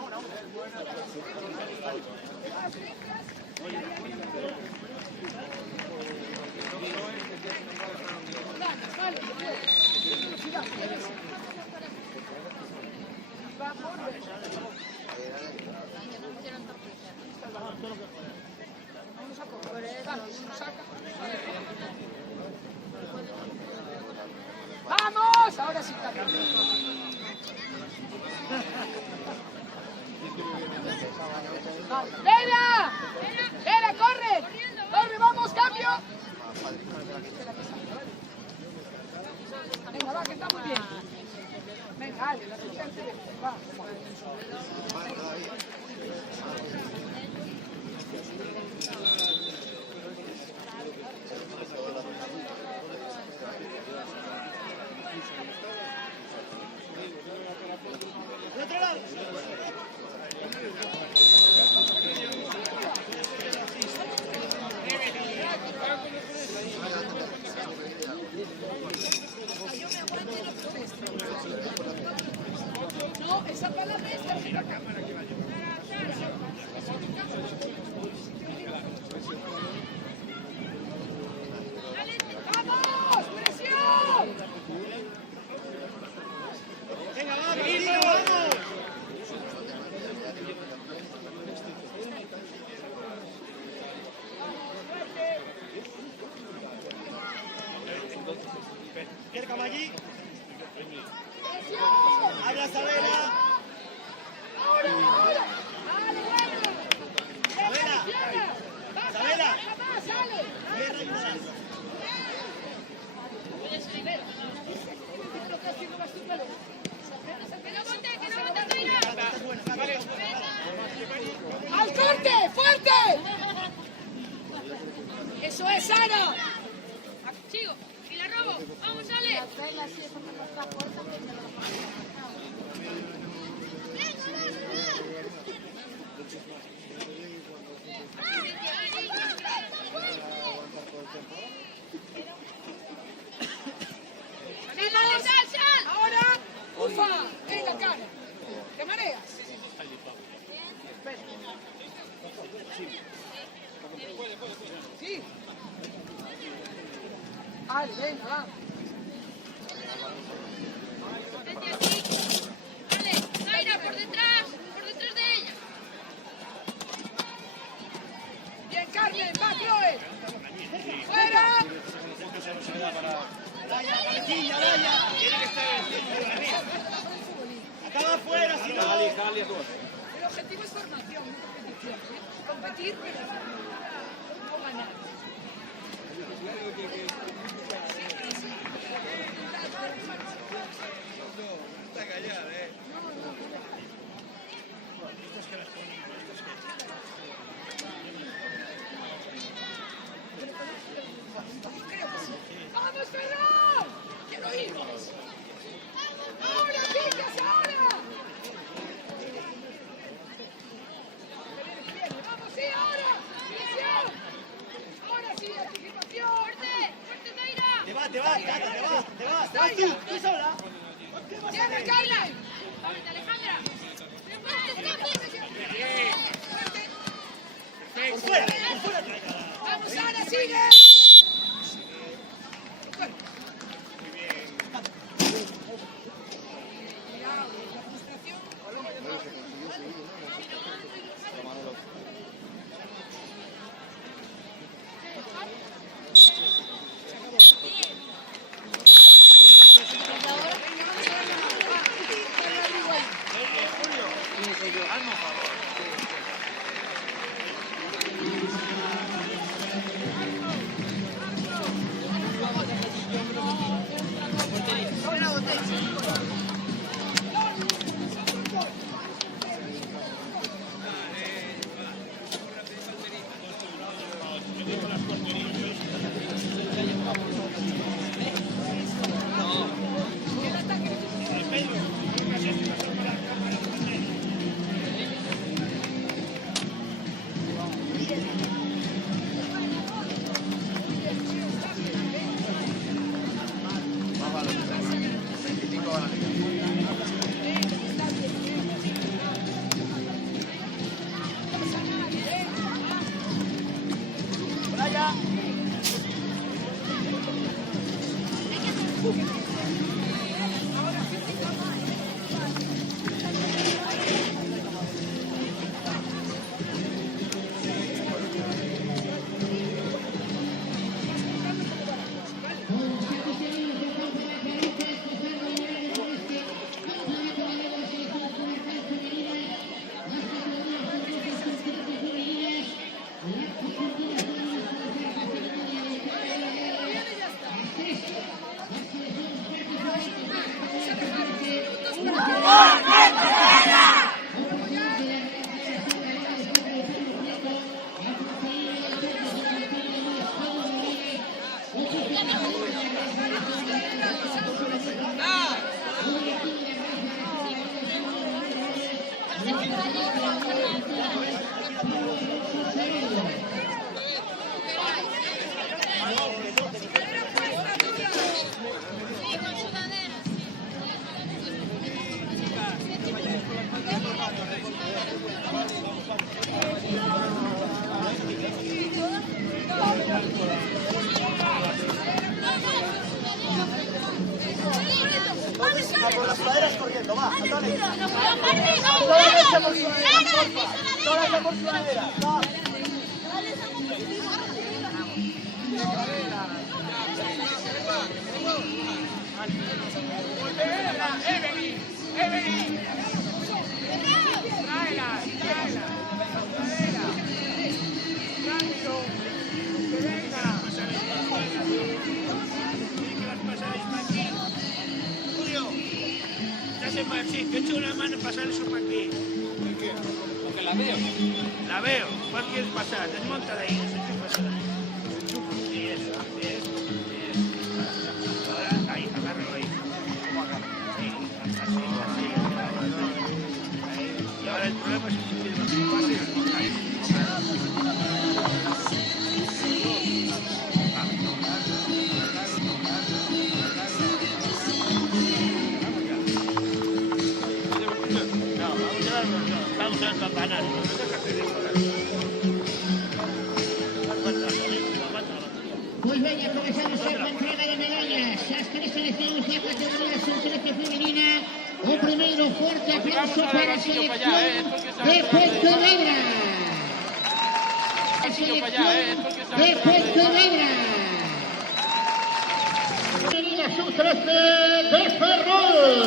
Espera que salga, ¿vale? Venga, va, que está muy bien. Venga, Ale, la asistente, va. ¡Al otro lado! No, esa palabra es la cámara. ¡Vamos! ¡Presión! ¡Venga, vamos! ¡Vamos! Cerca allí. Habla Sabela. ¡Ahora! ¡Vale, bueno! Sabela. Sabela. ¡Va, sale! Cierra y para. Lo que haciendo más tu pelo. Que no bote, mira. ¡Al corte! ¡Fuerte! ¡Eso es, Sara! Sigo. Y la robo. Vamos, Ale. Ahora, ufa, en la cara. ¿Te mareas? Sí. Vale, venga, va. Desde aquí. Ale, Zaira, por detrás de ella. Bien, Carmen, va, Chloe. ¡Fuera! Daya, cabecilla, Daya. Acaba afuera, si no. El objetivo es formación, no competición. ¿eh? Competir, pero no ganar. Está callado, Creo que sí. ¡Vamos, Ferran! ¡Quiero irnos! ¡Ahora, chicas, ahora! ¡Vamos, sí, ahora! ¡Presión! ¡Ahora sí, anticipación! ¡Fuerte, Zaira! Te vas. Vas tú sola. ¡Cierra, Carmen! ¡Fuerte, Alejandra! Por fuera. ¡Vamos, Ana, sigue! con las sudaderas corriendo, va, dale. ¡Martín! Toda la derecha por sudaderas, porfa. Toda la derecha por sudaderas, va. Sí, te echo una mano pasar eso para aquí. ¿Por qué? Porque la veo. La veo. ¿Cuál quieres pasar? Desmonta de ahí. Sí, eso. Ahora, ahí, agárralo ahí. Sí, así. Ahí. Y ahora el problema es que tienes que pasar y desmontar. Vamos a campanar. Pues venga, comenzamos con la entrega de medallas. As tres seleccións da categoría sub-13 femenina. O primeiro forte aplauso para a selección de Pontevedra. A selección de Pontevedra. Femenina sub-13 de Ferrol.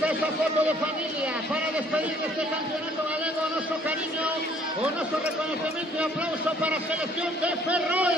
Esa foto de familia para despedir de este campeonato galego, nuestro cariño o nuestro reconocimiento y aplauso para la selección de Ferrol.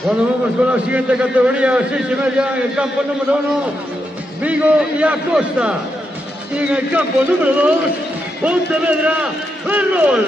Bueno, vamos con la siguiente categoría, 6,5 en el campo número 1, Vigo y Acosta. Y en el campo número 2, Pontevedra, Ferrol.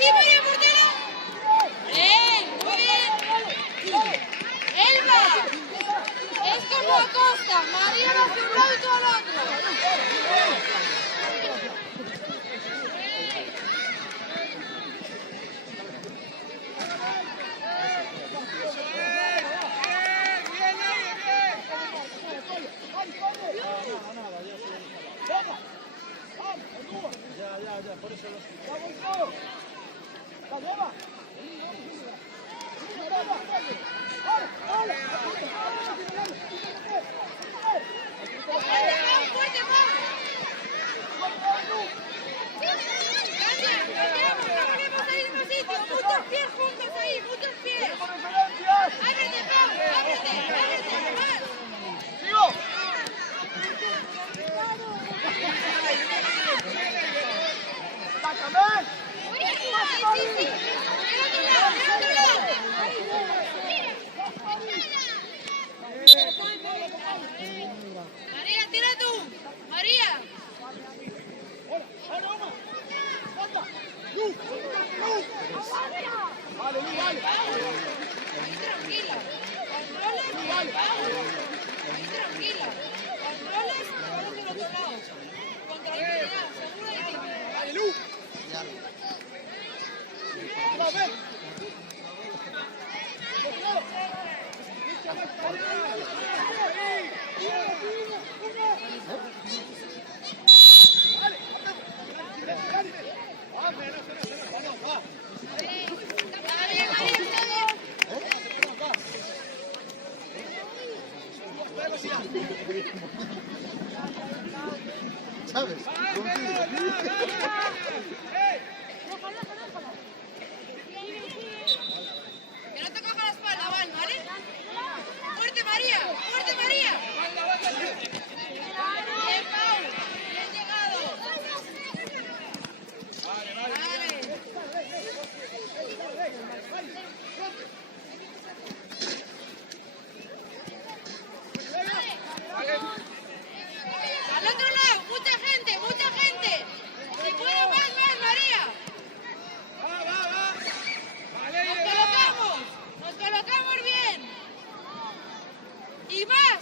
sí, María Portero. Bien, muy bien. Elba. Es como Acosta. María va hacia un lado y tú al otro. Muchos pies juntos ahí, muchos pies. Ábrete, Pau, ábrete, más. ¡Sigo! ¡Sácame! Sí, sí. Del otro lado, del otro lado. María, tira tú. María. Vale, vale. Ahí tranquila. Controles, ahí tranquila. Controles, ahora del otro lado. Con tranquilidad, seguro de ti. Vale, Lu. Vamos, ven. ¿Sabes? Que no te coja la espalda, Val, ¿vale? ¡Fuerte, María! ¡Fuerte, María! Bien, Pau. Bien llegado. Vale. Al otro lado, mucha gente, mucha gente. Si puede más, María. Nos colocamos bien. Y más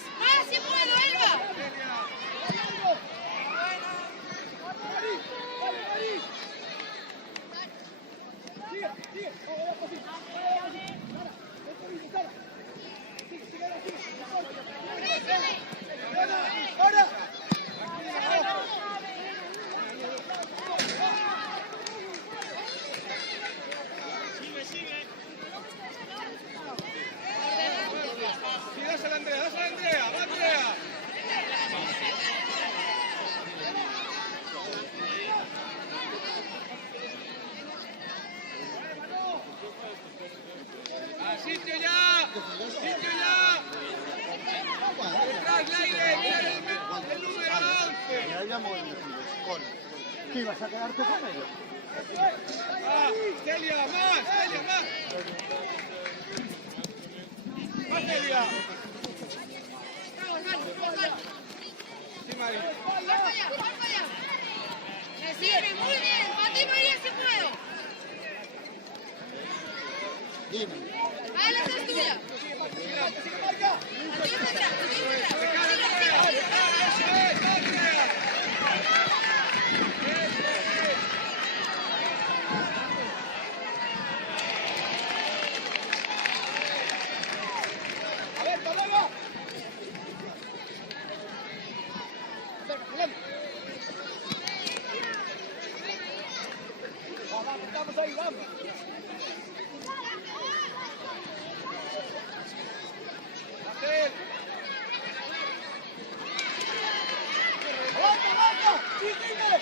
si puedo, Elba. Sí, dásela, Andrea, va, Andrea. ¡Sitio ya! ¡Detrás, Leire! ¡Mira el número 11! Ya habíamos elegido, con. ¿Qué ibas a quedarte con ellos? Celia, más. ¡Más, Celia! Sí, María. Vamos allá. Me sirve, muy bien. Para ti, María, si puedo. Vale, esa es tuya. A ver, Paloma. Vamos ahí, vamos. ¡Avanza! ¡Sí, sigue!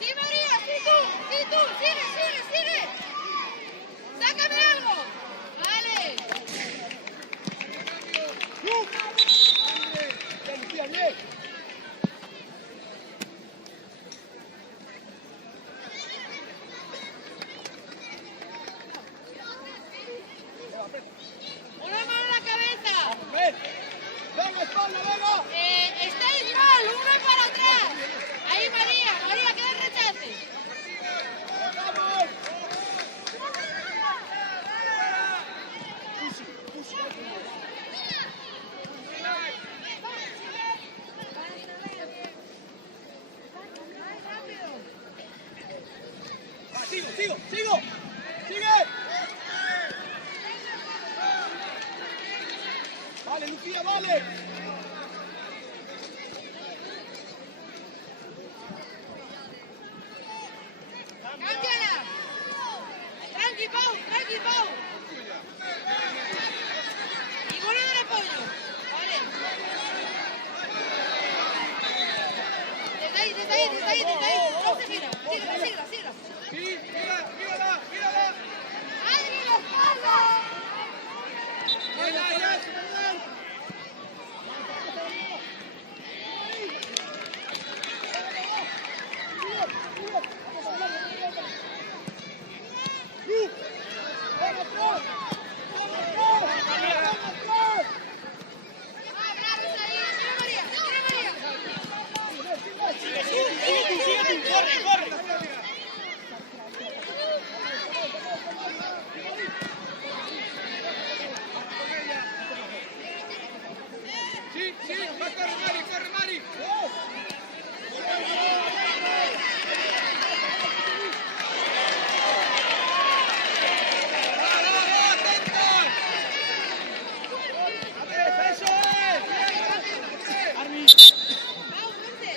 Sí, María, sí tú, sigue. Sácame algo. Vale. Una mano en la cabeza. ¡Ven! ¡Venga, espalda, venga! Estáis mal, uno para atrás. Ahí María, que el rechace. ¡Vamos! ¡Sigo! ¡Sigue! Vale, Lucía, vale. ¡Cámbiala! ¡Tranqui, Pau! Y bueno del apoyo. Vale. Desde ahí. No se gira. Siga. Sí, mírala. ¡Adri, la espalda! Ya. Sí, va, corre Mari. Pau, vente.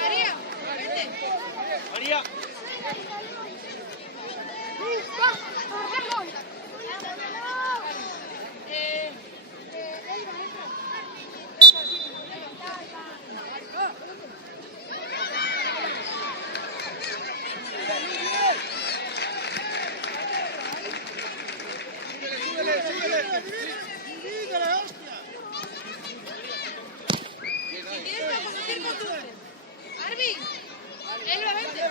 María, vente. María. Arby, Elba, vente.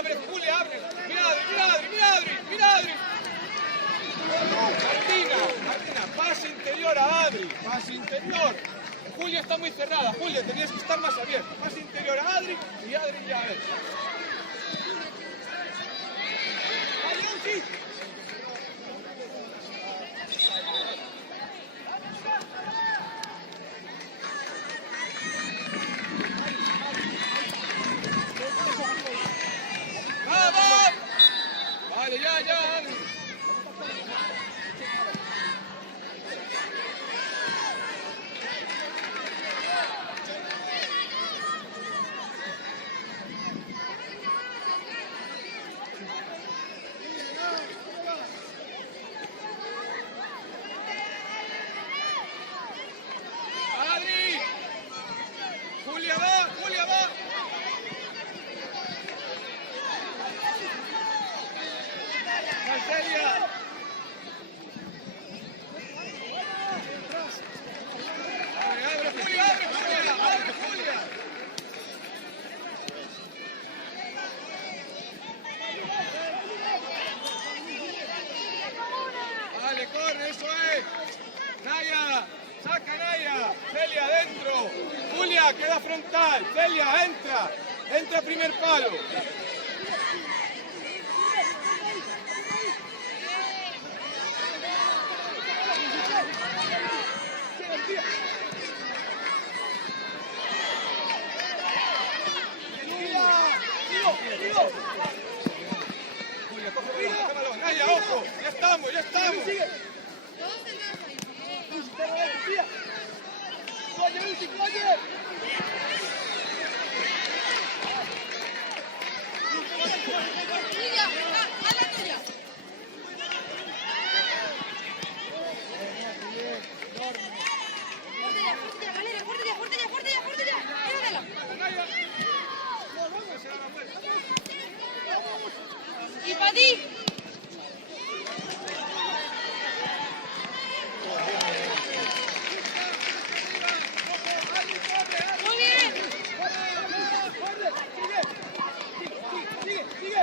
Abre, Julia, abre. Mira, Adri. Martina, pase interior a Adri. Pase interior. Julia está muy cerrada. Julia, tenías que estar más abierto. Pase interior a Adri y Adri ya ves. ¡Vamos! Vale, ya, Adri. Adri. Julia va. Celia. Abre, Julia. Vale, corre, eso es. Naya, saca Naya. Celia, adentro. Julia, queda frontal. Celia, entra primer palo. Julia, coge Naya, ojo. Ya estamos. Julia, haz la tuya. Fuerte ya. Llévatela. Y para ti. Muy bien. Sigue.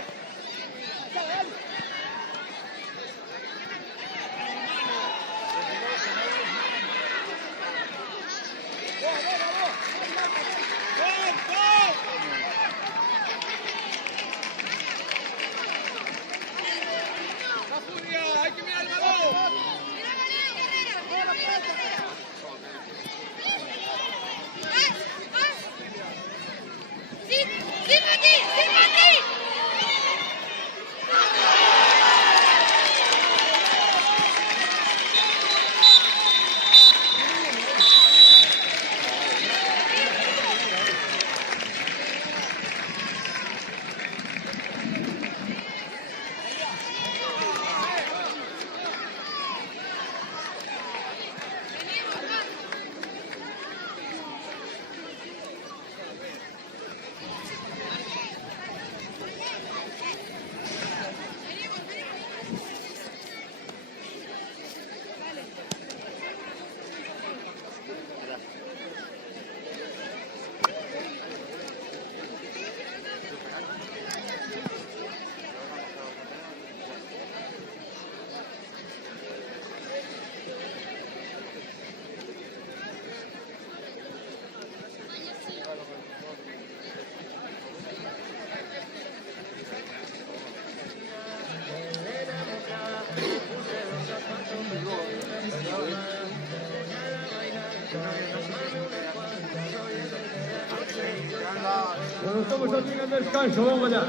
Bueno, estamos aquí en el descanso, vamos allá.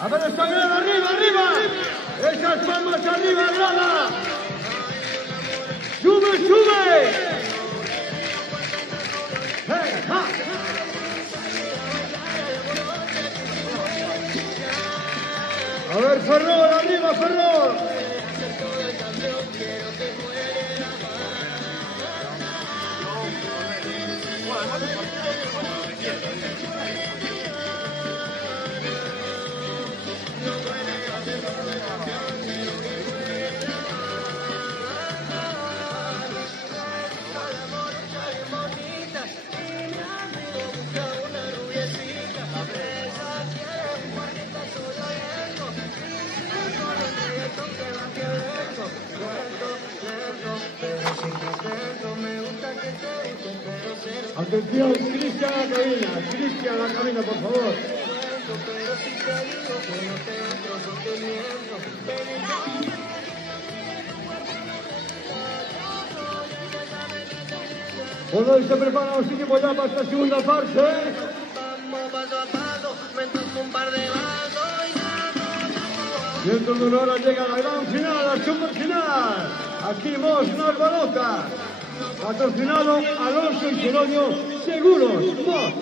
A ver esta grada, arriba, arriba. Esas palmas arriba, grada. Sube, sube. Ja. A ver, Ferrol, arriba, Ferrol. Atención, Cristian a la cabina. Cristian a la cabina, por favor. Bueno, hoy se preparan los equipos ya para esta segunda parte. Dentro de una hora llega la gran final, la superfinal. Aquí Mos Narvalota. Patrocinado Alonso y Celoño Seguros. Mos.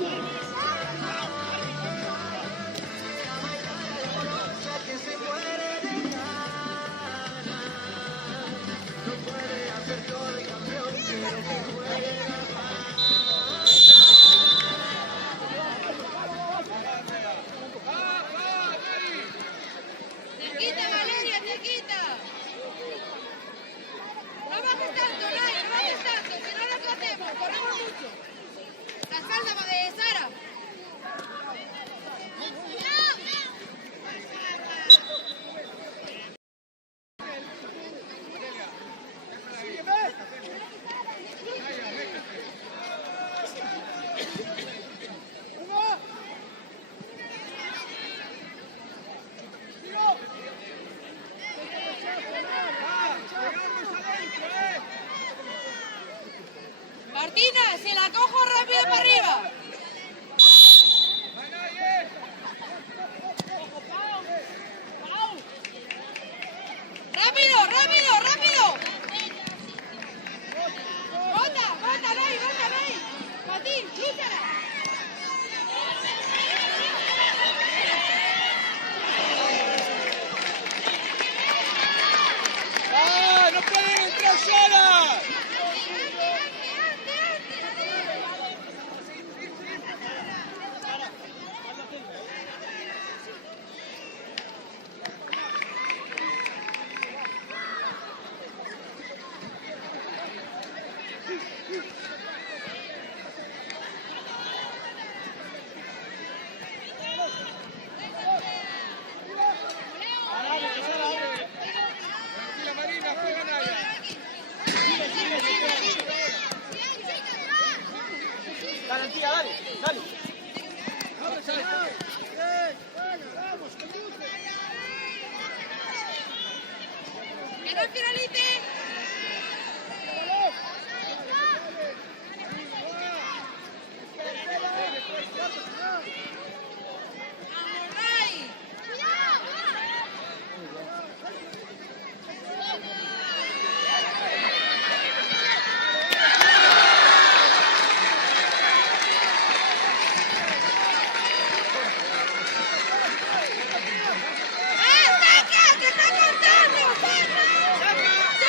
Cerquita, Valeria, cerquita. No bajes tanto, Nay, no bajes tanto, si no nos lo hacemos, corremos mucho. La espalda de Sara. Martina, si la cojo rápido para arriba. ¡Rápido, rápido, rápido! ¡Bota, bota, Nay, bota, Nay! ¡Patín, lúchala! ¡Ah, no pueden entrar solas! Tranquila, Marina, juega Naya. Dale, tía, dale, dale. ¡Que no finalice! ¡Vamos, Nay! ¡Saca! ¡Que está cortando! ¡Saca!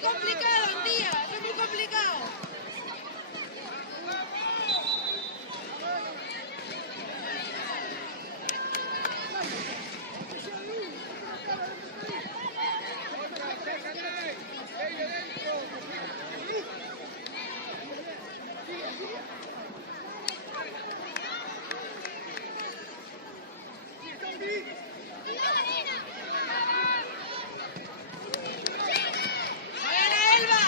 complicado, Andía, esto es muy complicado. ¡Buena, Elba!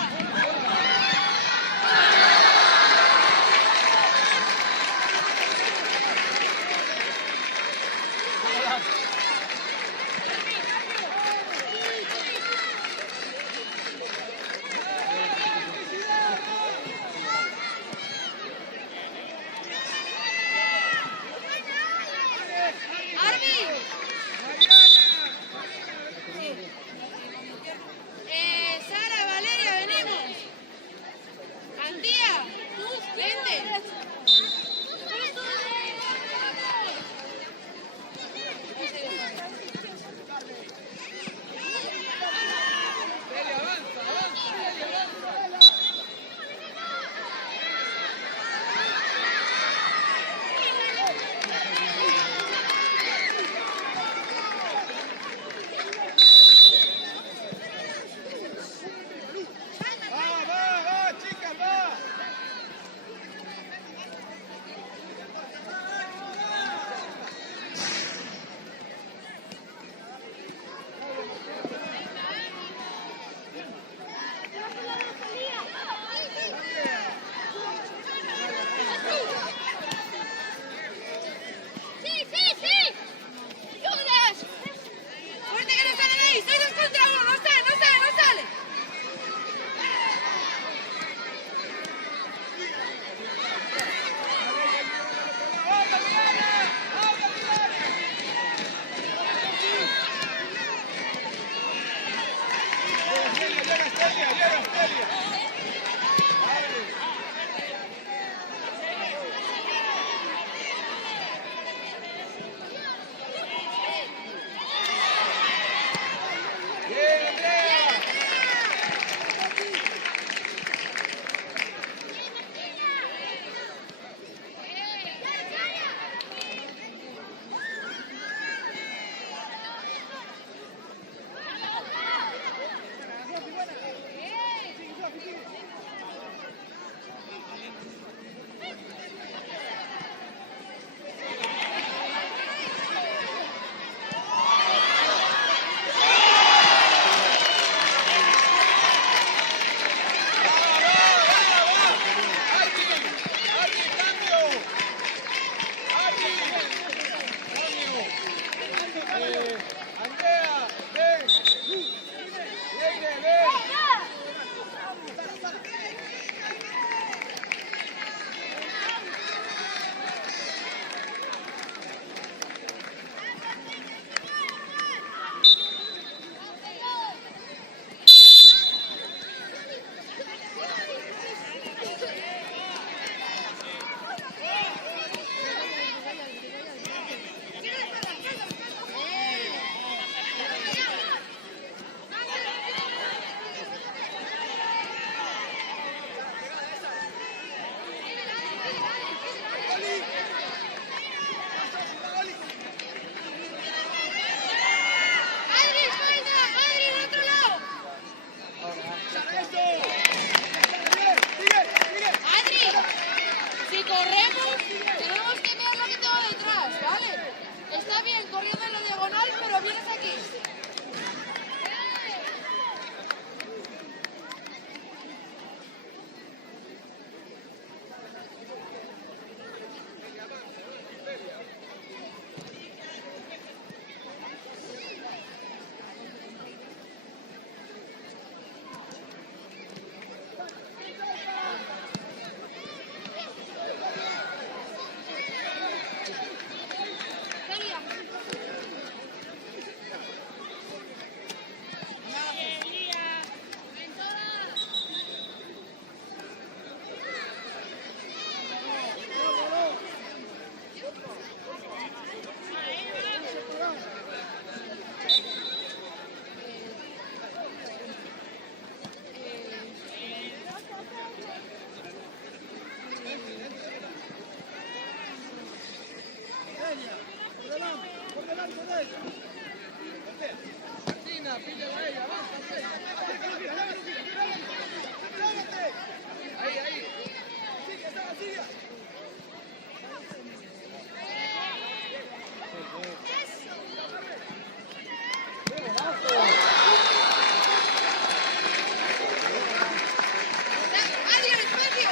Adrián, espacio.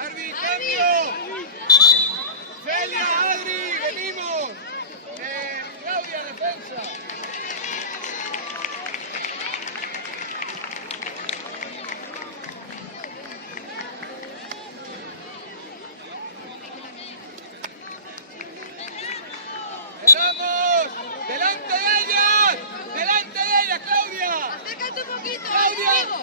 Arbi, cambio. Celia, Adri, venimos. Claudia, defensa. ¡Esperamos! ¡Delante de ellas! ¡Delante de ellas, Claudia! Acércate un poquito, Claudia. Diego.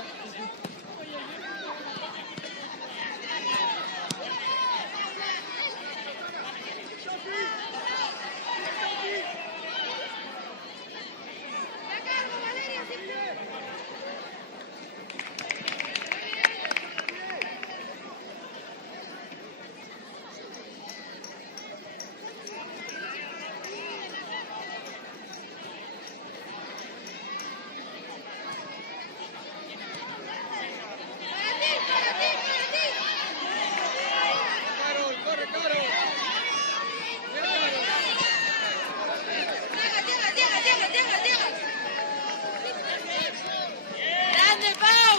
La cargo, Valeria, siempre. Para ti, para ti. Carol, corre, Carol. Llega. Grande, Pau.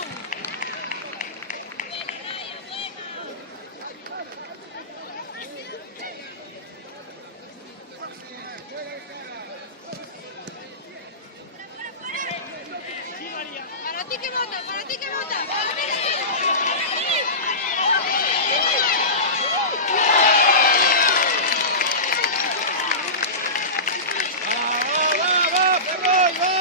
Para ti que vota. Va, Ferrol, va.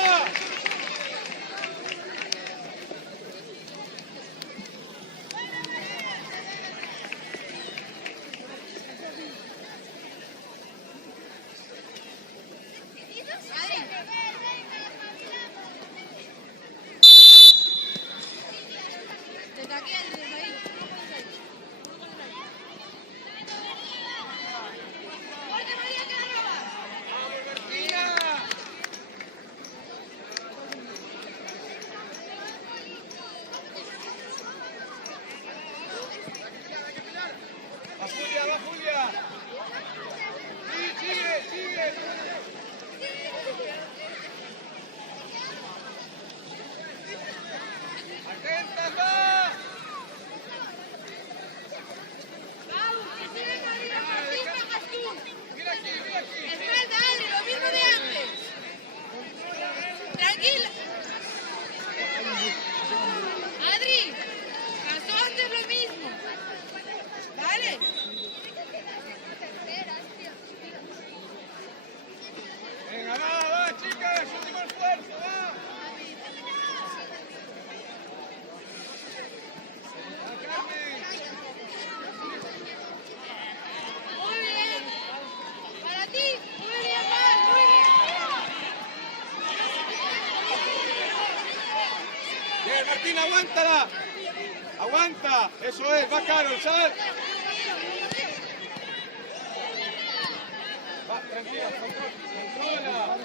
Desde aquí, desde ahí. ¡Fuerte, María, que la robas! Martina. Va Julia. Sí, sigue. Atentas, va. Pau, que siga María Martín, bajas tú. Mira aquí. Espalda, Adri, lo mismo de antes. Tranquila. Adri, pasó antes lo mismo. Dale. Venga, va, chicas, último esfuerzo, va. Muy bien. Para ti. Muy bien, Mar, muy bien. Bien, Martina, aguántala. Aguanta. Eso es, va Carol, sal. Va, tranquila, controla.